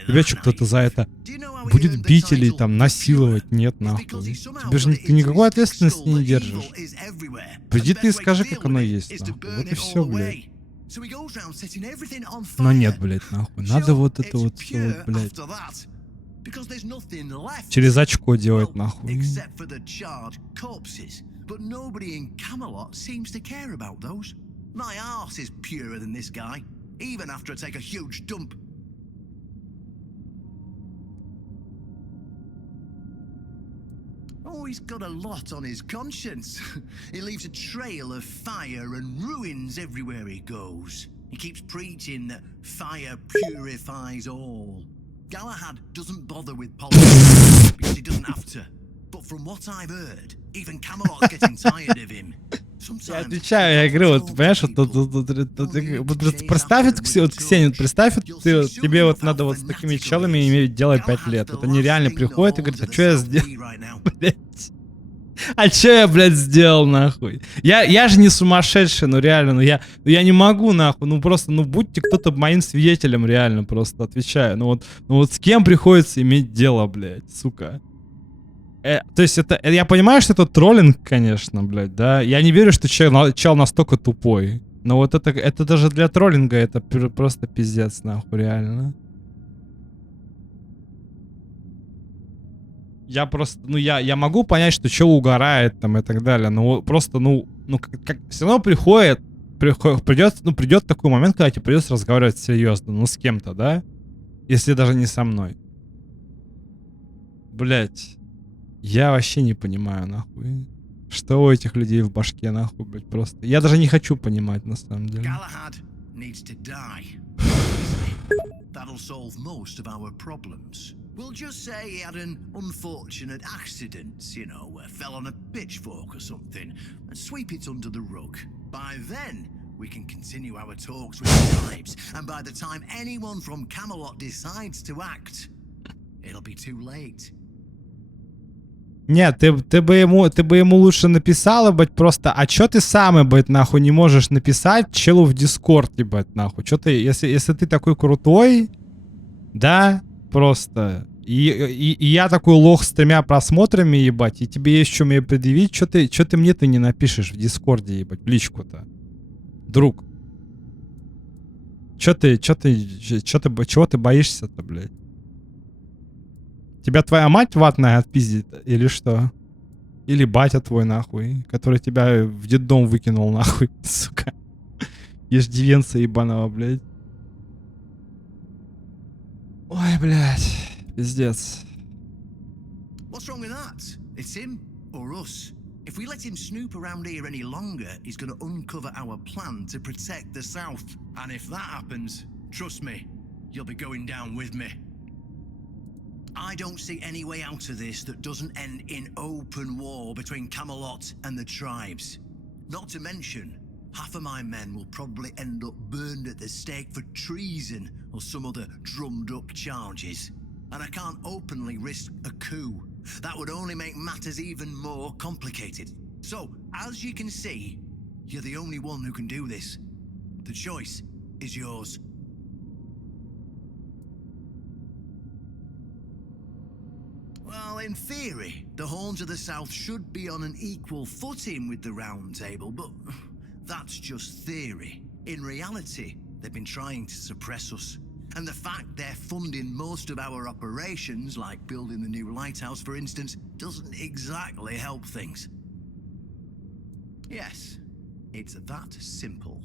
Тебя что, кто-то за это будет бить или там насиловать? Нет, нахуй. Тебе же ты никакой ответственности не держишь. Приди ты и скажи, как оно есть, нахуй. Вот и все, блядь. Но нет, блядь, нахуй. Надо вот это вот все, вот, блядь, через очко делать, нахуй. But nobody in Camelot seems to care about those. My arse is purer than this guy, even after I take a huge dump. Oh, he's got a lot on his conscience. He leaves a trail of fire and ruins everywhere he goes. He keeps preaching that fire purifies all. Galahad doesn't bother with politics because he doesn't have to. But from what I've heard, even Camelot's getting tired of him. Я отвечаю, я говорю, вот, понимаешь, вот представь вот Ксения, вот представь, вот, тебе вот надо вот с такими челами иметь дело 5 лет. Вот они реально приходят и говорят, а что я сделал? Блять. А что я, блядь, сделал, нахуй? Я же не сумасшедший, ну реально, я не могу, нахуй, ну просто, ну будьте кто-то моим свидетелем, реально, просто отвечаю. Ну вот с кем приходится иметь дело, блядь, сука? То есть это, я понимаю, что это троллинг, конечно, блядь, да. Я не верю, что чел настолько тупой. Но вот это даже для троллинга это просто пиздец, нахуй, реально. Я просто, ну я могу понять, что чел угорает там и так далее, но просто, как все равно придет такой момент, когда тебе придется разговаривать серьезно, ну с кем-то, да? Если даже не со мной. Блять. Я вообще не понимаю, нахуй. Что у этих людей в башке, нахуй, блядь, просто. Я даже не хочу понимать, на самом деле. That'll solve most of our problems. We'll just say he had an unfortunate accident, you know, fell on a pitchfork or something, and sweep it under the rug. By then, we can continue our talks with the tribes, and by the time anyone from Camelot decides to act, it'll be too late. Нет, ты бы ему лучше написал, ебать, просто, а чё ты сам, ебать, нахуй, не можешь написать челу в Дискорд, ебать, нахуй, чё ты, если ты такой крутой, да, просто, и я такой лох с 3 просмотрами, ебать, и тебе есть что мне предъявить, чё ты мне-то не напишешь в Дискорде, ебать, в личку-то, друг, чего ты боишься-то, блядь? Тебя твоя мать ватная отпиздит или что? Или батя твой, нахуй, который тебя в детдом выкинул, нахуй, сука. Иждивенца ебаного, блядь. Ой, блядь, пиздец. What's wrong with that? It's him or us. If we let him snoop around here any longer, he's going to uncover our plan to protect the South. And if that happens, trust me, you'll be going down with me. I don't see any way out of this that doesn't end in open war between Camelot and the tribes. Not to mention, half of my men will probably end up burned at the stake for treason or some other drummed up charges. And I can't openly risk a coup. That would only make matters even more complicated. So, as you can see, you're the only one who can do this. The choice is yours. Well, in theory, the Horns of the South should be on an equal footing with the Round Table, but that's just theory. In reality, they've been trying to suppress us. And the fact they're funding most of our operations, like building the new lighthouse, for instance, doesn't exactly help things. Yes, it's that simple.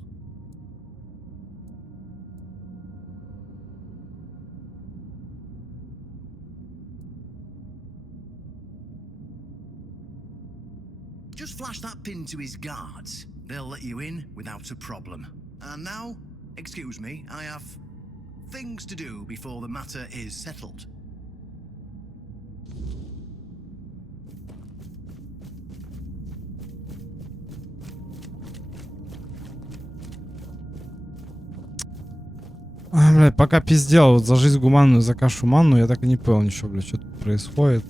Just flash that pin to his guards. They'll let you in without a problem. And now, excuse me, I have things to do before the matter is settled. Ой, блядь, пока пиздел вот за жизнь гуманную, за кашу манную, я так и не понял ничего, блядь, что тут происходит.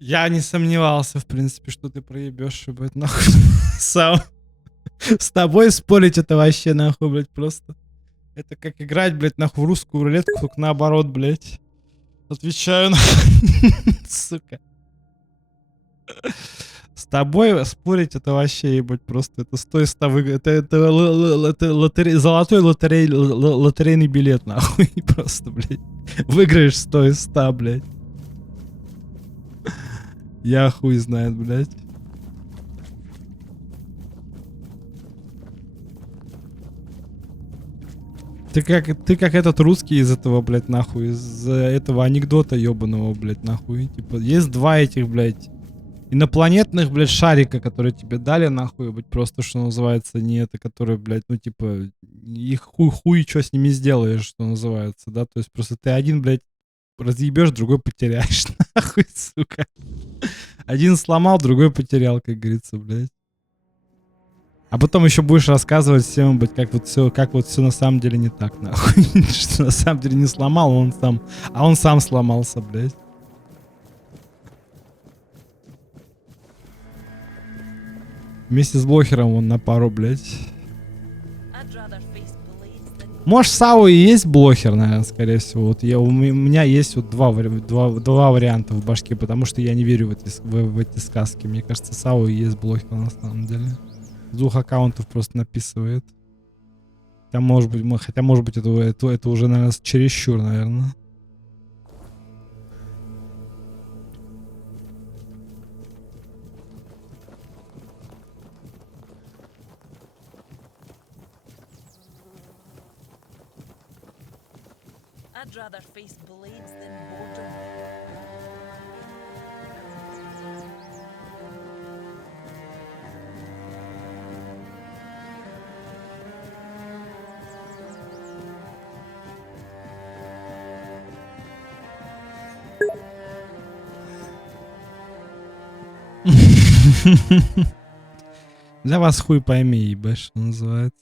Я не сомневался, в принципе, что ты проебешь, блядь, нахуй. Сам. С тобой спорить это вообще, нахуй, блядь, просто. Это как играть, блядь, нахуй, в русскую рулетку, только наоборот, блядь. Отвечаю, нахуй. Сука. С тобой спорить это вообще, ебать, просто. Это 100 выиграть. Это золотой лотерейный билет, нахуй. Просто, блядь. Выиграешь 100 из 100, блядь. Я хуй знает, блядь. Ты как этот русский из этого, блядь, нахуй, из этого анекдота ебаного, блядь, нахуй. Типа, есть два этих, блядь, инопланетных, блядь, шарика, которые тебе дали, нахуй, блядь, просто, что называется, не это, которые, блядь, ну, типа, их хуй, что с ними сделаешь, что называется, да, то есть просто ты один, блядь, разъебешь, другой потеряешь, нахуй, сука. Один сломал, другой потерял, как говорится, блядь. А потом еще будешь рассказывать всем, блядь, как вот все на самом деле не так, нахуй. Что на самом деле не сломал, он сам сломался, блядь. Вместе с блохером он на пару, блядь. Может, Сау и есть блохер, наверное, скорее всего. Вот у меня есть вот два варианта в башке, потому что я не верю в эти сказки. Мне кажется, Сау и есть блохер на самом деле. С 2 аккаунтов просто написывает. Хотя, может быть, это уже, наверное, чересчур, наверное. I'd rather face blades than boredom. Для вас хуй пойми, ебать, что называется.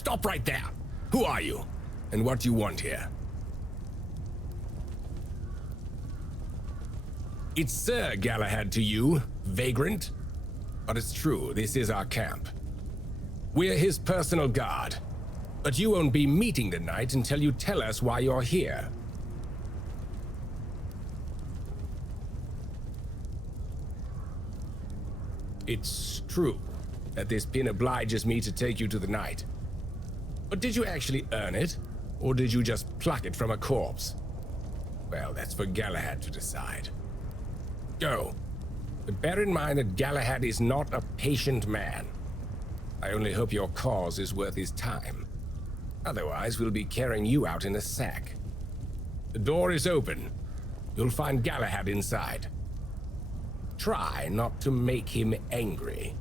Stop right there. Who are you? And what do you want here? It's Sir Galahad to you, vagrant. But it's true, this is our camp. We're his personal guard. But you won't be meeting tonight until you tell us why you're here. It's true that this pin obliges me to take you to the night. But did you actually earn it? Or did you just pluck it from a corpse? Well, that's for Galahad to decide. Go. But bear in mind that Galahad is not a patient man. I only hope your cause is worth his time. Otherwise, we'll be carrying you out in a sack. The door is open. You'll find Galahad inside. Try not to make him angry.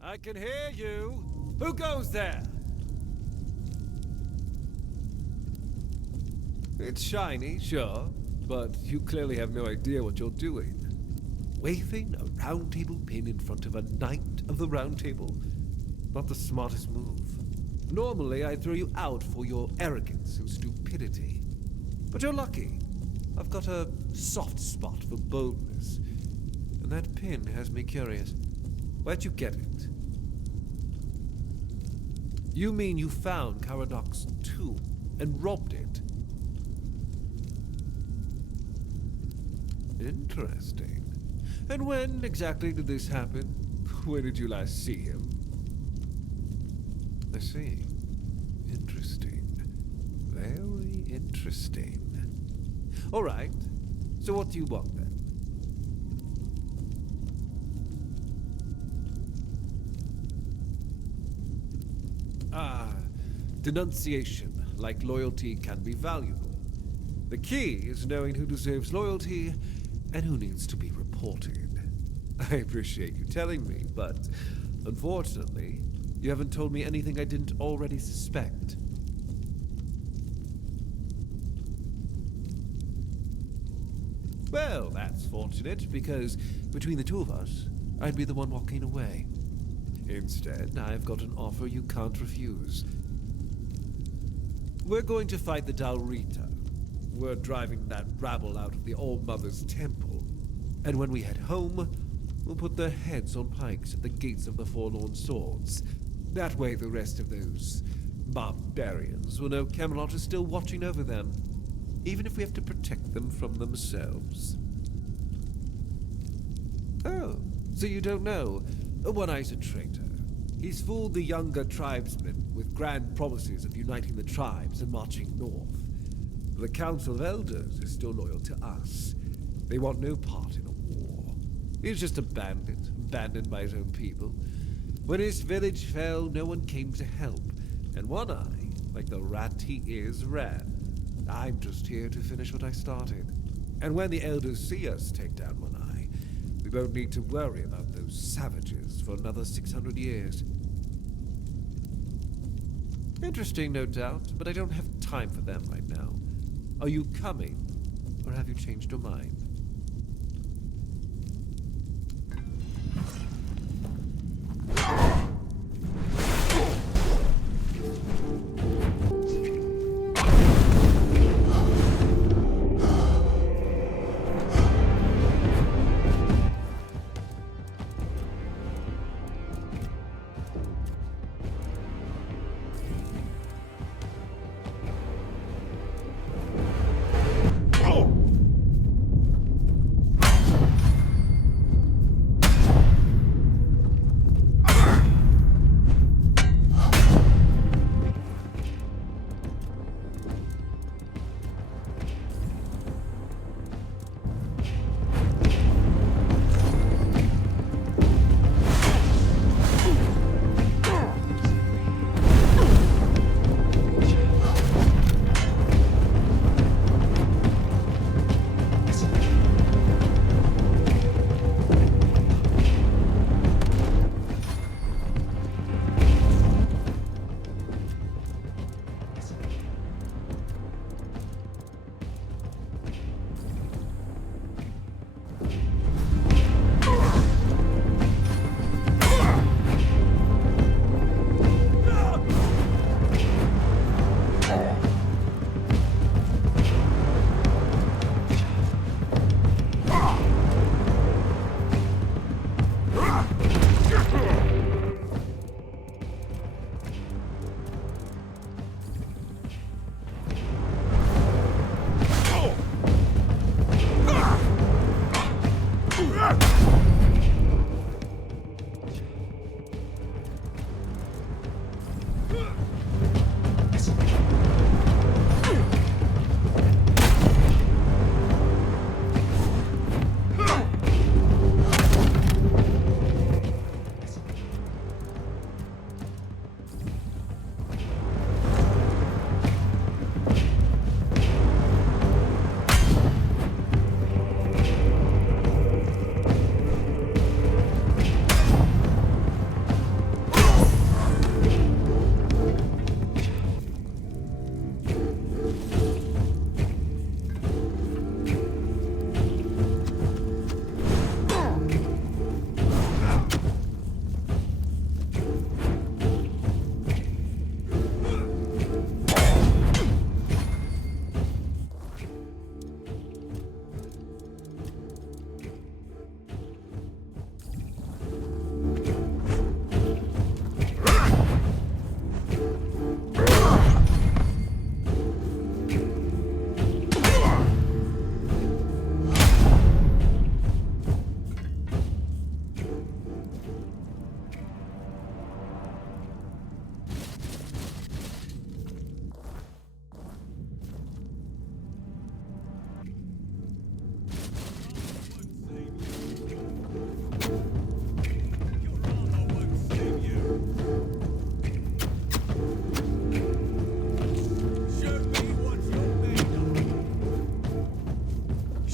I can hear you. Who goes there? It's shiny, sure, but you clearly have no idea what you're doing. Waving a round table pin in front of a knight of the round table? Not the smartest move. Normally, I'd throw you out for your arrogance and stupidity. But you're lucky. I've got a soft spot for boldness. And that pin has me curious. Where'd you get it? You mean you found Caradoc's tomb and robbed it? Interesting. And when exactly did this happen? Where did you last see him? I see. Interesting. Very interesting. All right. So what do you want then? Denunciation, like loyalty, can be valuable. The key is knowing who deserves loyalty and who needs to be reported. I appreciate you telling me, but unfortunately, you haven't told me anything I didn't already suspect. Well, that's fortunate, because between the two of us, I'd be the one walking away. Instead, I've got an offer you can't refuse. We're going to fight the Dalrita. We're driving that rabble out of the All Mother's temple. And when we head home, we'll put their heads on pikes at the gates of the Forlorn Swords. That way the rest of those barbarians will know Camelot is still watching over them, even if we have to protect them from themselves. Oh, so you don't know? One-Eye's a traitor. He's fooled the younger tribesmen with grand promises of uniting the tribes and marching north. The Council of Elders is still loyal to us. They want no part in a war. He's just a bandit, abandoned by his own people. When his village fell, no one came to help. And One-Eye, like the rat he is, ran. I'm just here to finish what I started. And when the Elders see us take down One-Eye, we won't need to worry about those savages for another 600 years. Interesting, no doubt, but I don't have time for them right now. Are you coming, or have you changed your mind?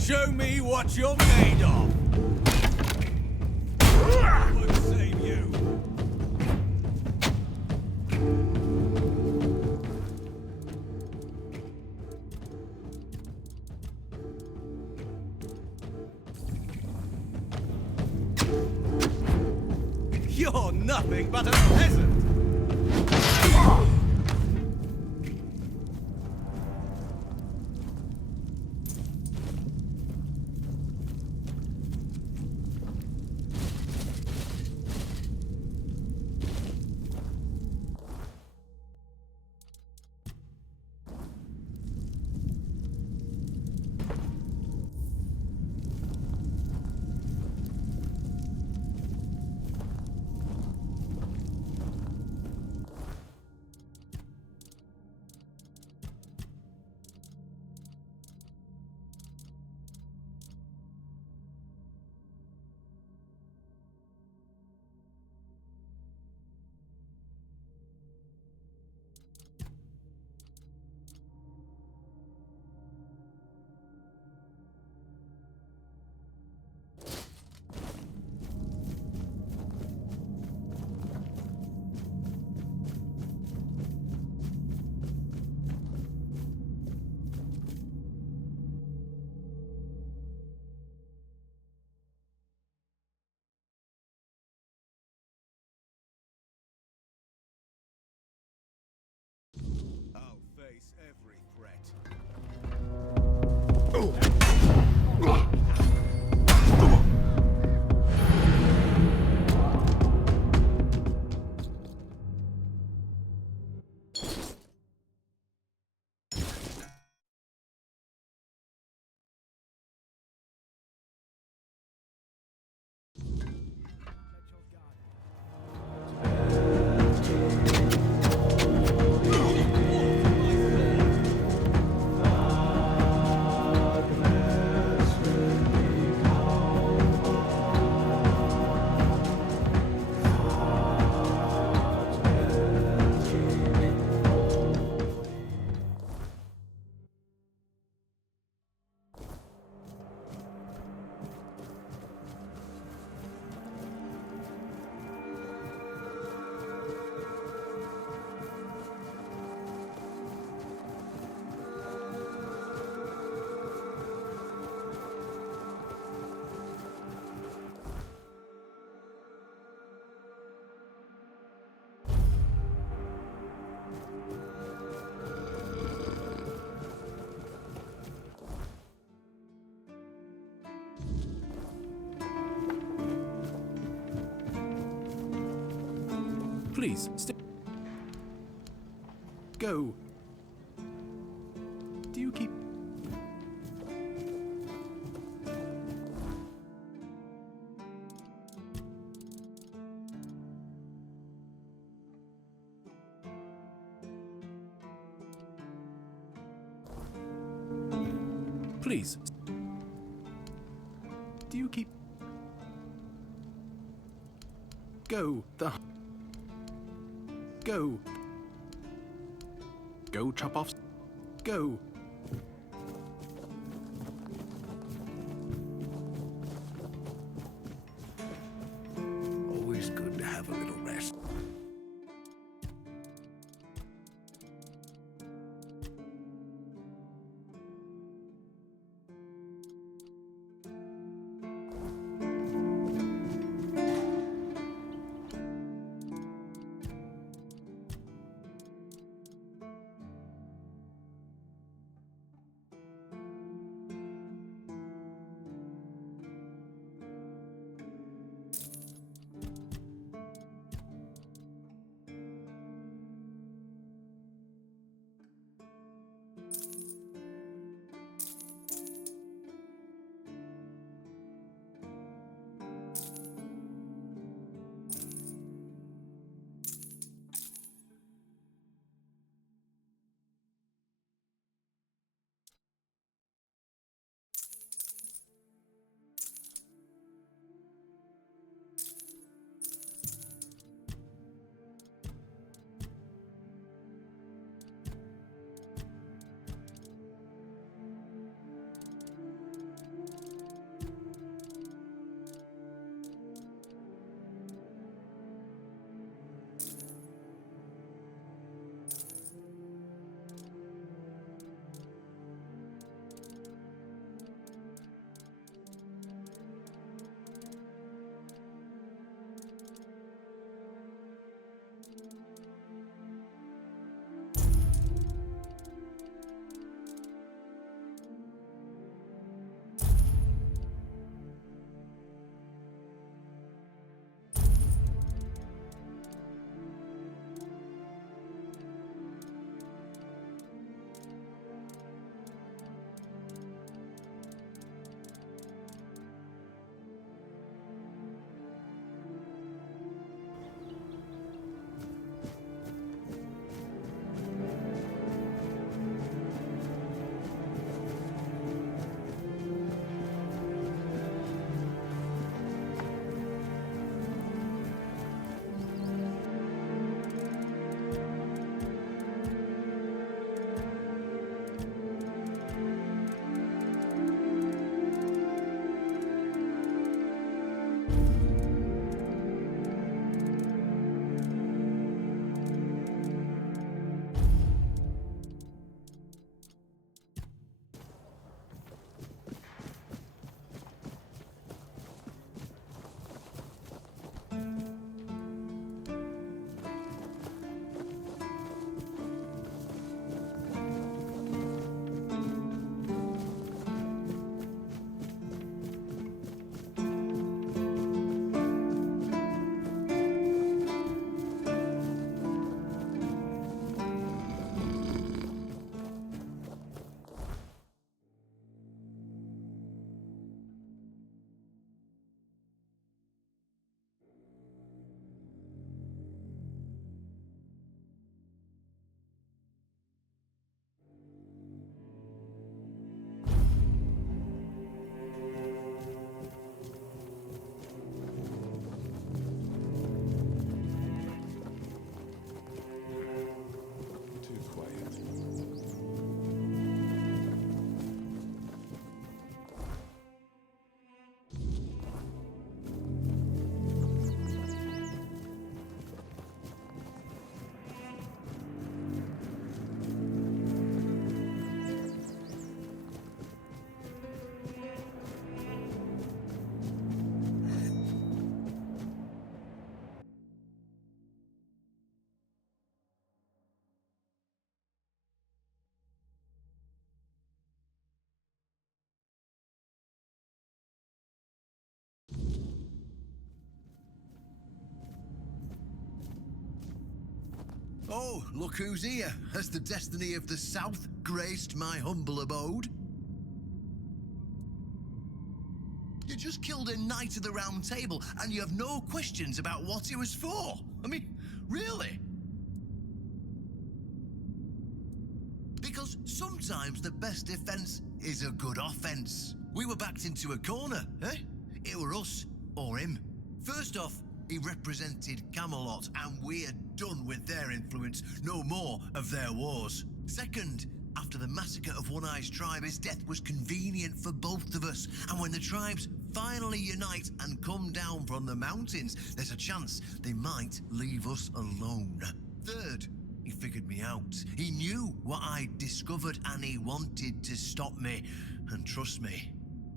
Show me what you're made of. Won't save you. You're nothing but a peasant. I'll face every threat. Please, go. Do you keep... Please. Do you keep... Go. Go. Go chop off. Go. Always good to have a little rest. Oh, look who's here. Has the destiny of the South graced my humble abode? You just killed a knight of the Round Table, and you have no questions about what it was for. I mean, really? Because sometimes the best defense is a good offense. We were backed into a corner, eh? It were us or him. First off, he represented Camelot, and we're done with their influence, no more of their wars. Second, after the massacre of One Eye's tribe, his death was convenient for both of us. And when the tribes finally unite and come down from the mountains, there's a chance they might leave us alone. Third, he figured me out. He knew what I'd discovered and he wanted to stop me. And trust me,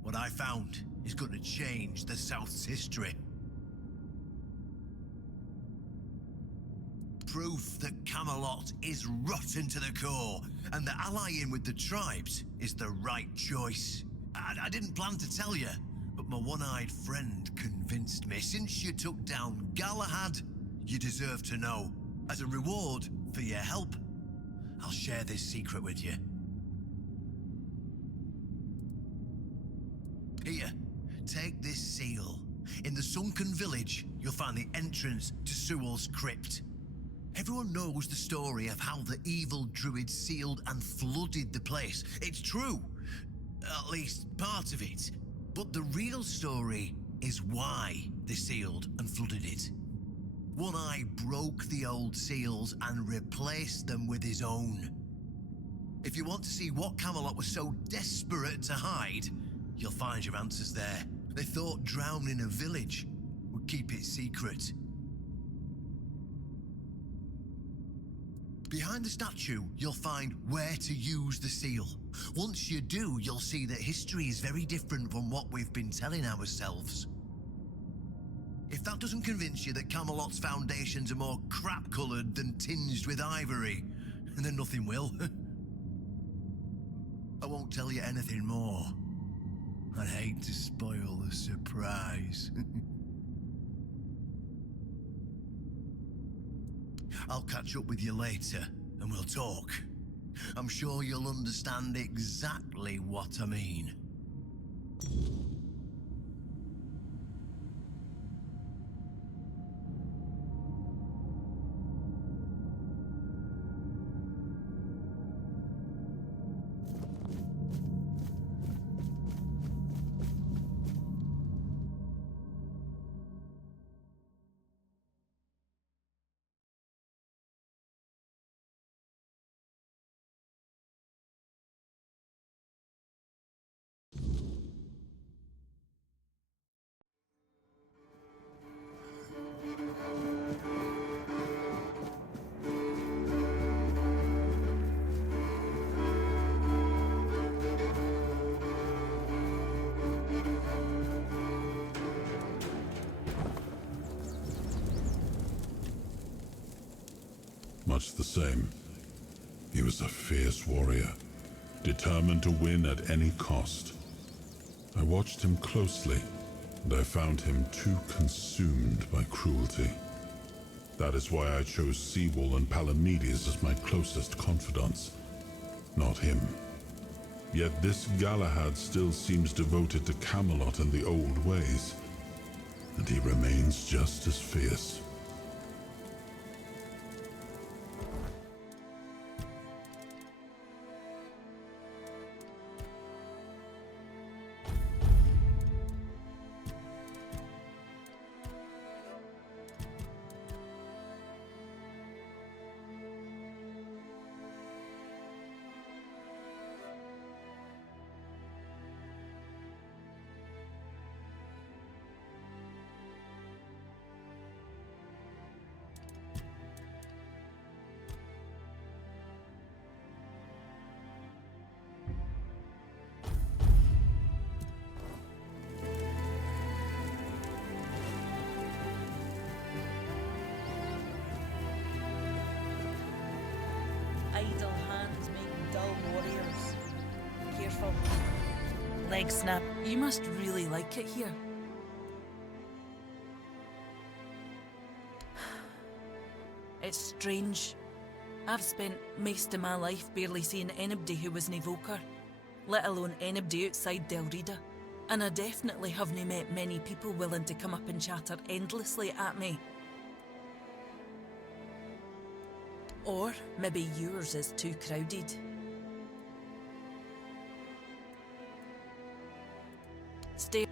what I found is going to change the South's history. Proof that Camelot is rotten to the core, and that allying with the tribes is the right choice. I didn't plan to tell you, but my one-eyed friend convinced me. Since you took down Galahad, you deserve to know. As a reward for your help, I'll share this secret with you. Here, take this seal. In the sunken village, you'll find the entrance to Sewell's crypt. Everyone knows the story of how the evil druid sealed and flooded the place. It's true, at least part of it. But the real story is why they sealed and flooded it. One Eye broke the old seals and replaced them with his own. If you want to see what Camelot was so desperate to hide, you'll find your answers there. They thought drowning a village would keep it secret. Behind the statue, you'll find where to use the seal. Once you do, you'll see that history is very different from what we've been telling ourselves. If that doesn't convince you that Camelot's foundations are more crap-coloured than tinged with ivory, then nothing will. I won't tell you anything more. I'd hate to spoil the surprise. I'll catch up with you later, and we'll talk. I'm sure you'll understand exactly what I mean. Much the same. He was a fierce warrior, determined to win at any cost. I watched him closely, and I found him too consumed by cruelty. That is why I chose Sewell and Palamedes as my closest confidants, not him. Yet this Galahad still seems devoted to Camelot and the old ways, and he remains just as fierce. Idle hands make dull warriors. Careful. Leg snap. You must really like it here. It's strange. I've spent most of my life barely seeing anybody who was an evoker, let alone anybody outside Del Rida. And I definitely haven't met many people willing to come up and chatter endlessly at me. Or maybe yours is too crowded. Stay.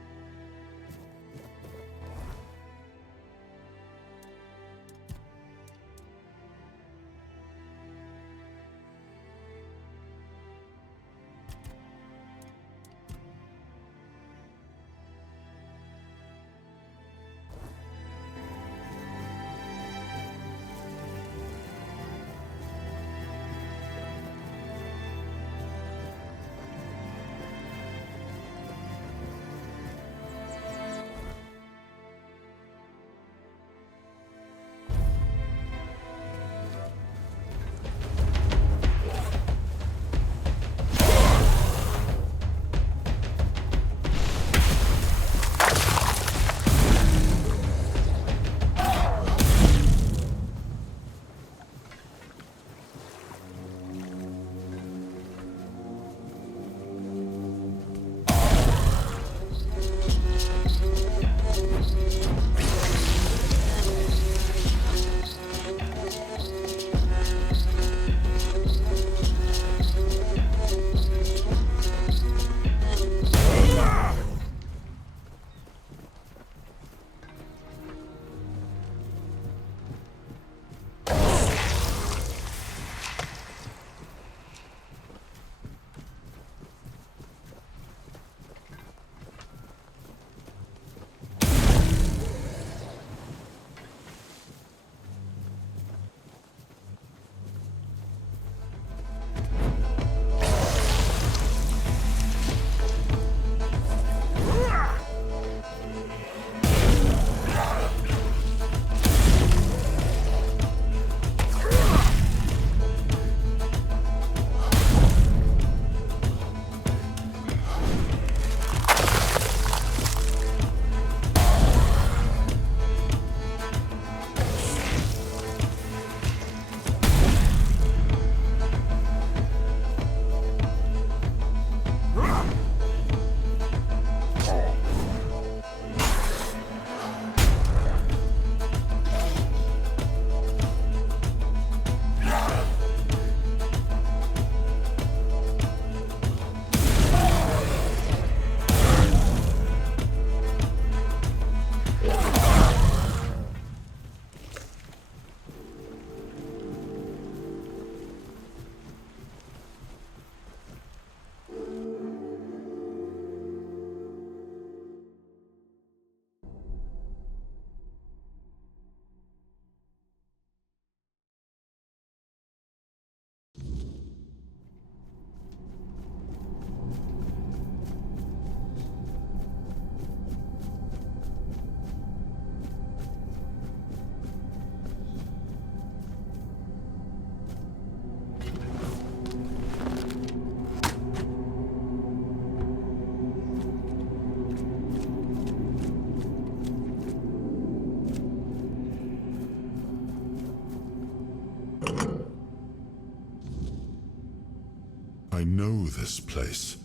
I know this place.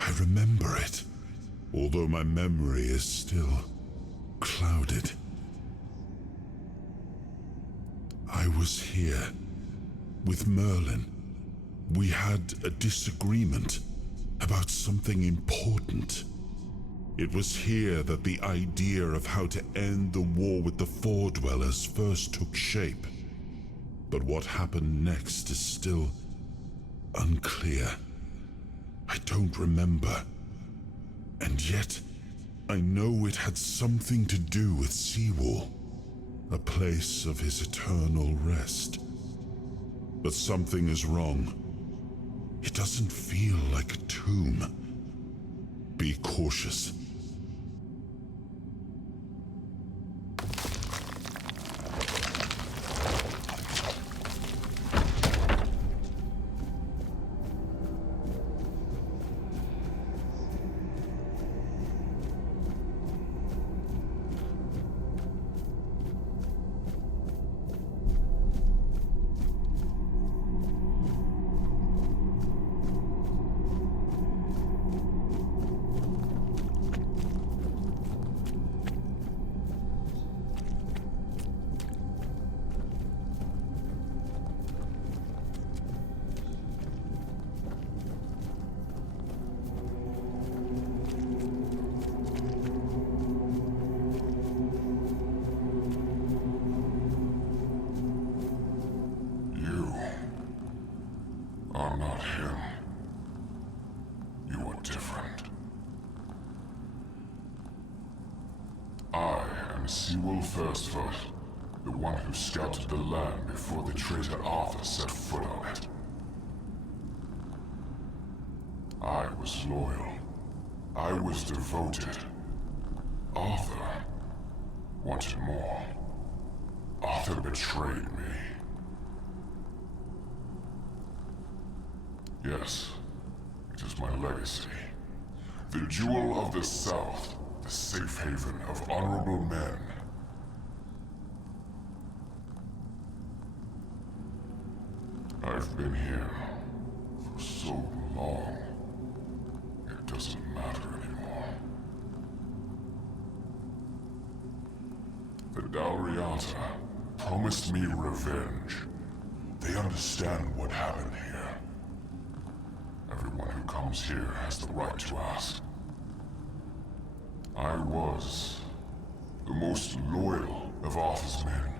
I remember it, although my memory is still clouded. I was here with Merlin. We had a disagreement about something important. It was here that the idea of how to end the war with the Four-Dwellers first took shape. But what happened next is still unclear. I don't remember. And yet, I know it had something to do with Seawall, a place of his eternal rest. But something is wrong. It doesn't feel like a tomb. Be cautious. are not him. You are different. I am Sewell Firstfoot, the one who scouted the land before the traitor Arthur set foot on it. I was loyal. I was devoted. Arthur wanted more. Arthur betrayed me. Yes, it is my legacy. The jewel of the South, the safe haven of honorable men. I've been here for so long, it doesn't matter anymore. The Dalriata promised me revenge. They understand what happened here. Everyone who comes here has the right to ask. I was the most loyal of Arthur's men.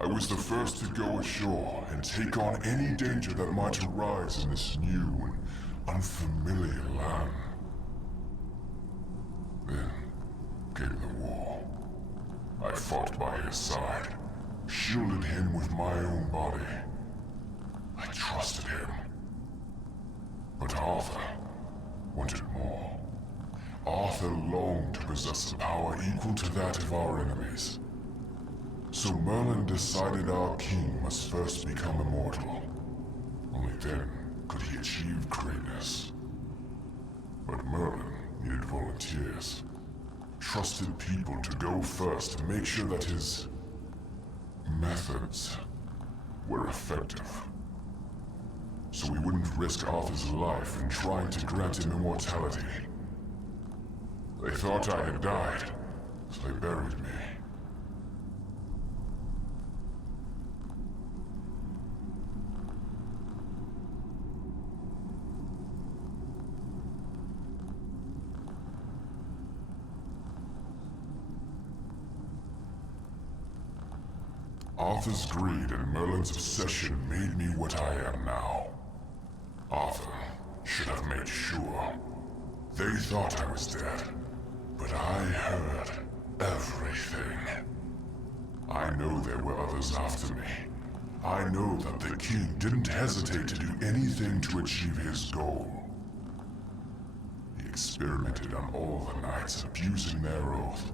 I was the first to go ashore and take on any danger that might arise in this new and unfamiliar land. Then came the war. I fought by his side, shielded him with my own body. I trusted him. But Arthur wanted more. Arthur longed to possess a power equal to that of our enemies. So Merlin decided our king must first become immortal. Only then could he achieve greatness. But Merlin needed volunteers. Trusted people to go first to make sure that his methods were effective. So we wouldn't risk Arthur's life in trying to grant him immortality. They thought I had died, so they buried me. Arthur's greed and Merlin's obsession made me what I am now. Arthur should have made sure. They thought I was dead, but I heard everything. I know there were others after me. I know that the king didn't hesitate to do anything to achieve his goal. He experimented on all the knights, abusing their oath.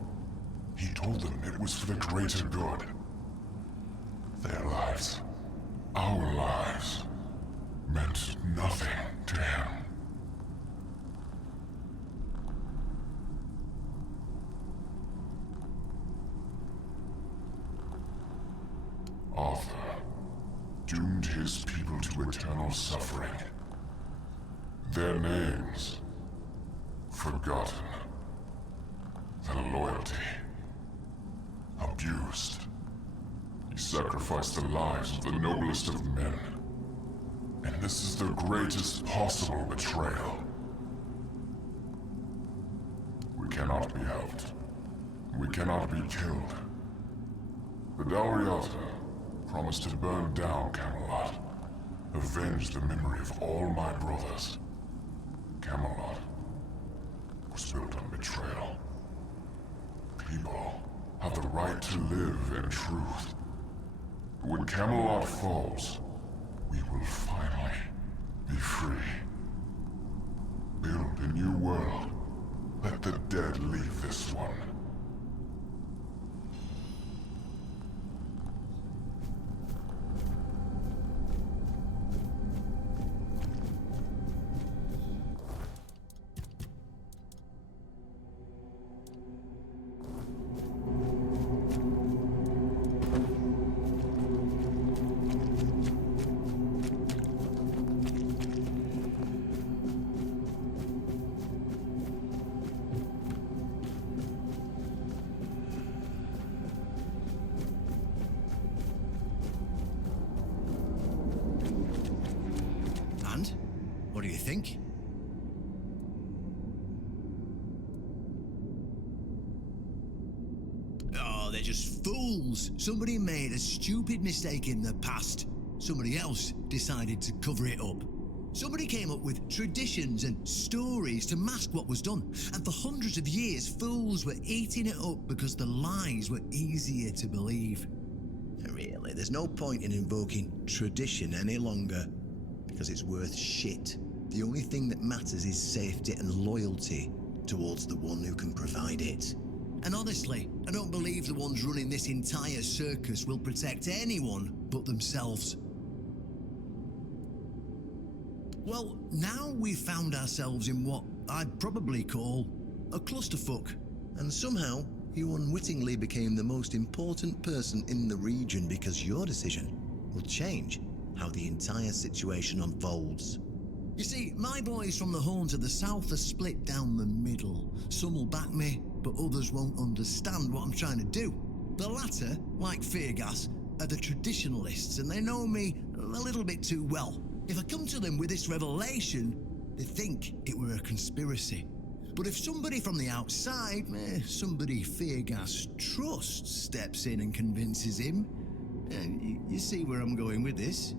He told them it was for the greater good. Their lives, our lives, meant nothing to him. Arthur doomed his people to eternal suffering. Their names forgotten. Their loyalty abused. He sacrificed the lives of the noblest of men. And this is the greatest possible betrayal. We cannot be helped. We cannot be killed. The Dalriata promised to burn down Camelot, avenge the memory of all my brothers. Camelot was built on betrayal. People have the right to live in truth. When Camelot falls, we will finally be free. Build a new world. Let the dead leave this one. What do you think? Oh, they're just fools. Somebody made a stupid mistake in the past. somebody else decided to cover it up. Somebody came up with traditions and stories to mask what was done, and for hundreds of years, fools were eating it up because the lies were easier to believe. Really, there's no point in invoking tradition any longer, because it's worth shit. The only thing that matters is safety and loyalty towards the one who can provide it. And honestly, I don't believe the ones running this entire circus will protect anyone but themselves. Well, now we've found ourselves in what I'd probably call a clusterfuck. And somehow, you unwittingly became the most important person in the region because your decision will change how the entire situation unfolds. You see, my boys from the Horns of the South are split down the middle. Some will back me, but others won't understand what I'm trying to do. The latter, like Feargas, are the traditionalists, and they know me a little bit too well. If I come to them with this revelation, they think it were a conspiracy. But if somebody from the outside, somebody Feargas trusts, steps in and convinces him, you see where I'm going with this?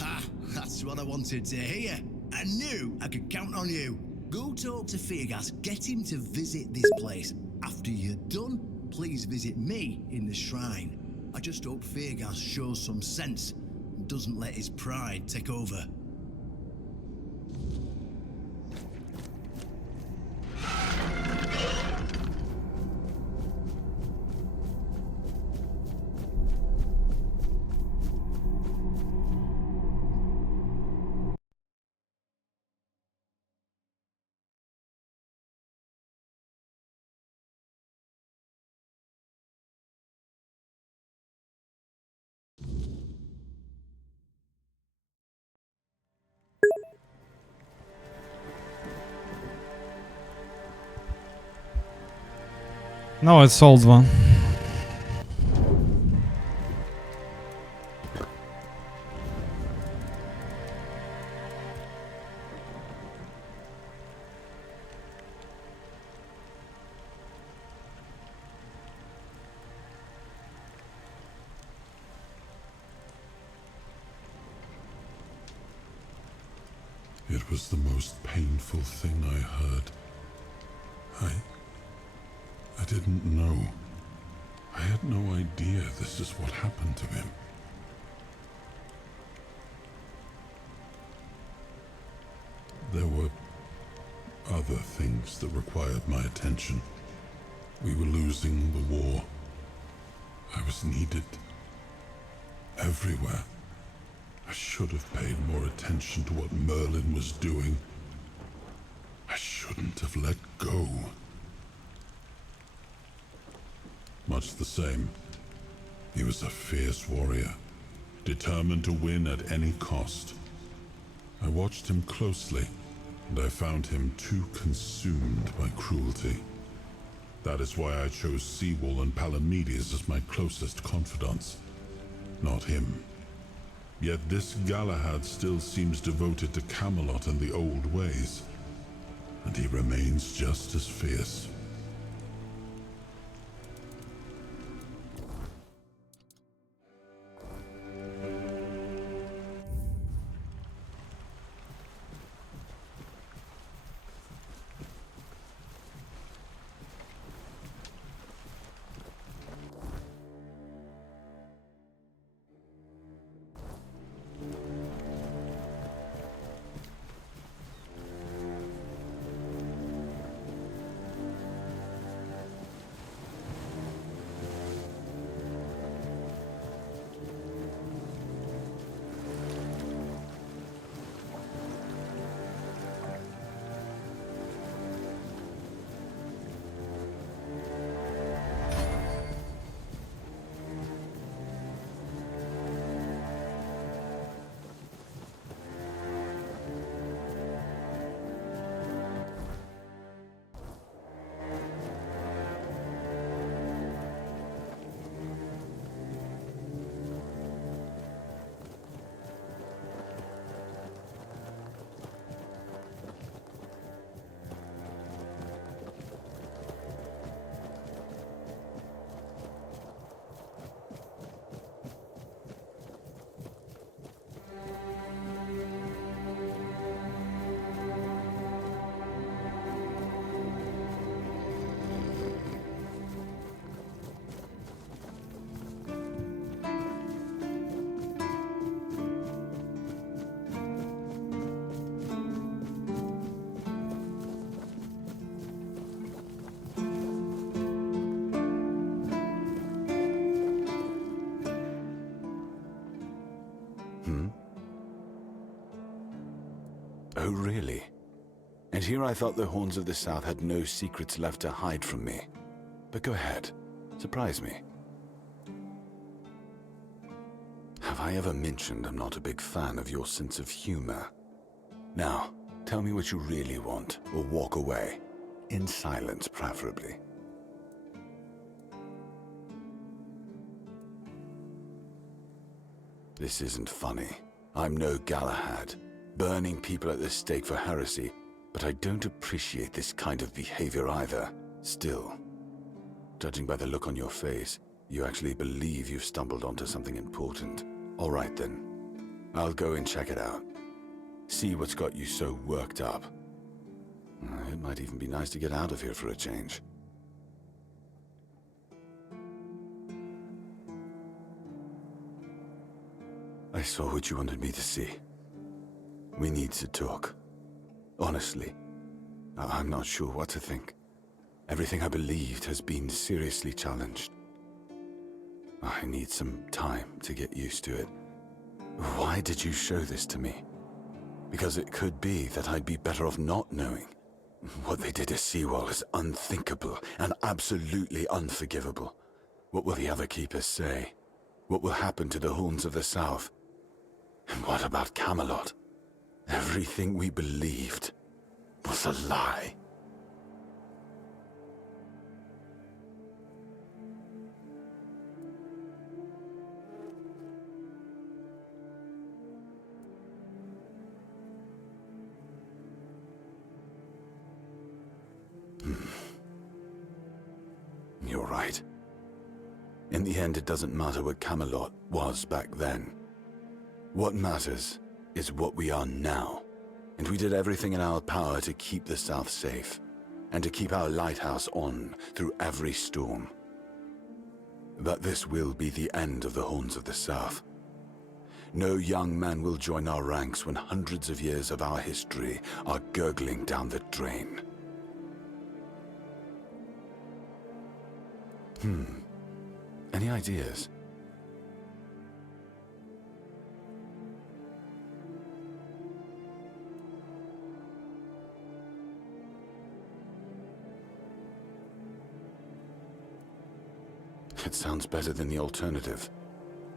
Ha! That's what I wanted to hear. I knew I could count on you. Go talk to Feargas, get him to visit this place. After you're done, please visit me in the shrine. I just hope Feargas shows some sense and doesn't let his pride take over. No, it's old one. It was the most painful thing I heard. I didn't know. I had no idea this is what happened to him. There were other things that required my attention. We were losing the war. I was needed everywhere. I should have paid more attention to what Merlin was doing. I shouldn't have let go. Much the same. He was a fierce warrior, determined to win at any cost. I watched him closely, and I found him too consumed by cruelty. That is why I chose Seawall and Palamedes as my closest confidants, not him. Yet this Galahad still seems devoted to Camelot and the old ways, and he remains just as fierce. Oh, really? And here I thought the Horns of the South had no secrets left to hide from me. But go ahead. Surprise me. Have I ever mentioned I'm not a big fan of your sense of humor? Now, tell me what you really want, or walk away. In silence, preferably. This isn't funny. I'm no Galahad, burning people at the stake for heresy, but I don't appreciate this kind of behavior either. Still, judging by the look on your face, you actually believe you've stumbled onto something important. All right then. I'll go and check it out. See what's got you so worked up. It might even be nice to get out of here for a change. I saw what you wanted me to see. We need to talk. Honestly, I'm not sure what to think. Everything I believed has been seriously challenged. I need some time to get used to it. Why did you show this to me? Because it could be that I'd be better off not knowing. What they did to Seawall is unthinkable and absolutely unforgivable. What will the other keepers say? What will happen to the Horns of the South? And what about Camelot? Everything we believed was a lie. You're right. In the end, it doesn't matter what Camelot was back then. What matters is what we are now. And we did everything in our power to keep the South safe, and to keep our lighthouse on through every storm. But this will be the end of the Horns of the South. No young man will join our ranks when hundreds of years of our history are gurgling down the drain. Any ideas? It sounds better than the alternative.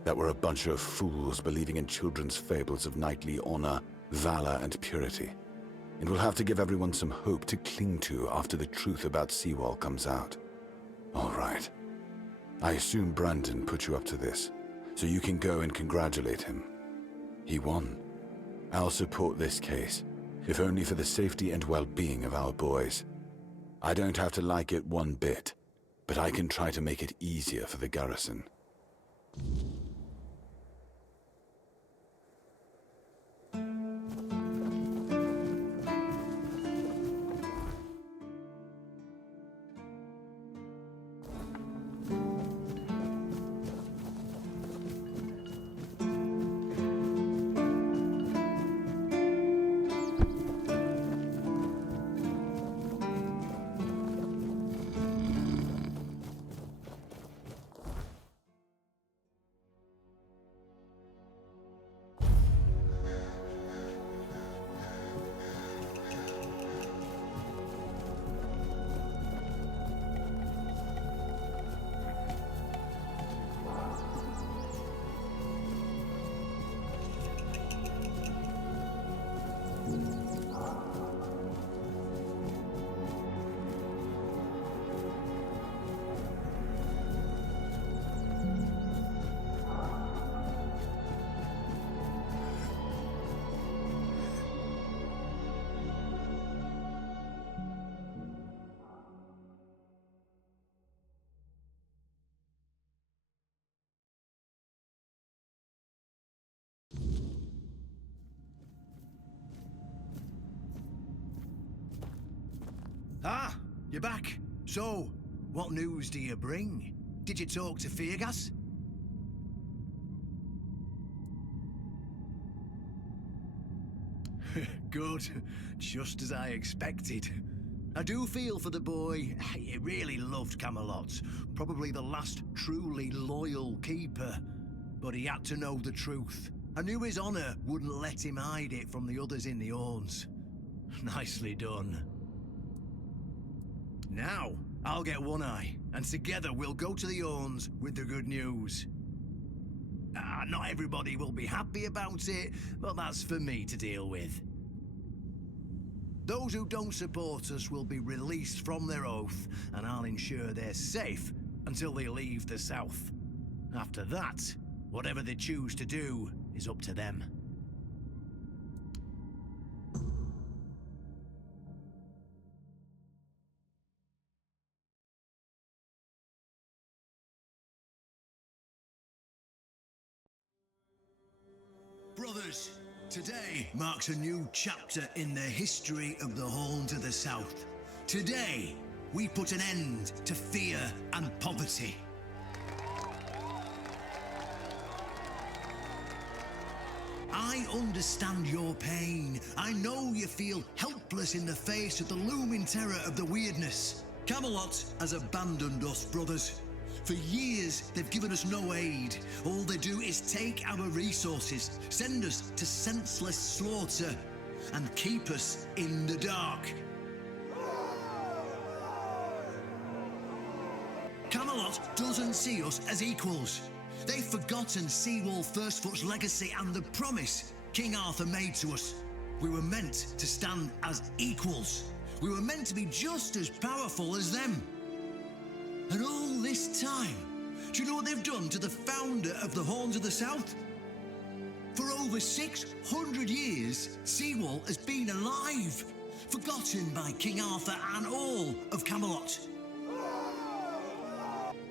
That we're a bunch of fools believing in children's fables of knightly honor, valor, and purity. And we'll have to give everyone some hope to cling to after the truth about Seawall comes out. All right. I assume Brandon put you up to this, so you can go and congratulate him. He won. I'll support this case, if only for the safety and well-being of our boys. I don't have to like it one bit, but I can try to make it easier for the garrison. Ah, you're back. So, what news do you bring? Did you talk to Fergus? Good. Just as I expected. I do feel for the boy. He really loved Camelot. Probably the last truly loyal keeper. But he had to know the truth. I knew his honor wouldn't let him hide it from the others in the Orns. Nicely done. Now, I'll get One Eye, and together we'll go to the Orns with the good news. Not everybody will be happy about it, but that's for me to deal with. Those who don't support us will be released from their oath, and I'll ensure they're safe until they leave the South. After that, whatever they choose to do is up to them. Brothers, today marks a new chapter in the history of the Horns of the South. Today, we put an end to fear and poverty. I understand your pain. I know you feel helpless in the face of the looming terror of the weirdness. Camelot has abandoned us, brothers. For years, they've given us no aid. All they do is take our resources, send us to senseless slaughter, and keep us in the dark. Camelot doesn't see us as equals. They've forgotten Seawall Firstfoot's legacy and the promise King Arthur made to us. We were meant to stand as equals. We were meant to be just as powerful as them. And all this time, do you know what they've done to the founder of the Horns of the South? For over 600 years, Seawall has been alive, forgotten by King Arthur and all of Camelot.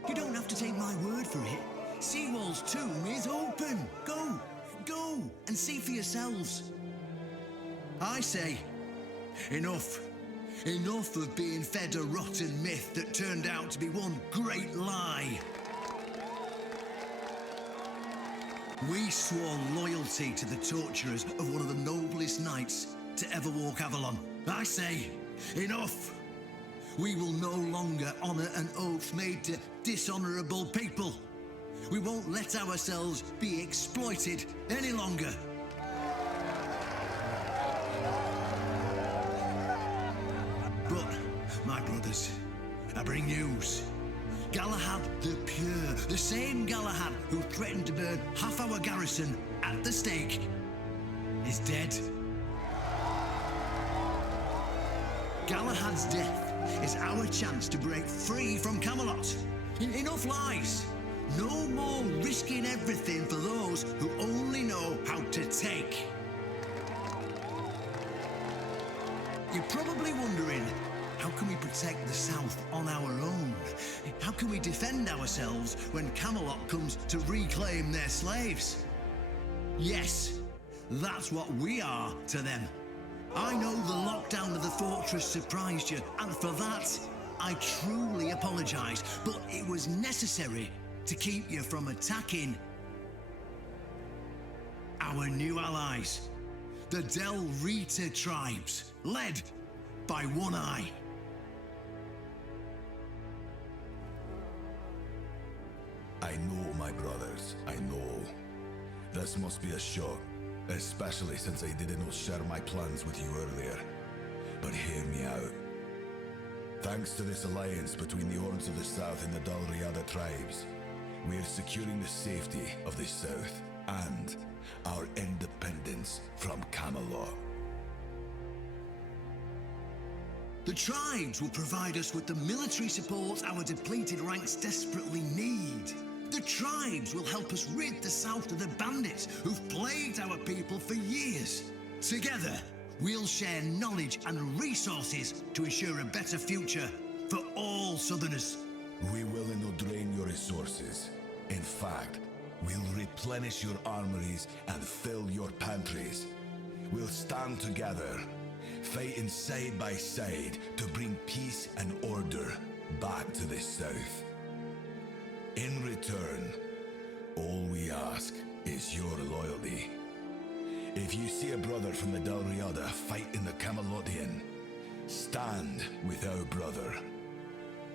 You don't have to take my word for it. Seawall's tomb is open. Go and see for yourselves. I say, enough. Enough of being fed a rotten myth that turned out to be one great lie. We swore loyalty to the torturers of one of the noblest knights to ever walk Avalon. I say, enough! We will no longer honor an oath made to dishonorable people. We won't let ourselves be exploited any longer. But, my brothers, I bring news. Galahad the Pure, the same Galahad who threatened to burn half our garrison at the stake, is dead. Galahad's death is our chance to break free from Camelot. Enough lies. No more risking everything for those who only know how to take. You're probably wondering, how can we protect the South on our own? How can we defend ourselves when Camelot comes to reclaim their slaves? Yes, that's what we are to them. I know the lockdown of the fortress surprised you, and for that, I truly apologize, but it was necessary to keep you from attacking our new allies, the Del Rita tribes, led by One Eye. I know, my brothers, I know. This must be a shock, especially since I didn't share my plans with you earlier. But hear me out. Thanks to this alliance between the Horns of the South and the Dal Riada tribes, we are securing the safety of the South and our independence from Camelot. The tribes will provide us with the military support our depleted ranks desperately need. The tribes will help us rid the South of the bandits who've plagued our people for years. Together, we'll share knowledge and resources to ensure a better future for all Southerners. We will not drain your resources. In fact, we'll replenish your armories and fill your pantries. We'll stand together, fighting side by side to bring peace and order back to the South. In return, all we ask is your loyalty. If you see a brother from the Dal Riada fight in the Camelotian, stand with our brother.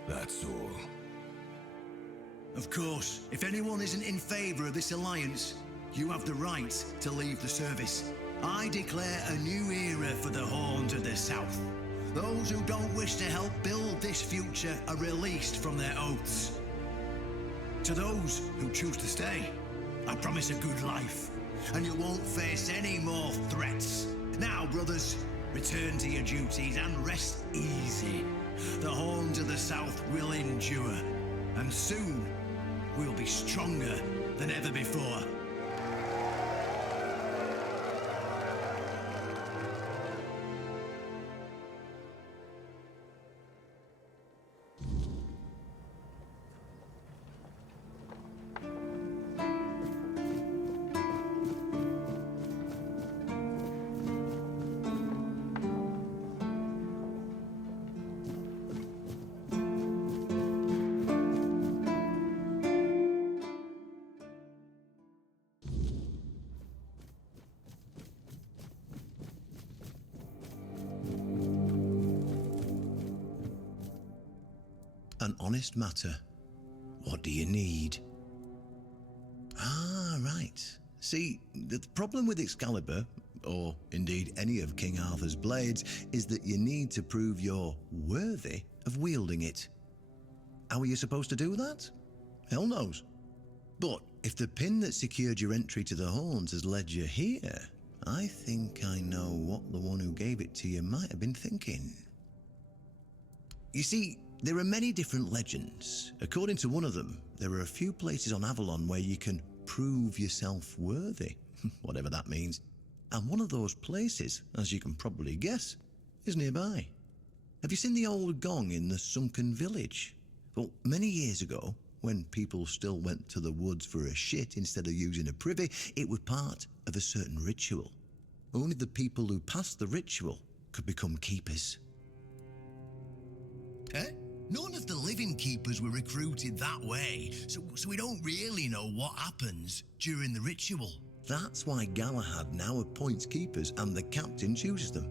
That's all. Of course, if anyone isn't in favor of this alliance, you have the right to leave the service. I declare a new era for the Horns of the South. Those who don't wish to help build this future are released from their oaths. To those who choose to stay, I promise a good life, and you won't face any more threats. Now, brothers, return to your duties and rest easy. The Horns of the South will endure, and soon we'll be stronger than ever before. An honest matter. What do you need? Ah, right. See, the problem with Excalibur, or indeed any of King Arthur's blades, is that you need to prove you're worthy of wielding it. How are you supposed to do that? Hell knows. But if the pin that secured your entry to the Horns has led you here, I think I know what the one who gave it to you might have been thinking. You see, there are many different legends. According to one of them, there are a few places on Avalon where you can prove yourself worthy, whatever that means. And one of those places, as you can probably guess, is nearby. Have you seen the old gong in the sunken village? Well, many years ago, when people still went to the woods for a shit instead of using a privy, it was part of a certain ritual. Only the people who passed the ritual could become keepers. Eh? None of the living keepers were recruited that way, so we don't really know what happens during the ritual. That's why Galahad now appoints keepers and the captain chooses them.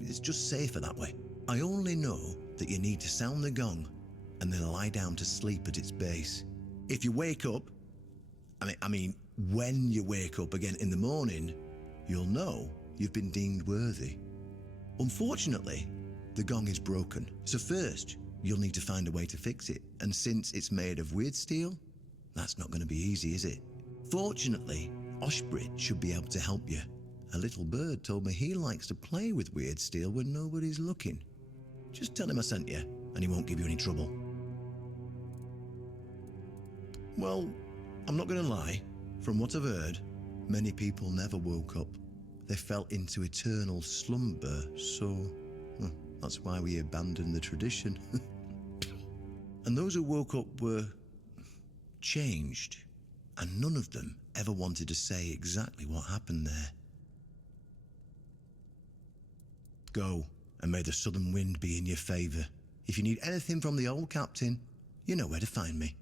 It's just safer that way. I only know that you need to sound the gong and then lie down to sleep at its base. If you wake up, when you wake up again in the morning, you'll know you've been deemed worthy. Unfortunately, the gong is broken, so first, you'll need to find a way to fix it, and since it's made of weird steel, that's not going to be easy, is it? Fortunately, Oshbrit should be able to help you. A little bird told me he likes to play with weird steel when nobody's looking. Just tell him I sent you, and he won't give you any trouble. Well, I'm not going to lie. From what I've heard, many people never woke up. They fell into eternal slumber, so that's why we abandoned the tradition. And those who woke up were changed, and none of them ever wanted to say exactly what happened there. Go, and may the southern wind be in your favor. If you need anything from the old captain, you know where to find me.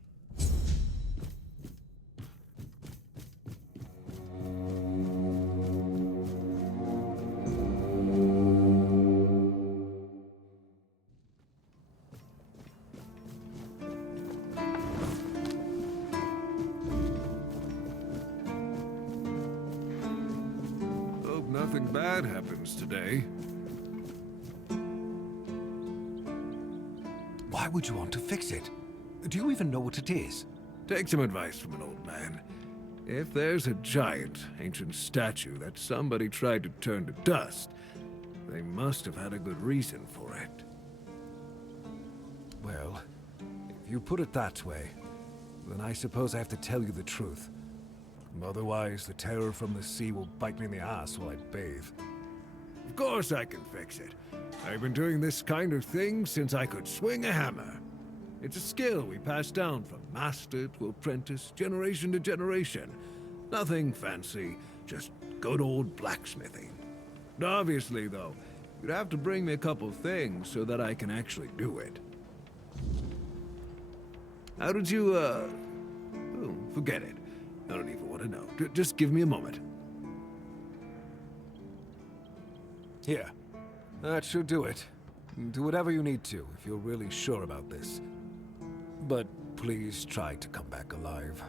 Hope nothing bad happens today. Why would you want to fix it? Do you even know what it is? Take some advice from an old man. If there's a giant, ancient statue that somebody tried to turn to dust, they must have had a good reason for it. Well, if you put it that way, then I suppose I have to tell you the truth. Otherwise, the terror from the sea will bite me in the ass while I bathe. Of course I can fix it. I've been doing this kind of thing since I could swing a hammer. It's a skill we pass down from master to apprentice, generation to generation. Nothing fancy, just good old blacksmithing. Obviously, though, you'd have to bring me a couple things so that I can actually do it. How did you, Oh, forget it. I don't even want to know. Just give me a moment. Here. That should do it. Do whatever you need to if you're really sure about this. But please try to come back alive.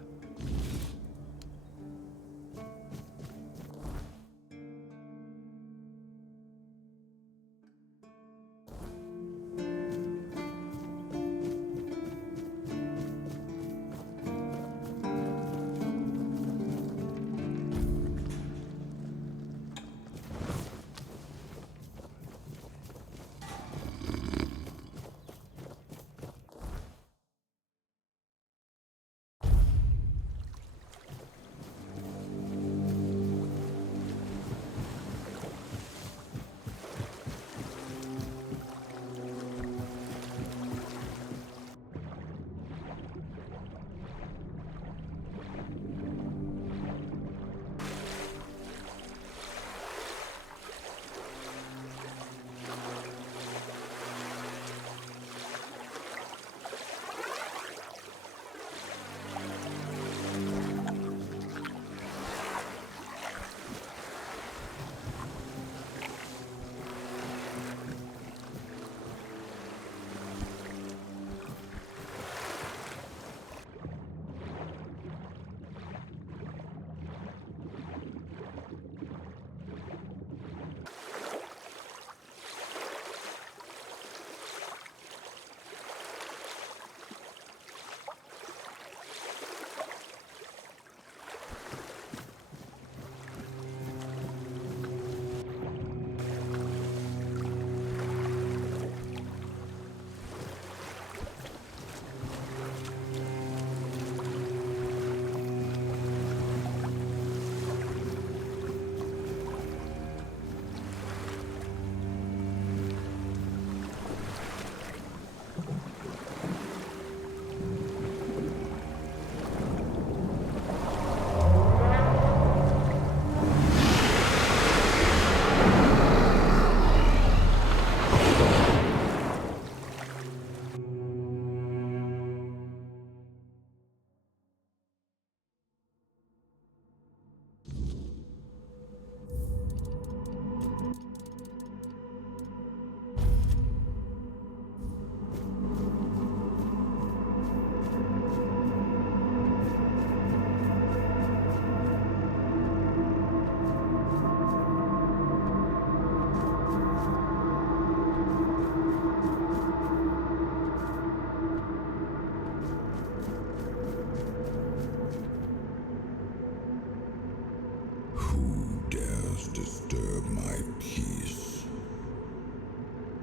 my peace.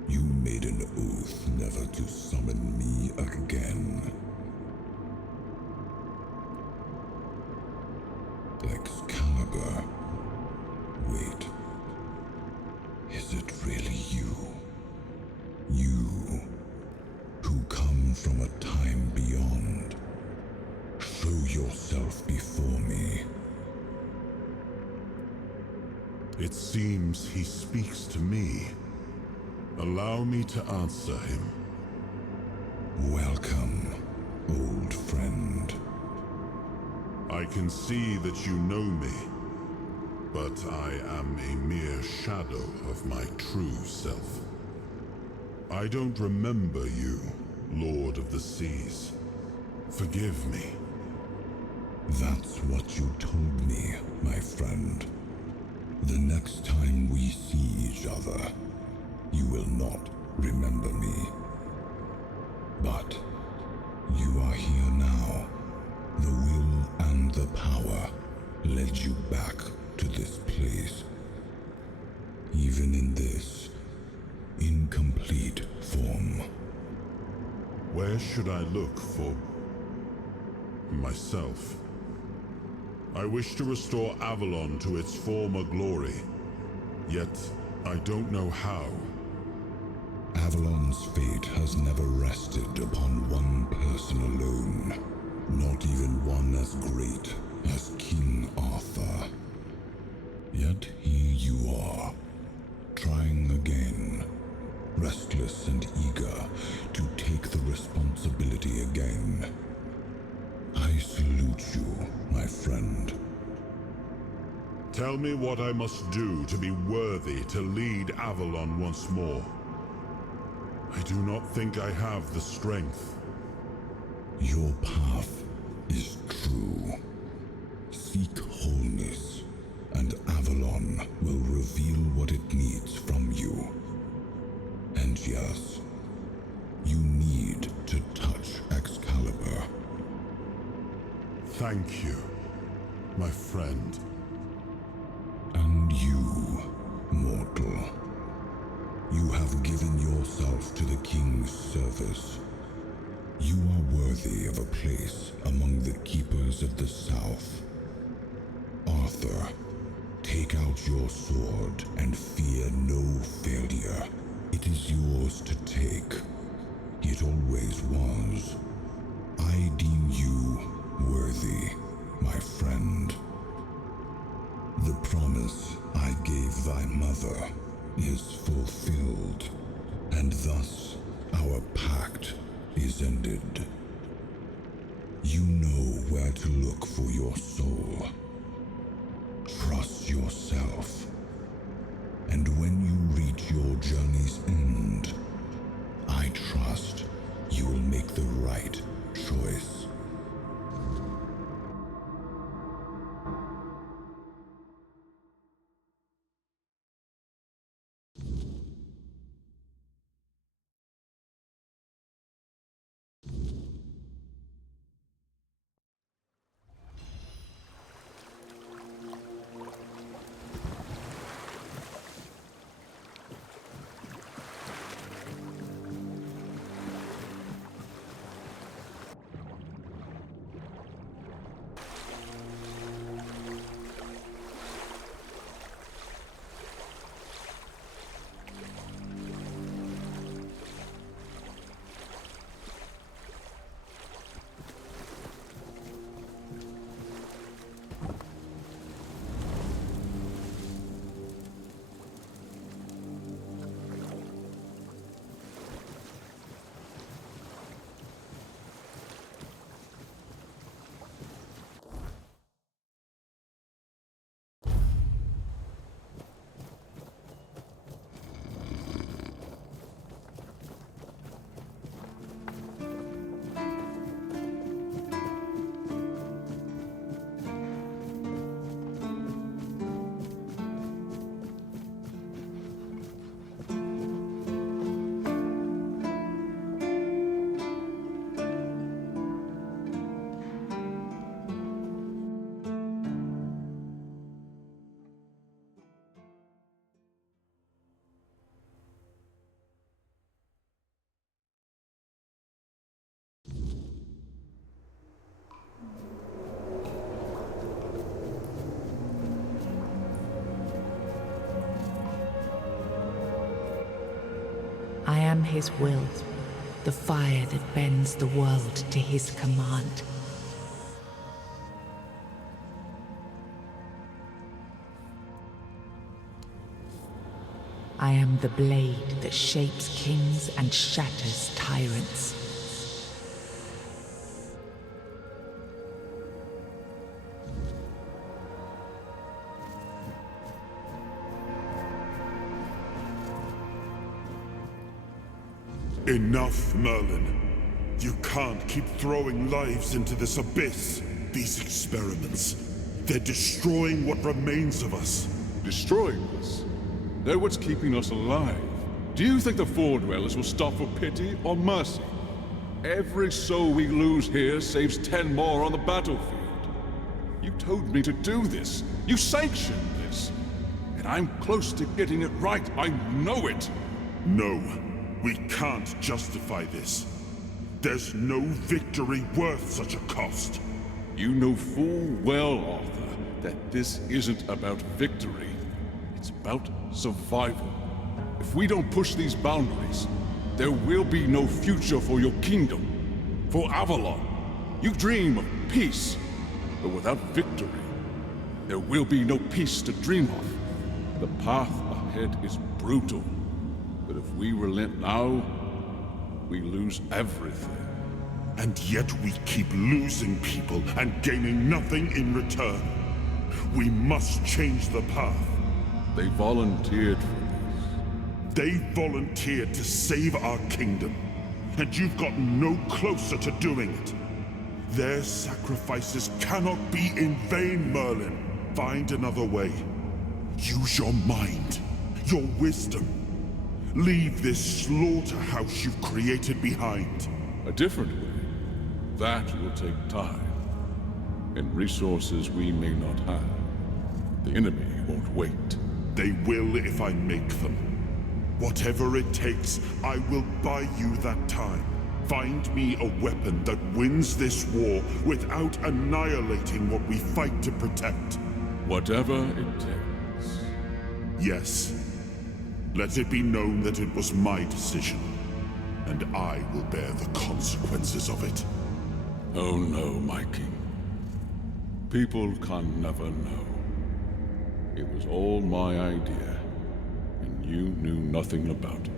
You made an oath never to summon me again. Excalibur. Wait. Is it really you? You, who come from a time beyond. Show yourself before me. It seems he speaks to me. Allow me to answer him. Welcome, old friend. I can see that you know me, but I am a mere shadow of my true self. I don't remember you, Lord of the Seas. Forgive me. That's what you told me, my friend. The next time we see each other, you will not remember me. But you are here now. The will and the power led you back to this place. Even in this incomplete form. Where should I look for myself? I wish to restore Avalon to its former glory, yet I don't know how. Avalon's fate has never rested upon one person alone, not even one as great as King Arthur. Yet here you are, trying again, restless and eager to take the responsibility again. I salute you, my friend. Tell me what I must do to be worthy to lead Avalon once more. I do not think I have the strength. Your path is true. Seek wholeness, and Avalon will reveal what it needs from you. And yes, you need to touch Excalibur. Thank you, my friend. And you, mortal. You have given yourself to the King's service. You are worthy of a place among the keepers of the South. Arthur, take out your sword and fear no failure. It is yours to take. It always was. I deem you worthy, my friend. The promise I gave thy mother is fulfilled, and thus our pact is ended. You know where to look for your soul. Trust yourself. And when you reach your journey's end, I trust you will make the right choice. I am his will, the fire that bends the world to his command. I am the blade that shapes kings and shatters tyrants. Enough, Merlin. You can't keep throwing lives into this abyss. These experiments, they're destroying what remains of us. Destroying us? They're what's keeping us alive. Do you think the Four Dwellers will stop for pity or mercy? Every soul we lose here saves 10 more on the battlefield. You told me to do this. You sanctioned this. And I'm close to getting it right. I know it. No, we can't justify this. There's no victory worth such a cost. You know full well, Arthur, that this isn't about victory. It's about survival. If we don't push these boundaries, there will be no future for your kingdom. For Avalon, you dream of peace, but without victory, there will be no peace to dream of. The path ahead is brutal, but if we relent now, we lose everything. And yet we keep losing people and gaining nothing in return. We must change the path. They volunteered for this. They volunteered to save our kingdom, and you've gotten no closer to doing it. Their sacrifices cannot be in vain, Merlin. Find another way. Use your mind, your wisdom. Leave this slaughterhouse you've created behind. A different way. That will take time, and resources we may not have. The enemy won't wait. They will if I make them. Whatever it takes, I will buy you that time. Find me a weapon that wins this war without annihilating what we fight to protect. Whatever it takes. Yes. Let it be known that it was my decision, and I will bear the consequences of it. Oh no, my king. People can never know. It was all my idea, and you knew nothing about it.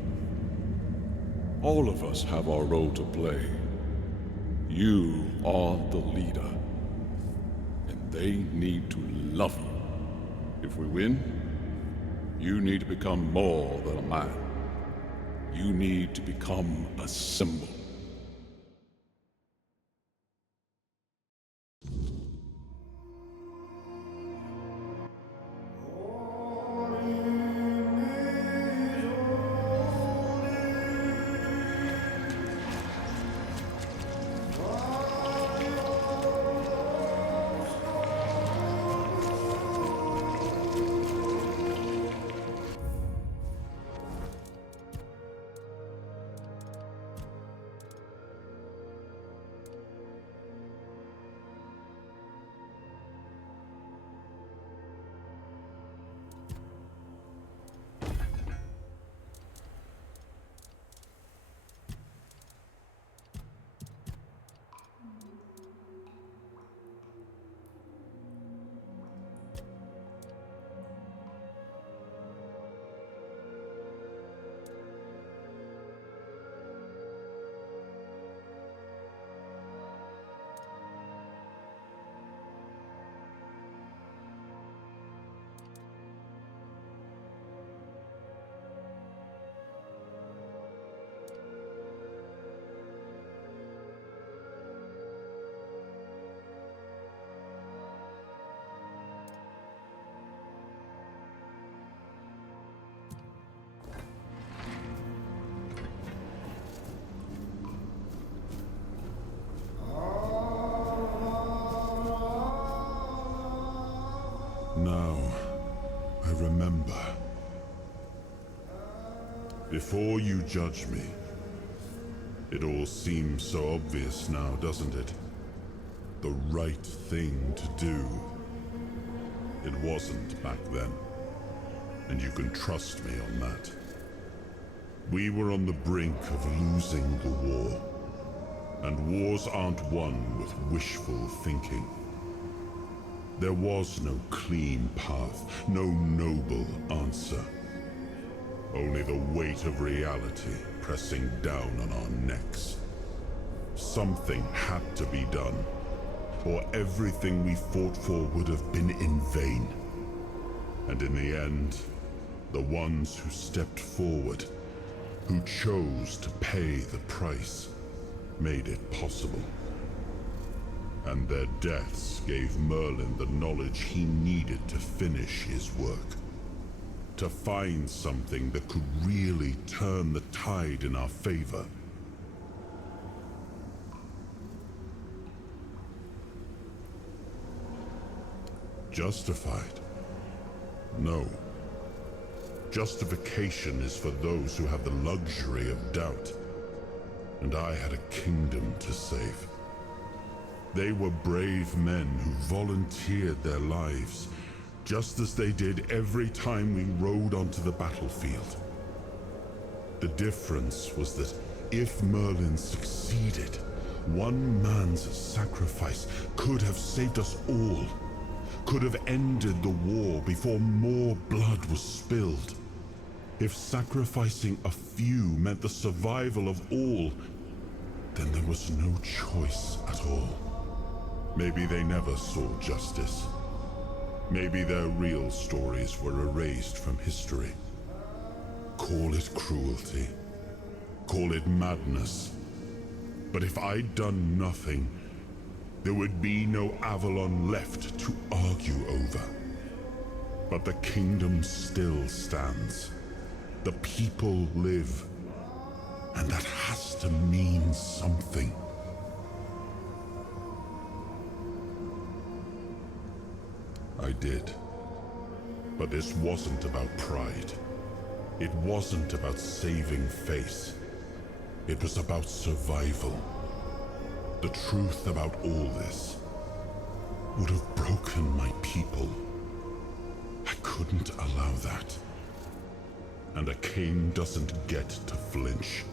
All of us have our role to play. You are the leader, and they need to love you. If we win, you need to become more than a man. You need to become a symbol. Now, I remember. Before you judge me, it all seems so obvious now, doesn't it? The right thing to do. It wasn't back then, and you can trust me on that. We were on the brink of losing the war. And wars aren't won with wishful thinking. There was no clean path, no noble answer. Only the weight of reality pressing down on our necks. Something had to be done, or everything we fought for would have been in vain. And in the end, the ones who stepped forward, who chose to pay the price, made it possible. And their deaths gave Merlin the knowledge he needed to finish his work. To find something that could really turn the tide in our favor. Justified? No. Justification is for those who have the luxury of doubt. And I had a kingdom to save. They were brave men who volunteered their lives, just as they did every time we rode onto the battlefield. The difference was that if Merlin succeeded, one man's sacrifice could have saved us all, could have ended the war before more blood was spilled. If sacrificing a few meant the survival of all, then there was no choice at all. Maybe they never saw justice. Maybe their real stories were erased from history. Call it cruelty. Call it madness. But if I'd done nothing, there would be no Avalon left to argue over. But the kingdom still stands. The people live. And that has to mean something. I did. But this wasn't about pride. It wasn't about saving face. It was about survival. The truth about all this would have broken my people. I couldn't allow that. And a king doesn't get to flinch.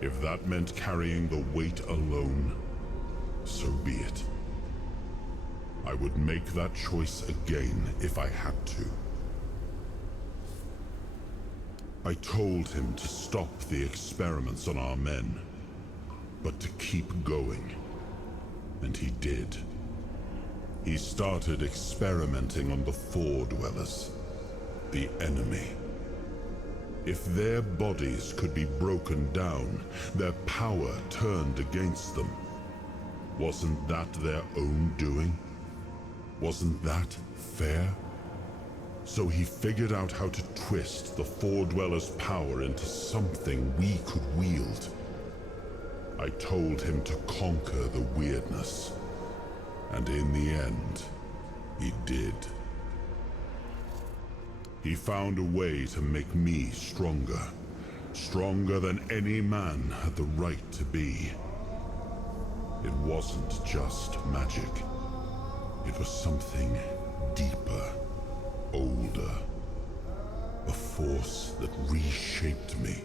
If that meant carrying the weight alone, so be it. I would make that choice again if I had to. I told him to stop the experiments on our men, but to keep going. And he did. He started experimenting on the Four Dwellers, the enemy. If their bodies could be broken down, their power turned against them, wasn't that their own doing? Wasn't that fair? So he figured out how to twist the Four Dwellers' power into something we could wield. I told him to conquer the weirdness. And in the end, he did. He found a way to make me stronger. Stronger than any man had the right to be. It wasn't just magic. It was something deeper, older. A force that reshaped me.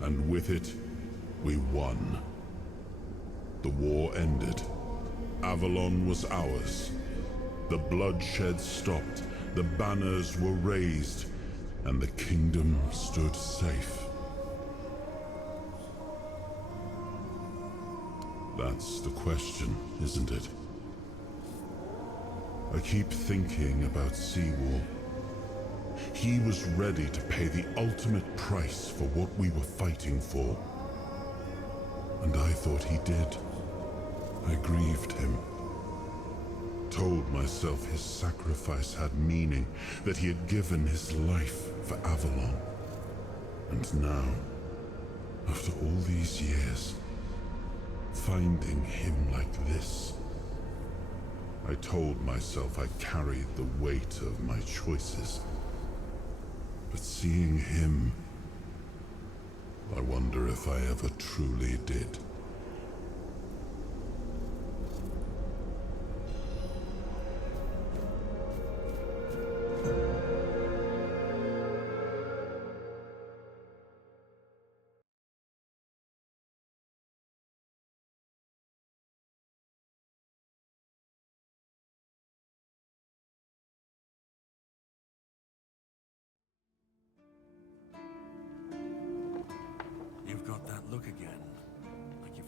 And with it, we won. The war ended. Avalon was ours. The bloodshed stopped. The banners were raised, and the kingdom stood safe. That's the question, isn't it? I keep thinking about Seawall. He was ready to pay the ultimate price for what we were fighting for. And I thought he did. I grieved him. Told myself his sacrifice had meaning, that he had given his life for Avalon. And now, after all these years, finding him like this, I told myself I carried the weight of my choices. But seeing him, I wonder if I ever truly did.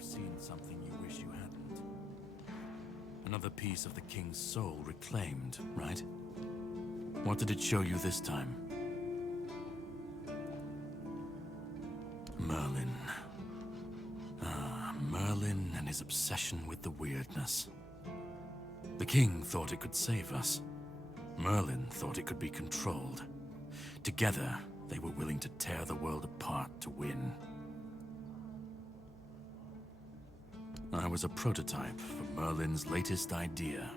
seen something you wish you hadn't. Another piece of the king's soul reclaimed, right? What did it show you this time? Merlin. Ah, Merlin and his obsession with the weirdness. The king thought it could save us. Merlin thought it could be controlled. Together, they were willing to tear the world apart to win. I was a prototype for Merlin's latest idea,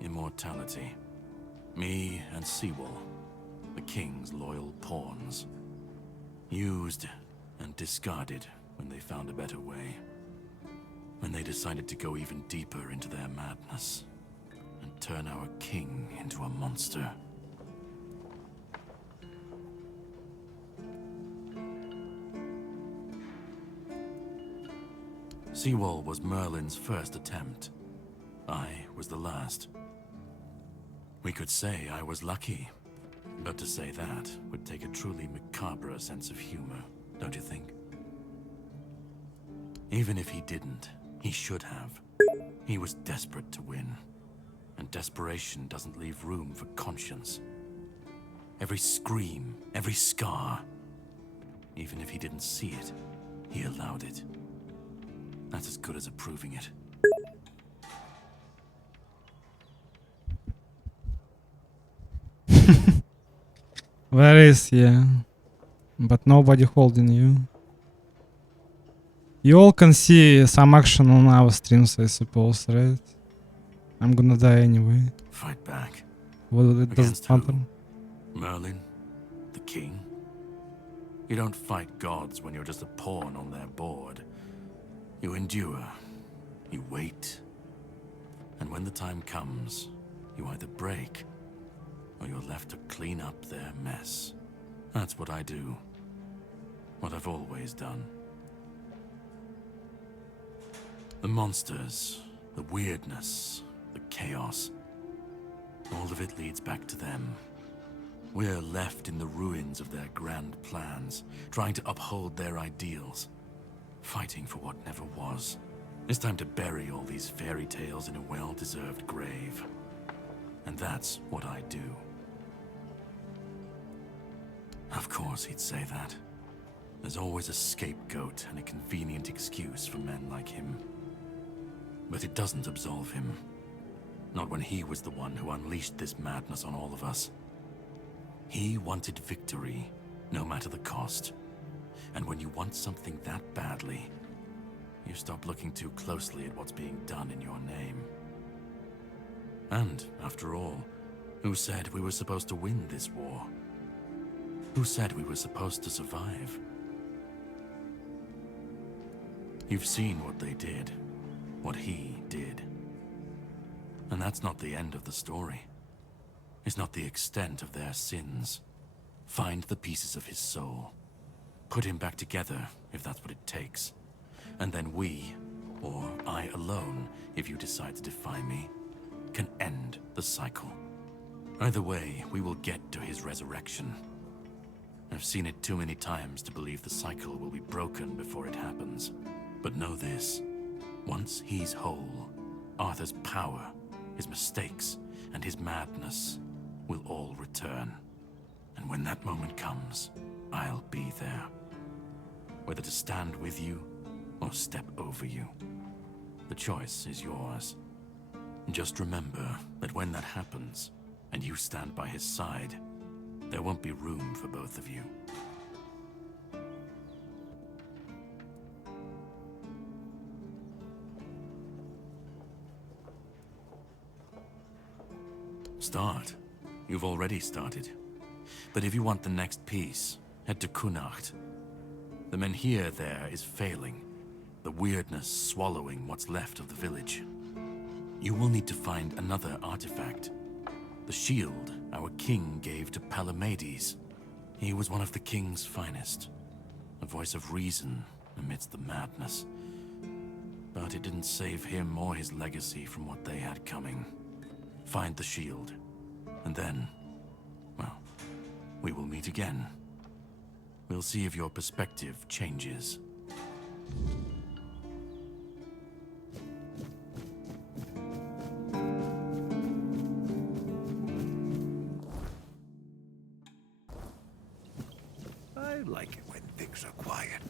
immortality. Me and Seawall, the king's loyal pawns. Used and discarded when they found a better way. When they decided to go even deeper into their madness and turn our king into a monster. Seawall was Merlin's first attempt. I was the last. We could say I was lucky, but to say that would take a truly macabre sense of humor, don't you think? Even if he didn't, he should have. He was desperate to win, and desperation doesn't leave room for conscience. Every scream, every scar, even if he didn't see it, he allowed it. That's as good as approving it. Where is he? But nobody holding you. You all can see some action on our streams, I suppose, right? I'm gonna die anyway. Fight back. Well, it doesn't matter. Merlin? The king? You don't fight gods when you're just a pawn on their board. You endure. You wait. And when the time comes, you either break, or you're left to clean up their mess. That's what I do. What I've always done. The monsters, the weirdness, the chaos. All of it leads back to them. We're left in the ruins of their grand plans, trying to uphold their ideals. Fighting for what never was. It's time to bury all these fairy tales in a well-deserved grave. And that's what I do. Of course he'd say that. There's always a scapegoat and a convenient excuse for men like him. But it doesn't absolve him. Not when he was the one who unleashed this madness on all of us. He wanted victory, no matter the cost. And when you want something that badly, you stop looking too closely at what's being done in your name. And, after all, who said we were supposed to win this war? Who said we were supposed to survive? You've seen what they did, what he did. And that's not the end of the story. It's not the extent of their sins. Find the pieces of his soul. Put him back together, if that's what it takes. And then we, or I alone, if you decide to defy me, can end the cycle. Either way, we will get to his resurrection. I've seen it too many times to believe the cycle will be broken before it happens. But know this, once he's whole, Arthur's power, his mistakes, and his madness will all return. And when that moment comes, I'll be there. Whether to stand with you or step over you. The choice is yours. Just remember that when that happens, and you stand by his side, there won't be room for both of you. Start. You've already started. But if you want the next piece, head to Kunacht. The Menhir there is failing, the weirdness swallowing what's left of the village. You will need to find another artifact. The shield our king gave to Palamedes. He was one of the king's finest, a voice of reason amidst the madness. But it didn't save him or his legacy from what they had coming. Find the shield, and then, well, we will meet again. We'll see if your perspective changes. I like it when things are quiet.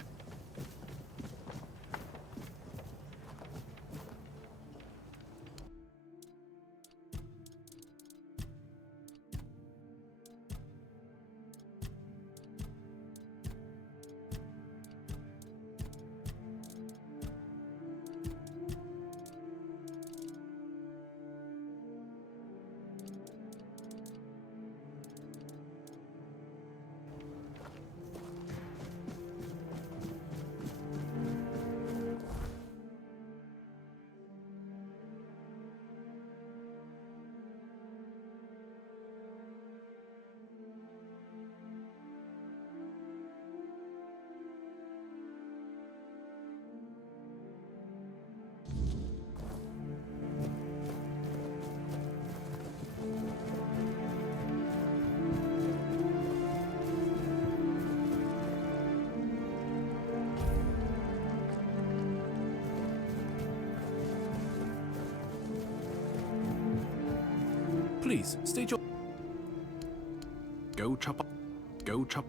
Please, state your... Go chop. Go chop.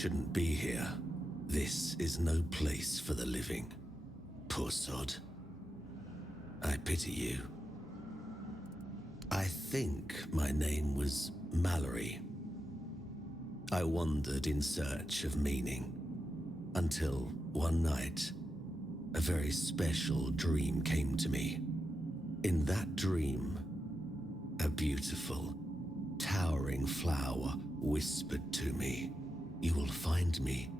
shouldn't be here. This is no place for the living. Poor sod. I pity you. I think my name was Mallory. I wandered in search of meaning, until one night, a very special dream came to me. In that dream, a beautiful, towering flower whispered to me, "You will find me,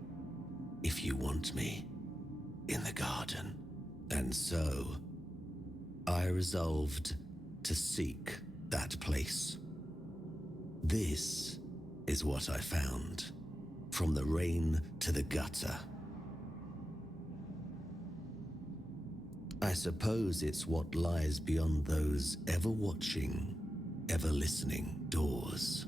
if you want me, in the garden." And so, I resolved to seek that place. This is what I found, from the rain to the gutter. I suppose it's what lies beyond those ever-watching, ever-listening doors.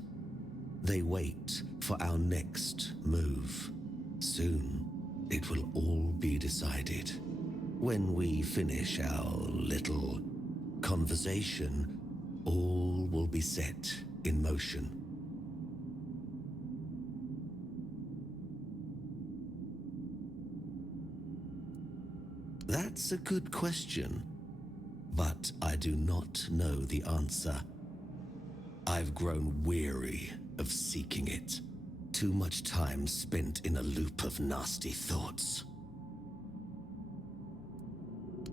They wait for our next move. Soon, it will all be decided. When we finish our little conversation, all will be set in motion. That's a good question, but I do not know the answer. I've grown weary of seeking it. Too much time spent in a loop of nasty thoughts.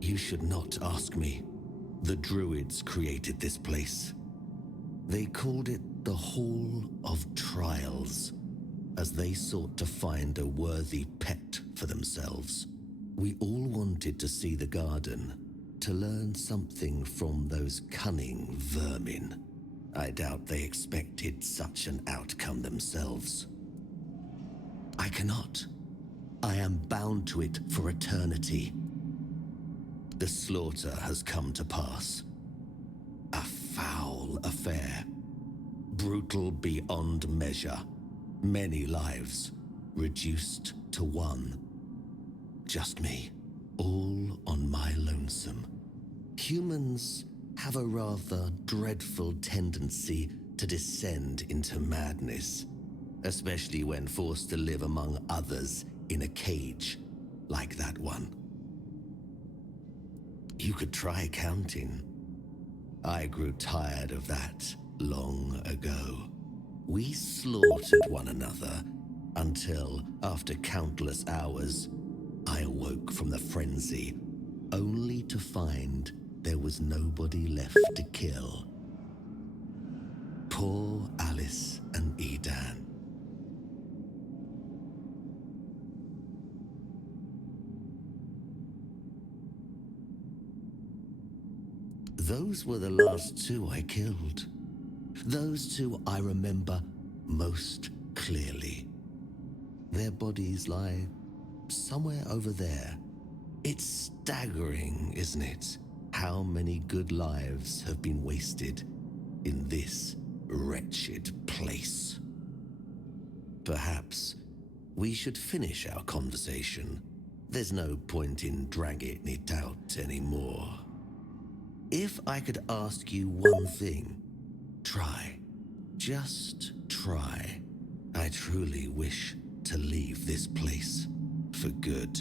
You should not ask me. The Druids created this place. They called it the Hall of Trials, as they sought to find a worthy pet for themselves. We all wanted to see the garden, to learn something from those cunning vermin. I doubt they expected such an outcome themselves. I cannot. I am bound to it for eternity. The slaughter has come to pass. A foul affair. Brutal beyond measure. Many lives reduced to one. Just me, all on my lonesome. Humans have a rather dreadful tendency to descend into madness, especially when forced to live among others in a cage like that one. You could try counting. I grew tired of that long ago. We slaughtered one another until, after countless hours, I awoke from the frenzy, only to find there was nobody left to kill. Poor Alice and Edan. Those were the last two I killed. Those two I remember most clearly. Their bodies lie somewhere over there. It's staggering, isn't it? How many good lives have been wasted in this wretched place. Perhaps we should finish our conversation. There's no point in dragging it out anymore. If I could ask you one thing, try. Just try. I truly wish to leave this place for good.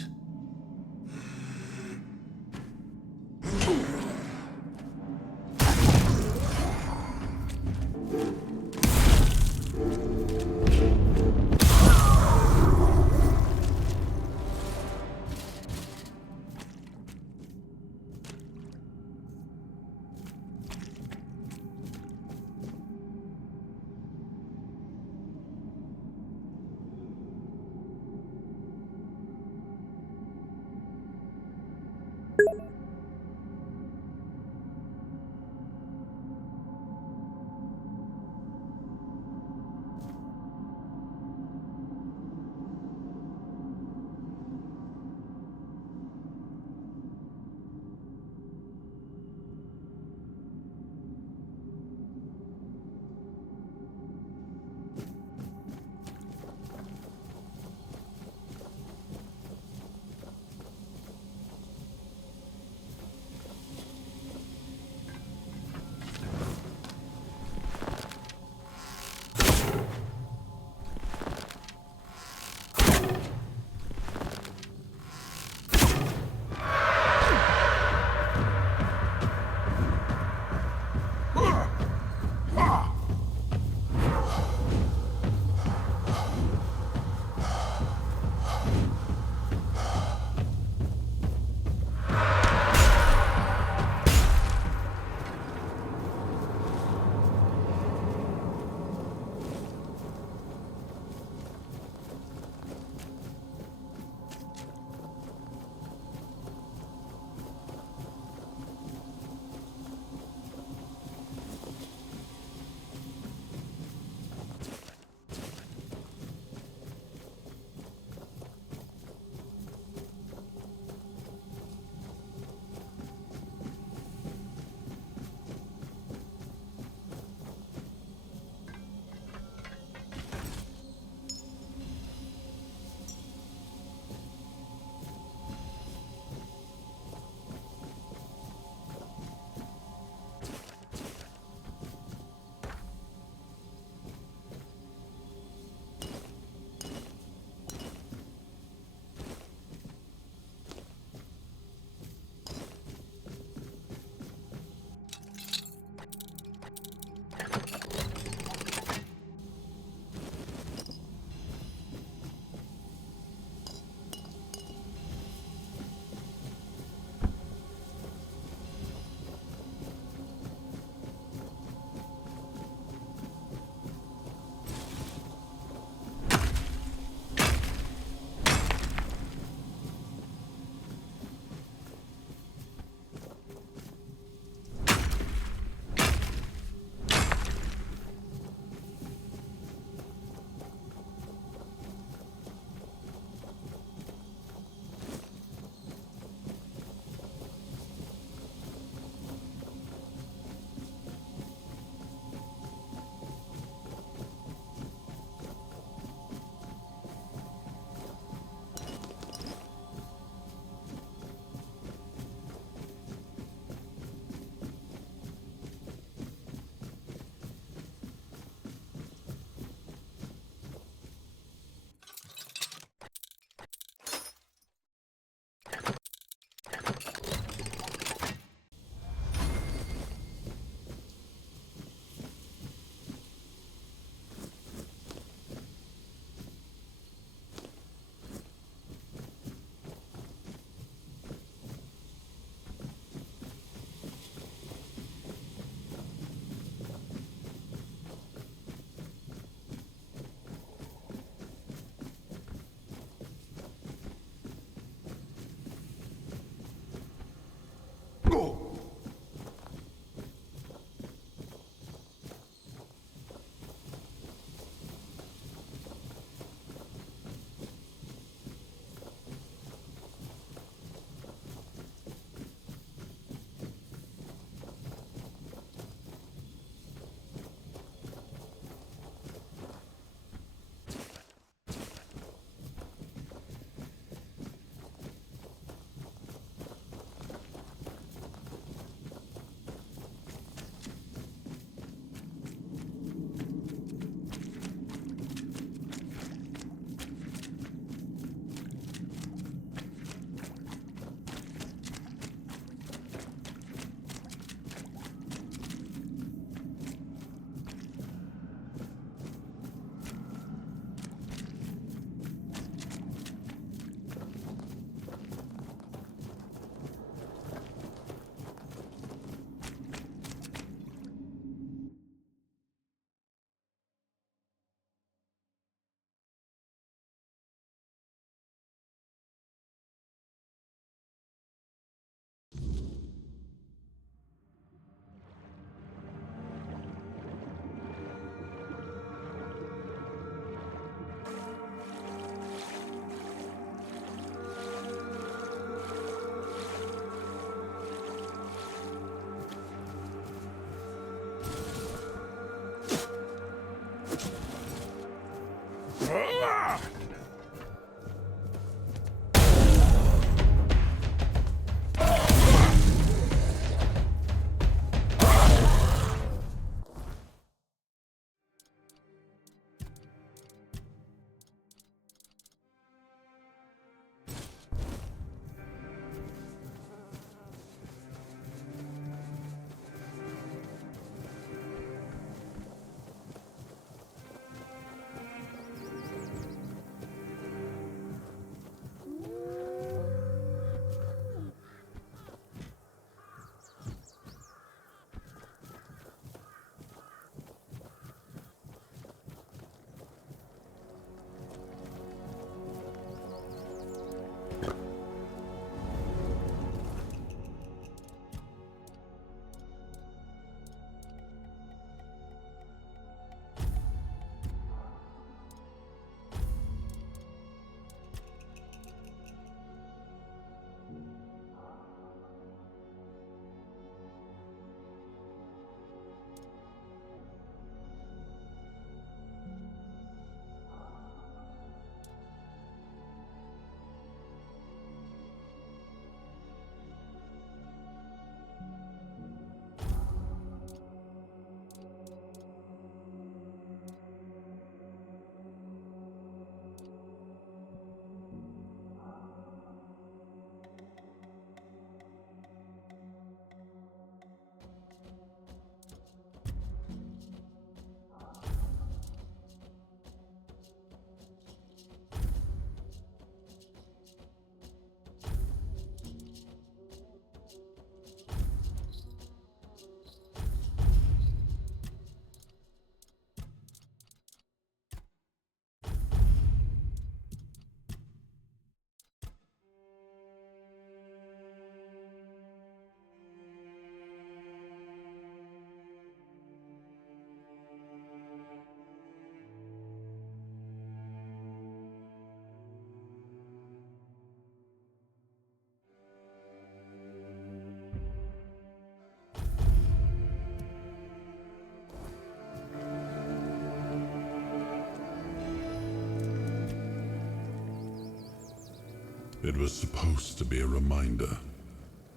It was supposed to be a reminder.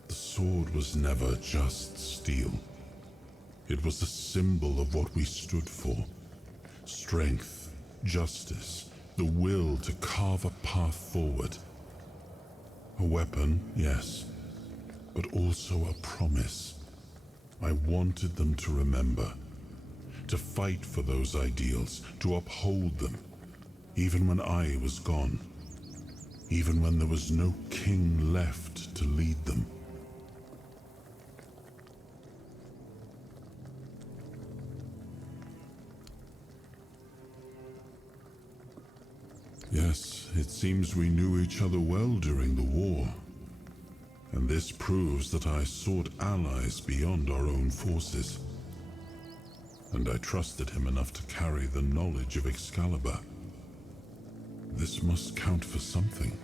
The sword was never just steel. It was a symbol of what we stood for. Strength, justice, the will to carve a path forward. A weapon, yes, but also a promise. I wanted them to remember, to fight for those ideals, to uphold them, even when I was gone. Even when there was no king left to lead them. Yes, it seems we knew each other well during the war. And this proves that I sought allies beyond our own forces. And I trusted him enough to carry the knowledge of Excalibur. This must count for something.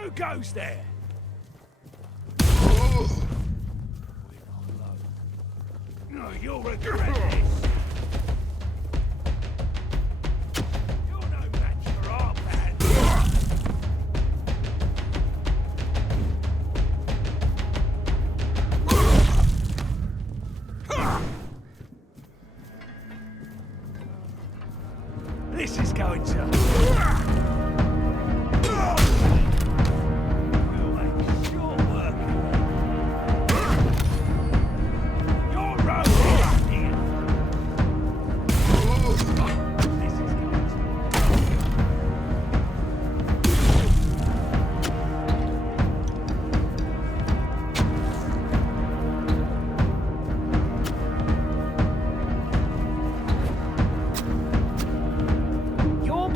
Who goes there? No, you'll regret this. You're no match for our band. This is going to... We'll make short work of it. Your road is here. This is going to... You're...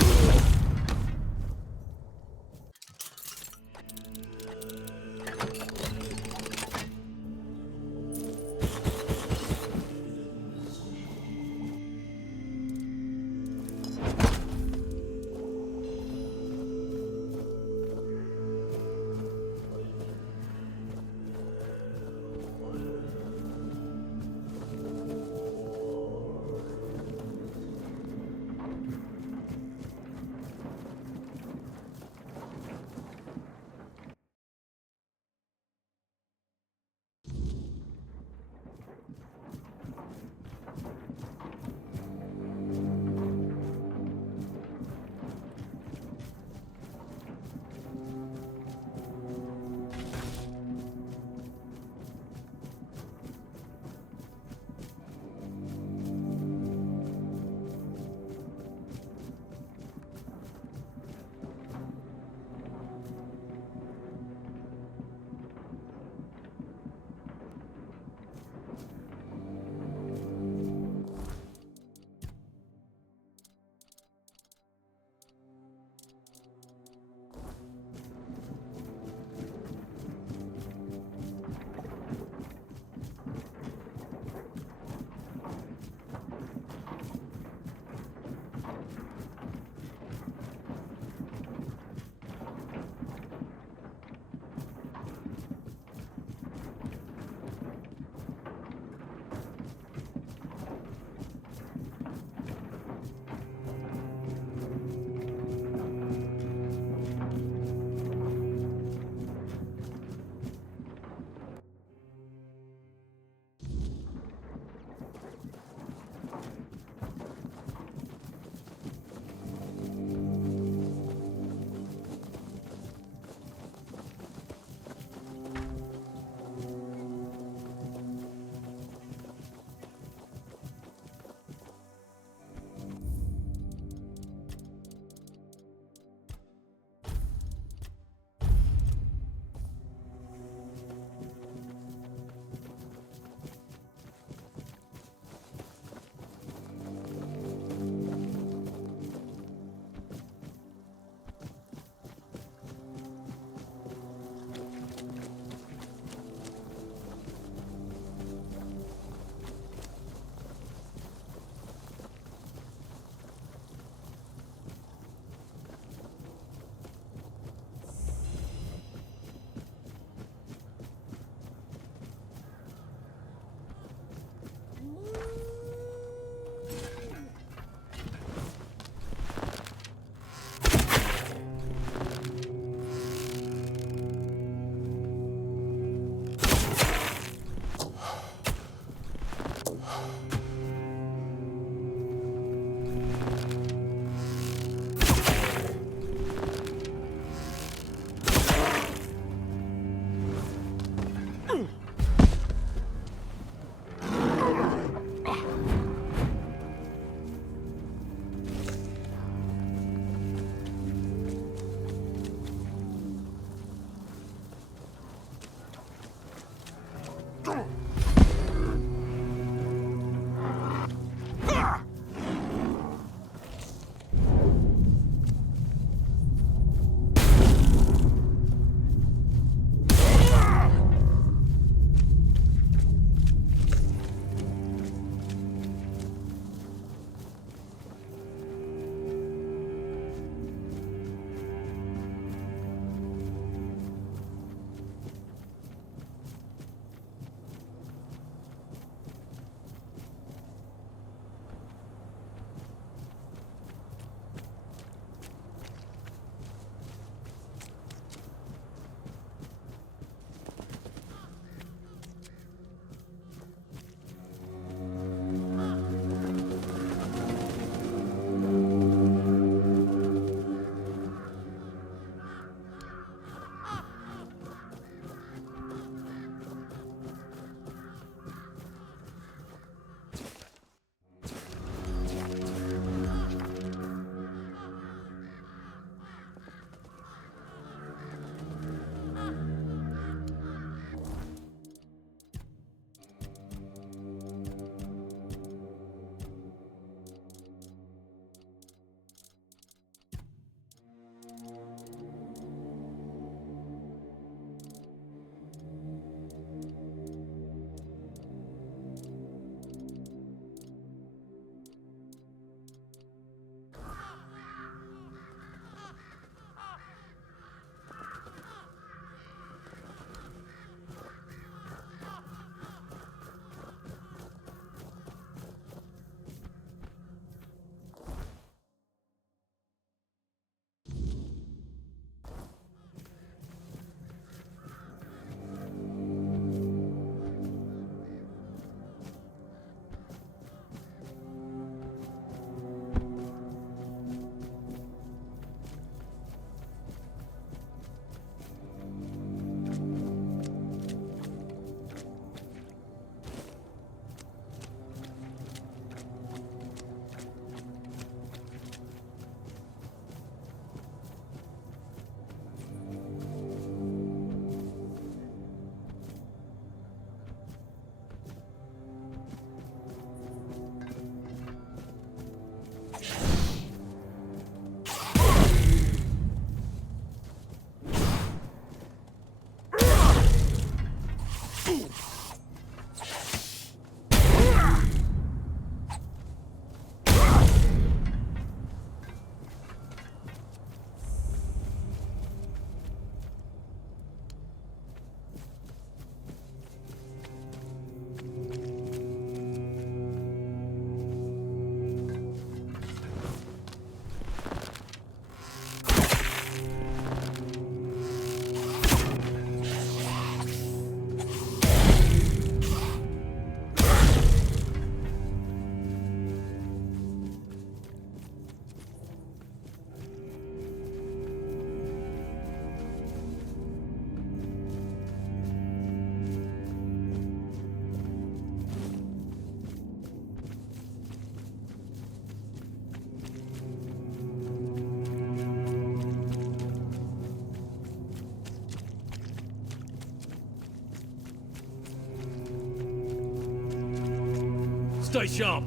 Stay sharp.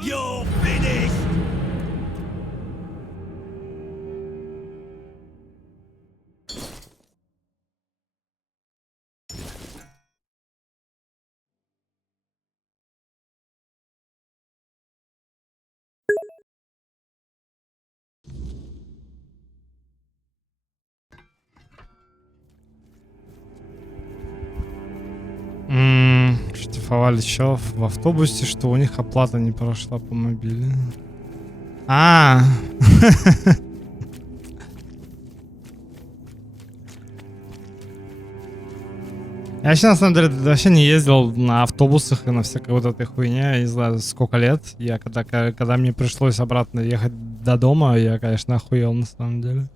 You're finished! Штрафовали чел в автобусе, что у них оплата не прошла по мобиле. А. Я вообще, на самом деле, вообще не ездил на автобусах и на всякой вот этой хуйне, я не знаю, сколько лет. Я когда мне пришлось обратно ехать до дома, я, конечно, охуел, на самом деле.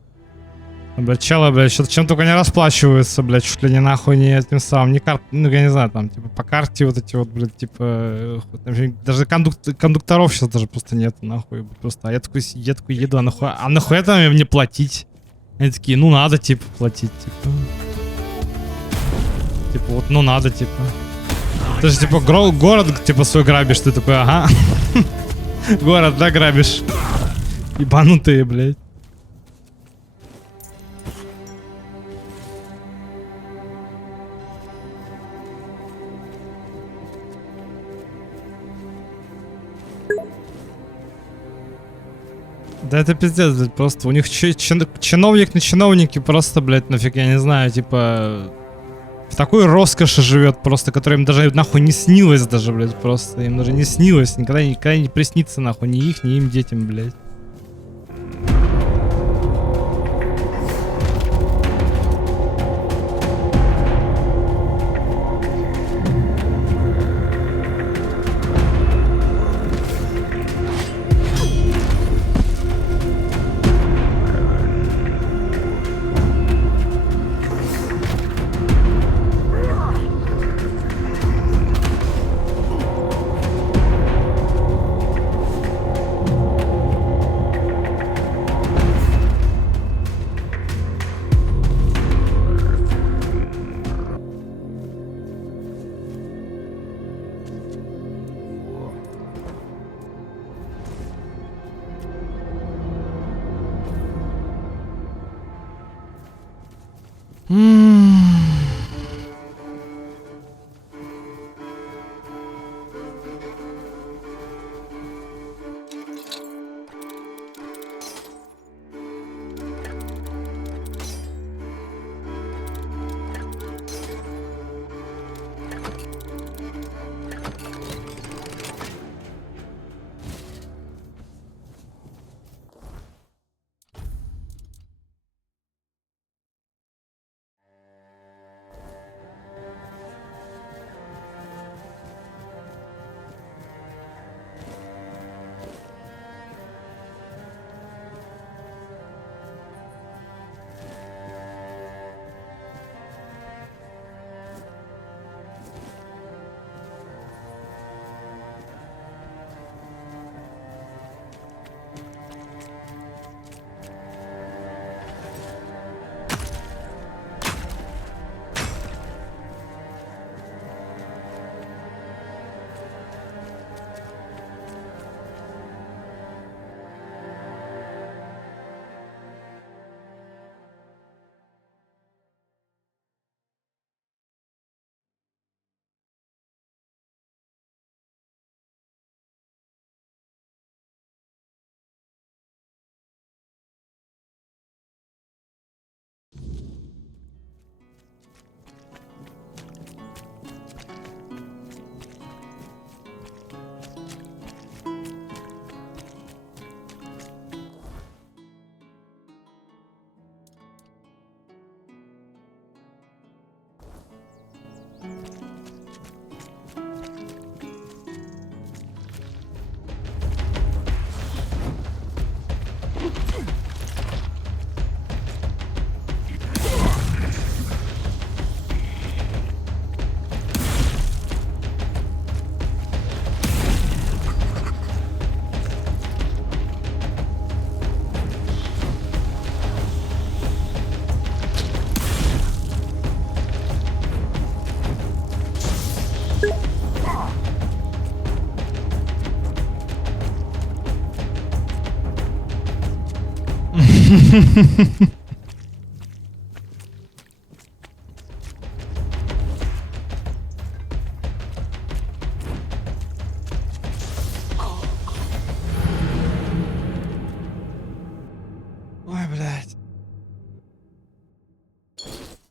Блядь, челы, блядь, что-то чем только не расплачиваются, блядь, чуть ли не нахуй не этим самым, не карт, ну, я не знаю, там, типа, по карте вот эти вот, блядь, типа, даже кондукторов сейчас даже просто нет, нахуй, просто, а я такой еду, а нахуя там мне платить? Они такие, ну, надо, типа, платить, типа. Типа, вот, ну, надо, типа. Ты же, типа, город, типа, свой грабишь, ты такой, ага. Город, да, грабишь? Ебанутые, блядь. Да это пиздец, блядь, просто у них чиновник на чиновнике просто, блядь, нафиг, я не знаю, типа в такой роскоши живет просто, которая им даже нахуй не снилась даже, блядь, просто им даже не снилось, никогда не приснится нахуй ни их, ни им детям, блядь. Ой, блядь.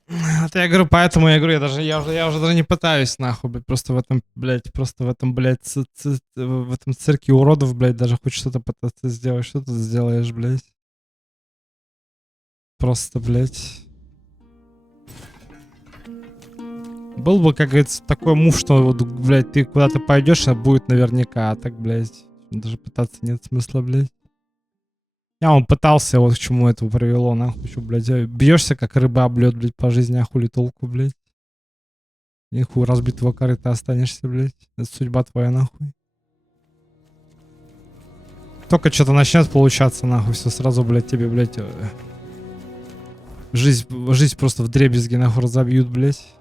Вот я говорю, поэтому я говорю, я уже даже не пытаюсь, нахуй, блядь, просто в этом, блядь, в этом цирке уродов, блядь, даже хоть что-то пытаться сделать. Что ты сделаешь, блядь? Просто, блядь. Был бы, как говорится, такой мув, что, вот, блядь, ты куда-то пойдешь, а будет наверняка, а так, блядь, даже пытаться нет смысла, блядь. Я он пытался, вот к чему это привело, нахуй, что, блядь, бьешься, как рыба об лед, блядь, по жизни, а хули толку, блядь. Нихуй разбитого корыта останешься, блядь. Это судьба твоя, нахуй. Только что-то начнет получаться, нахуй, все сразу, блядь, тебе, блядь, жизнь просто вдребезги, нахуй, разобьют, блядь.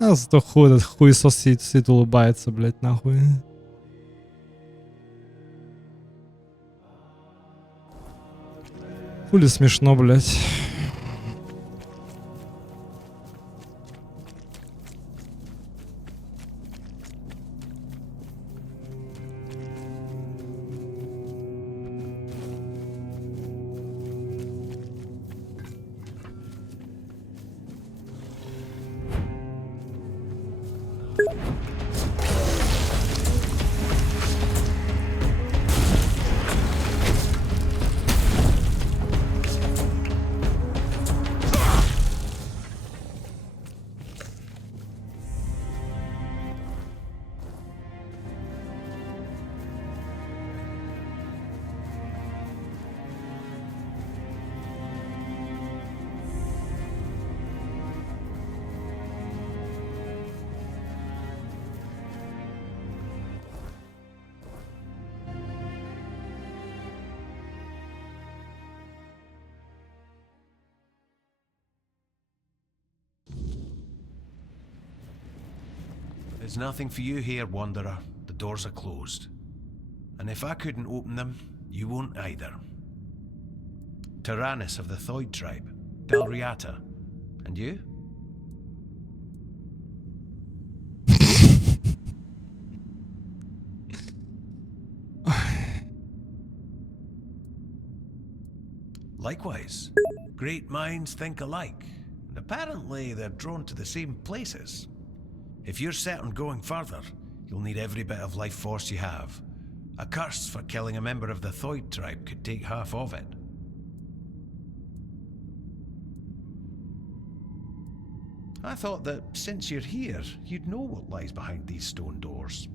А зато хуй этот хуесос сидит, улыбается, блядь, нахуй. Хули смешно, блядь. There's nothing for you here, Wanderer. The doors are closed. And if I couldn't open them, you won't either. Tyrannus of the Thoid tribe, Delriata. And you? Likewise, great minds think alike, and apparently they're drawn to the same places. If you're set on going further, you'll need every bit of life force you have. A curse for killing a member of the Thoid tribe could take half of it. I thought that since you're here, you'd know what lies behind these stone doors.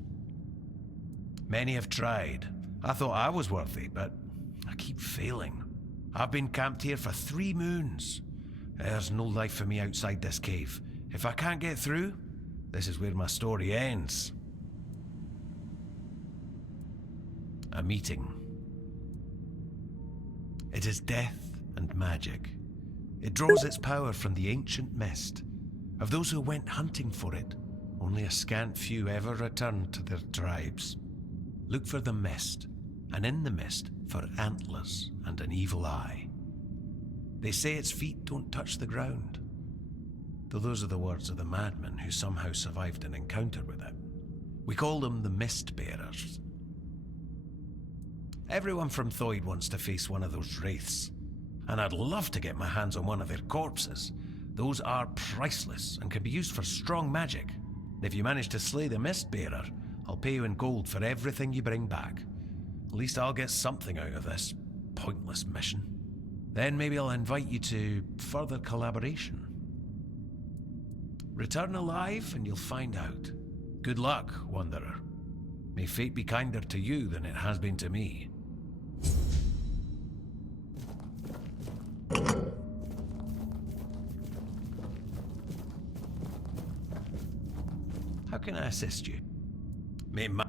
Many have tried. I thought I was worthy, but I keep failing. I've been camped here for 3 moons. There's no life for me outside this cave. If I can't get through, this is where my story ends. A meeting. It is death and magic. It draws its power from the ancient mist. Of those who went hunting for it, only a scant few ever returned to their tribes. Look for the mist, and in the mist for antlers and an evil eye. They say its feet don't touch the ground. Though those are the words of the madman who somehow survived an encounter with it. We call them the Mist Bearers. Everyone from Thoid wants to face one of those wraiths, and I'd love to get my hands on one of their corpses. Those are priceless and can be used for strong magic. If you manage to slay the Mist Bearer, I'll pay you in gold for everything you bring back. At least I'll get something out of this pointless mission. Then maybe I'll invite you to further collaboration. Return alive and you'll find out. Good luck, Wanderer. May fate be kinder to you than it has been to me. How can I assist you? May my...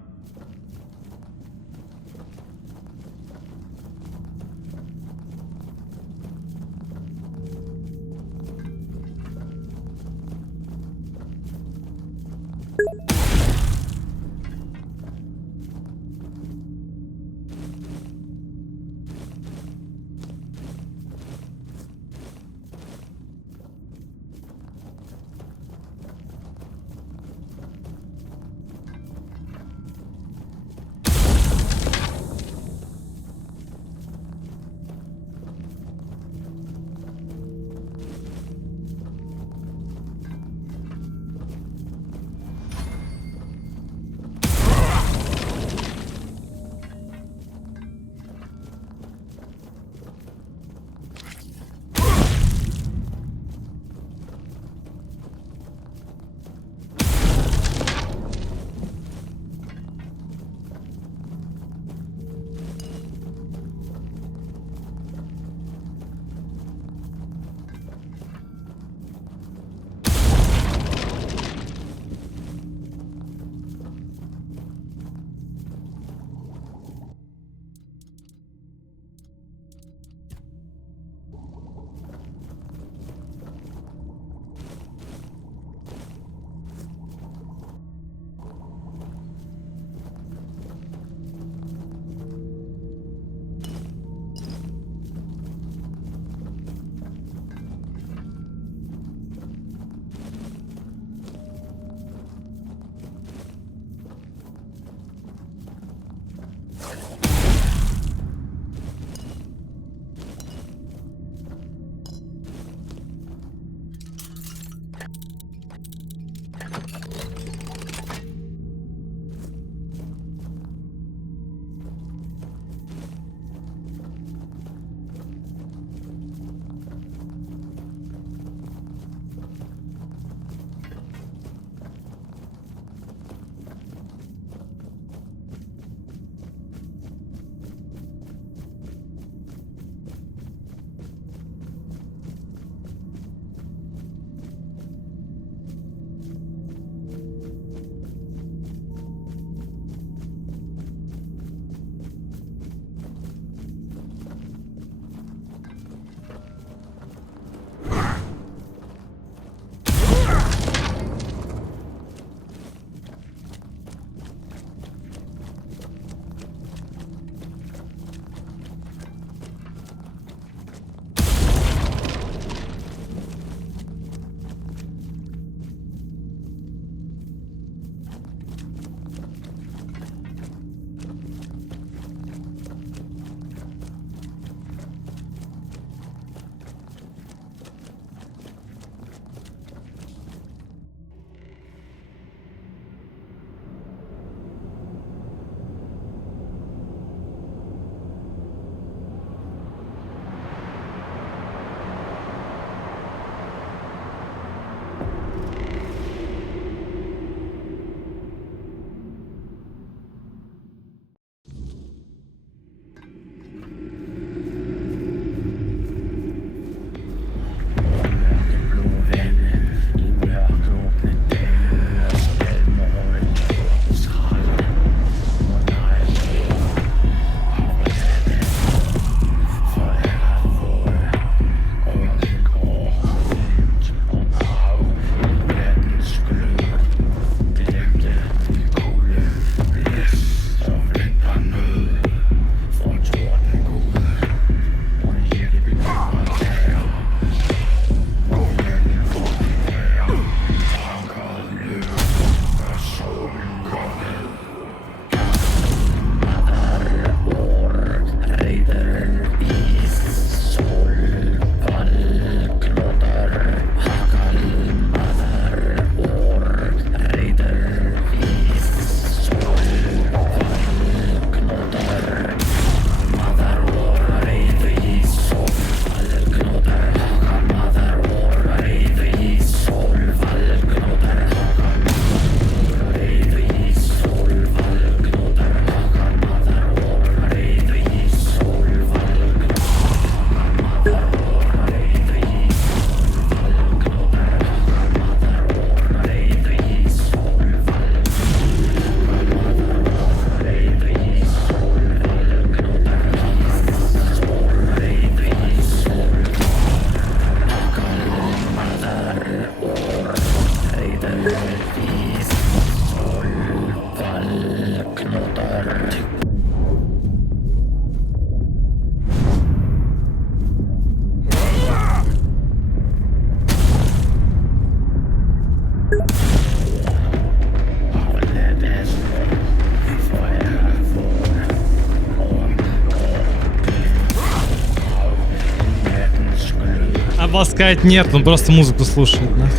Хотел сказать нет, он просто музыку слушает, да?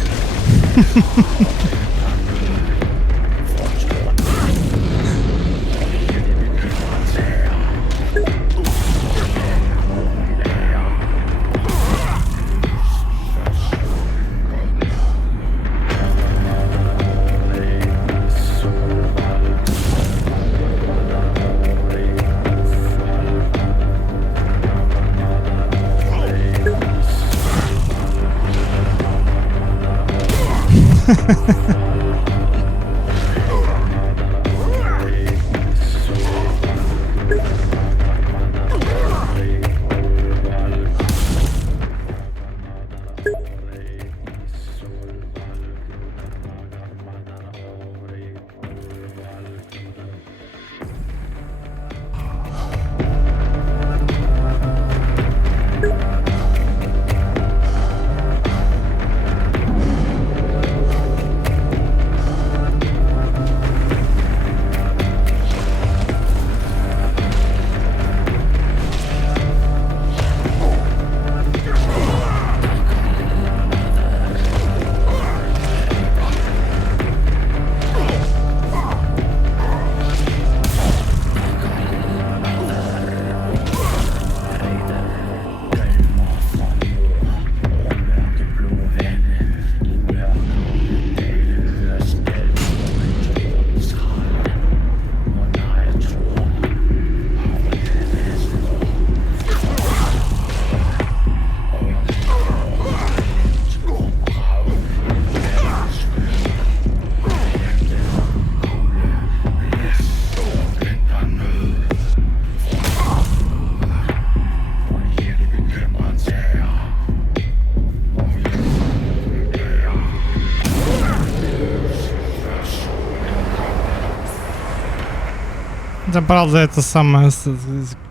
Да, правда, это самое с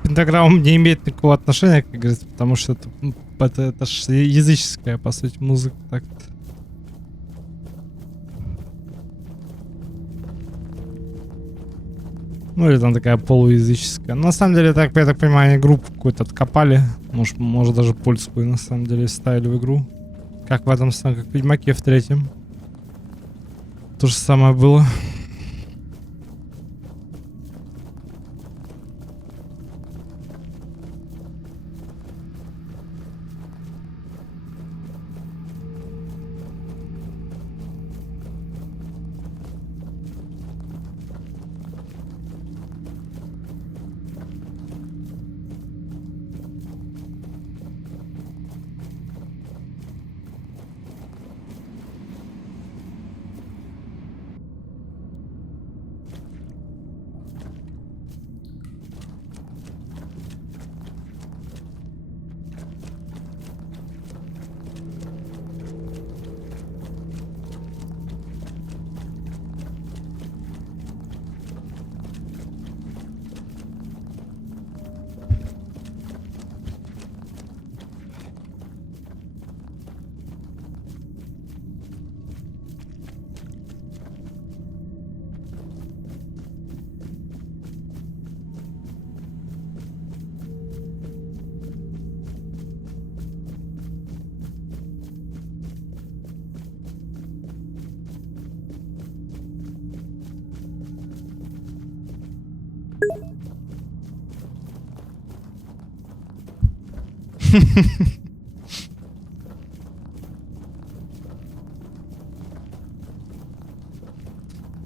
пентаграммом не имеет никакого отношения, как говорится, потому что это ж языческая, по сути, музыка. Так. Ну или там такая полуязыческая. Но, на самом деле, так, я так понимаю, они группу какую-то откопали. Может даже польскую, на самом деле, ставили в игру. Как в этом самом, как в Ведьмаке в 3-м. То же самое было.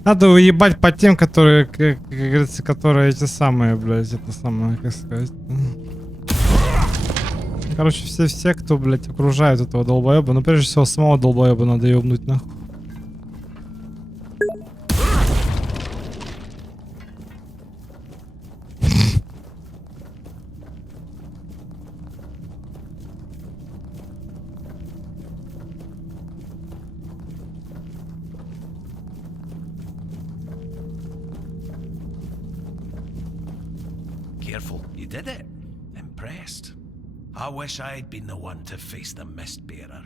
Надо уебать по тем, которые, как говорится, которые эти самые, блядь, это самое, как сказать. Короче, все, кто, блядь, окружают этого долбоеба, но прежде всего самого долбоеба надо ебнуть нахуй. Careful, you did it. Impressed. I wish I'd been the one to face the Mistbearer,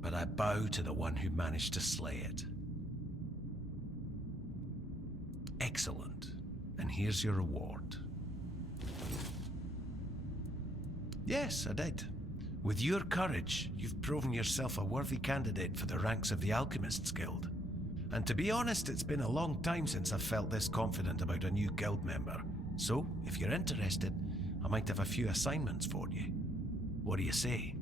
but I bow to the one who managed to slay it. Excellent. And here's your reward. Yes, I did. With your courage, you've proven yourself a worthy candidate for the ranks of the Alchemists Guild. And to be honest, it's been a long time since I've felt this confident about a new guild member. So, if you're interested, I might have a few assignments for you. What do you say?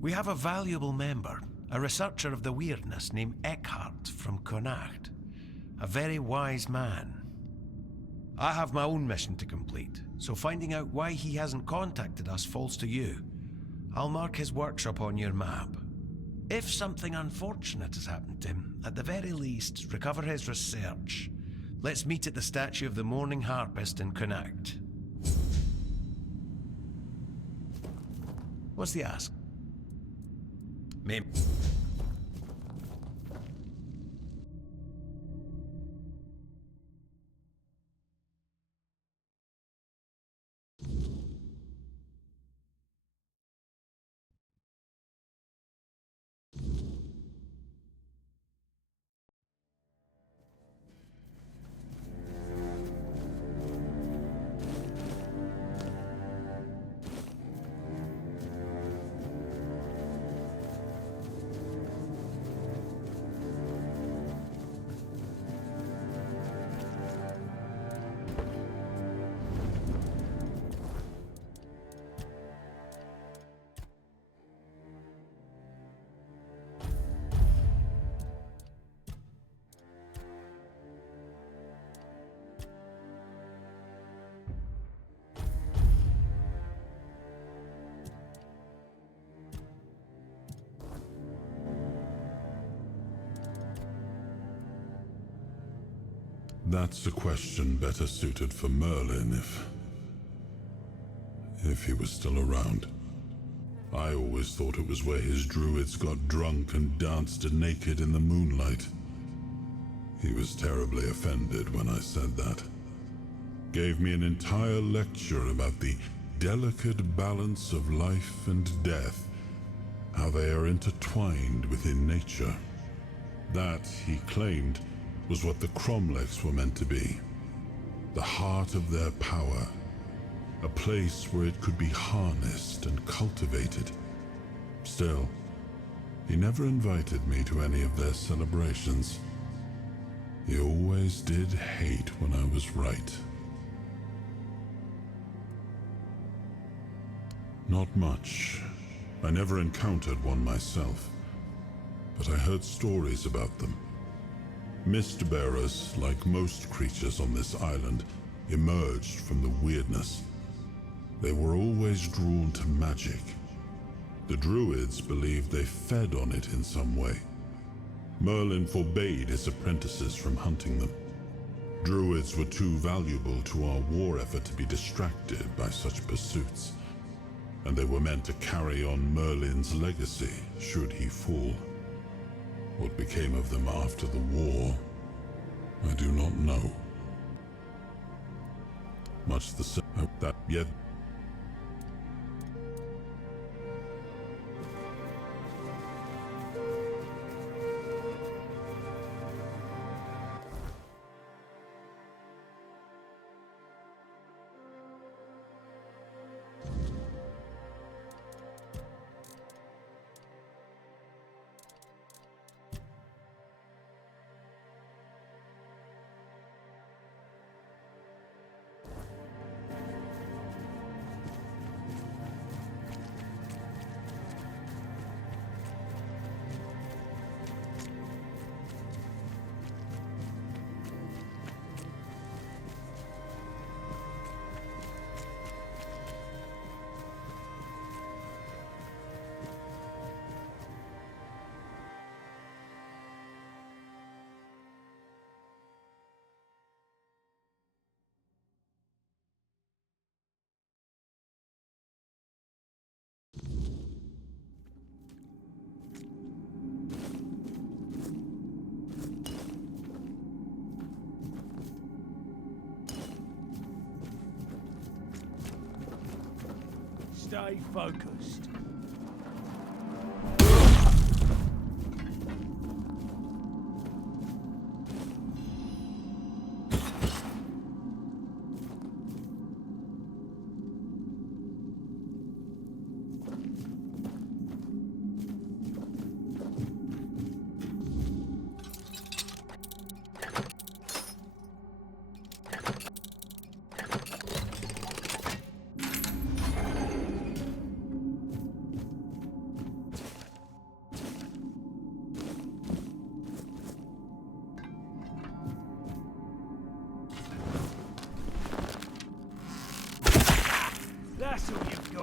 We have a valuable member, a researcher of the weirdness named Eckhart from Connacht. A very wise man. I have my own mission to complete, so finding out why he hasn't contacted us falls to you. I'll mark his workshop on your map. If something unfortunate has happened to him, at the very least, recover his research. Let's meet at the statue of the Morning Harpist in Connacht. What's the ask? That's a question better suited for Merlin if he was still around. I always thought it was where his druids got drunk and danced naked in the moonlight. He was terribly offended when I said that. Gave me an entire lecture about the delicate balance of life and death, how they are intertwined within nature. That, he claimed, was what the Cromlechs were meant to be. The heart of their power. A place where it could be harnessed and cultivated. Still, he never invited me to any of their celebrations. He always did hate when I was right. Not much. I never encountered one myself, but I heard stories about them. Mistbearers, like most creatures on this island, emerged from the weirdness. They were always drawn to magic. The druids believed they fed on it in some way. Merlin forbade his apprentices from hunting them. Druids were too valuable to our war effort to be distracted by such pursuits, and they were meant to carry on Merlin's legacy should he fall. What became of them after the war, I do not know. Much the same that yet. Stay focused.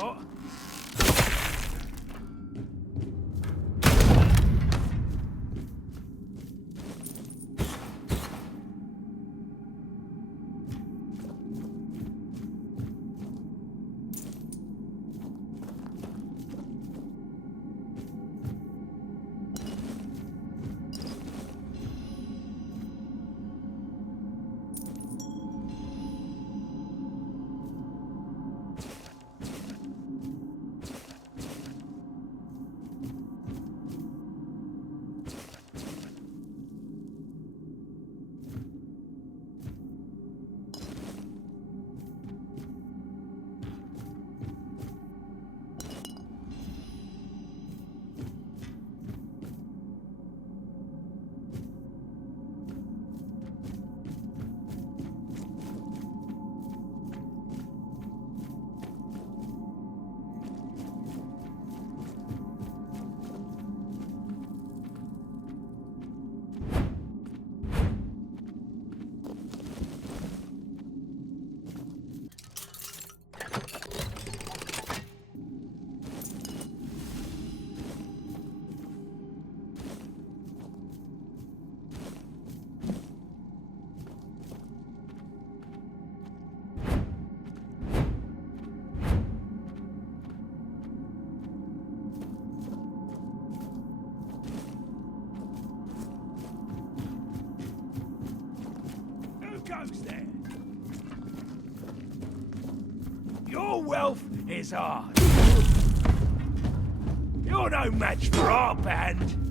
got. Goes there. Your wealth is ours. You're no match for our band.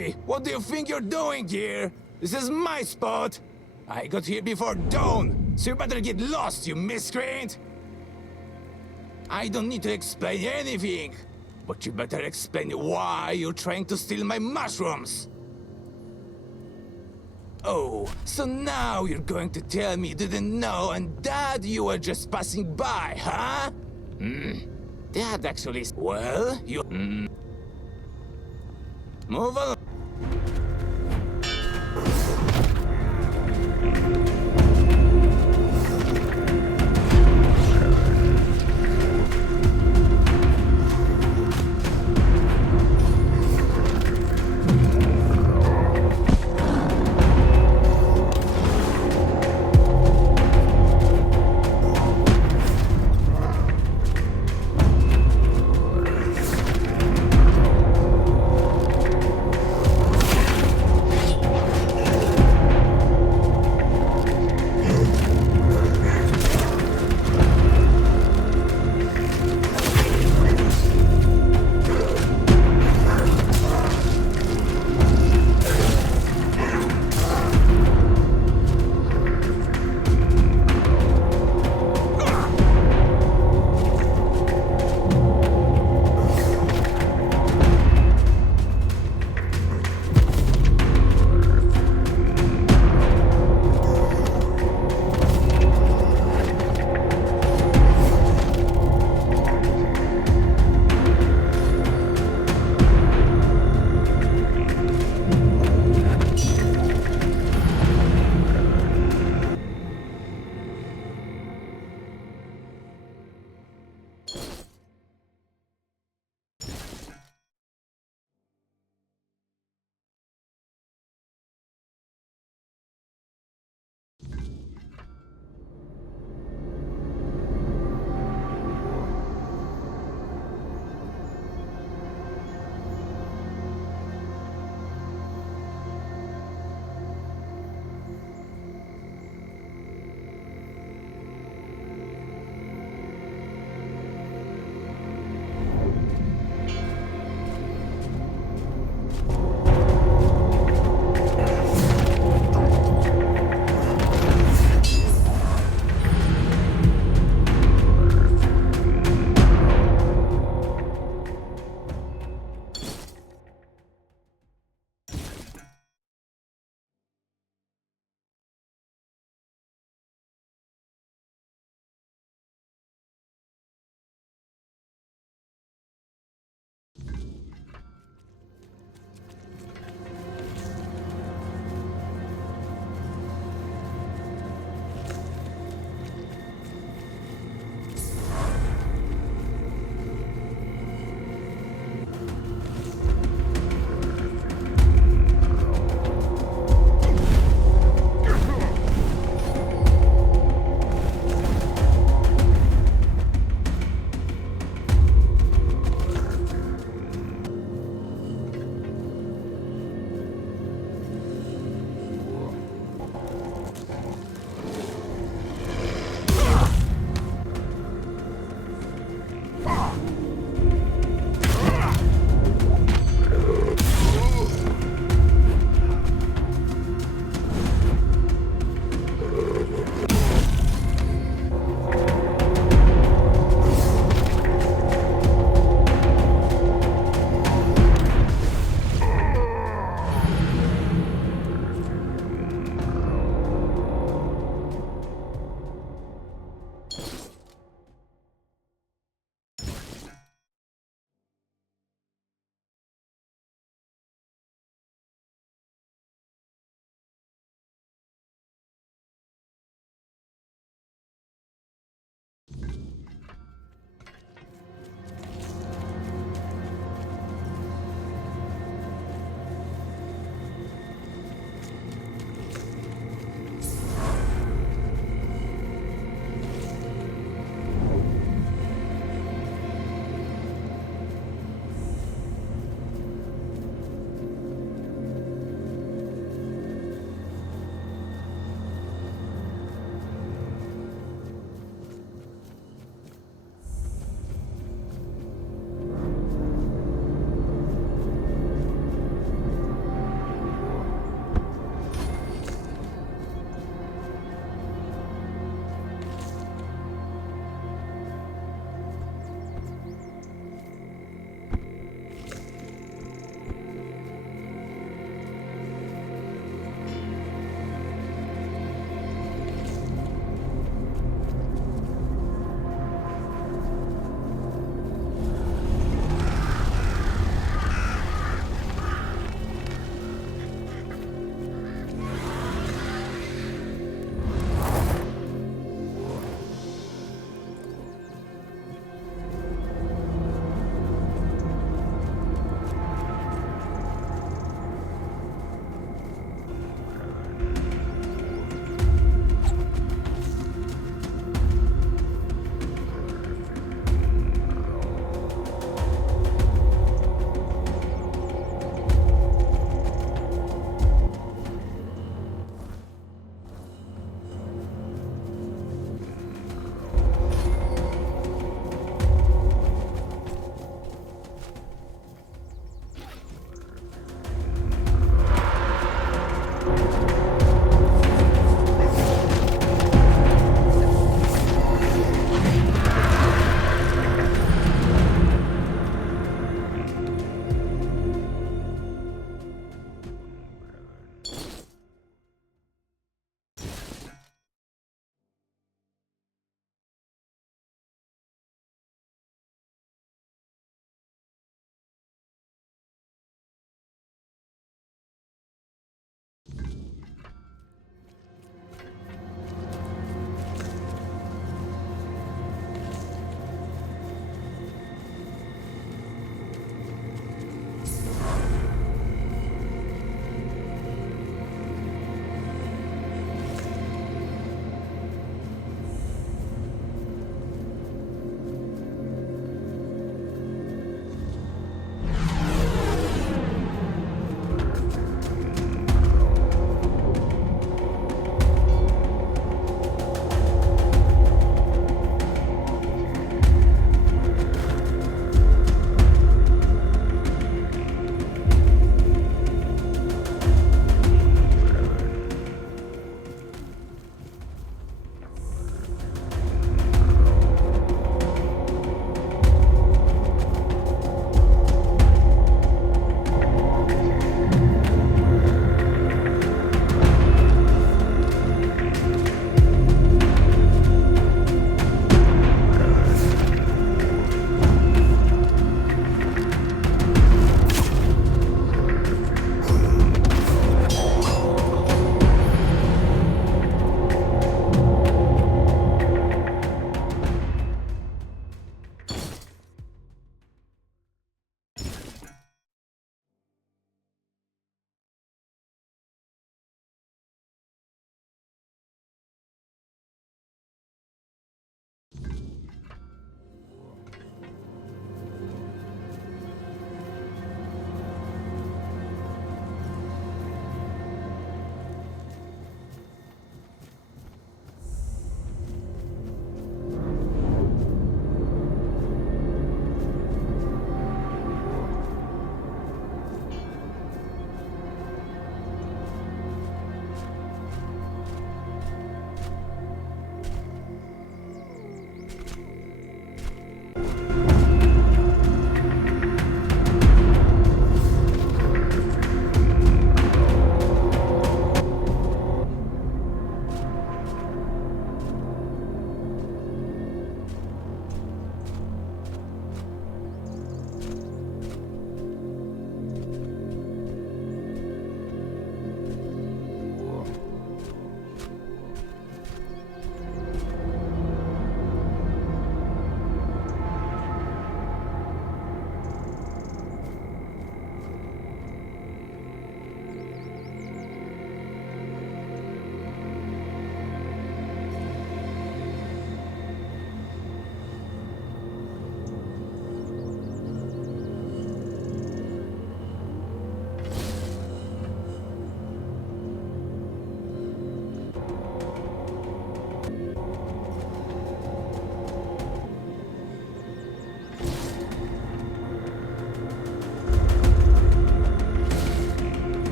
boy! What do you think you're doing here? This is my spot! I got here before dawn, so you better get lost, you miscreant! I don't need to explain anything, but you better explain why you're trying to steal my mushrooms! Oh, so now you're going to tell me you didn't know and that you were just passing by, huh? That actually... Well, you... Move along.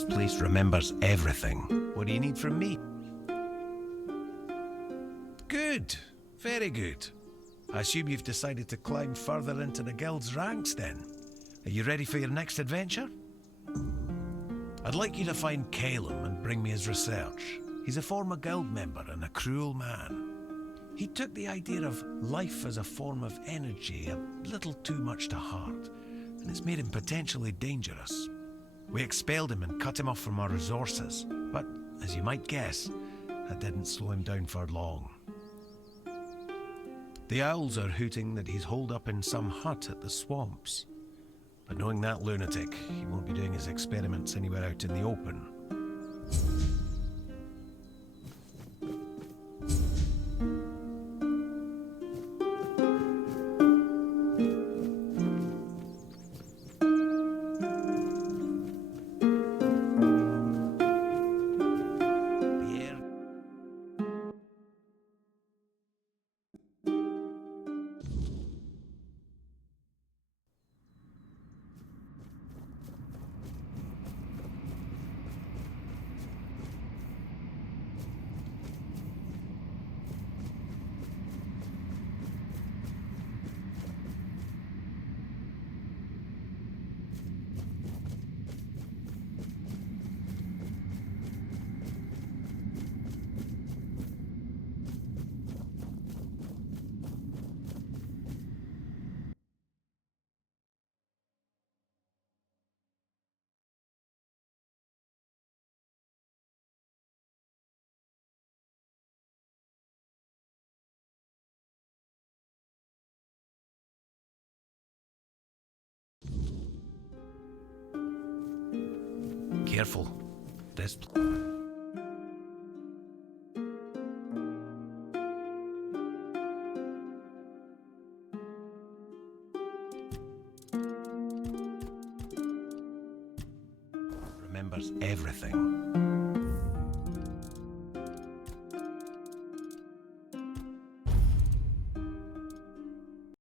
This place remembers everything. What do you need from me? Good. Very good. I assume you've decided to climb further into the guild's ranks then. Are you ready for your next adventure? I'd like you to find Calum and bring me his research. He's a former guild member and a cruel man. He took the idea of life as a form of energy a little too much to heart, and it's made him potentially dangerous. We expelled him and cut him off from our resources, but as you might guess, that didn't slow him down for long. The owls are hooting that he's holed up in some hut at the swamps. But knowing that lunatic, he won't be doing his experiments anywhere out in the open. Careful. This... remembers everything.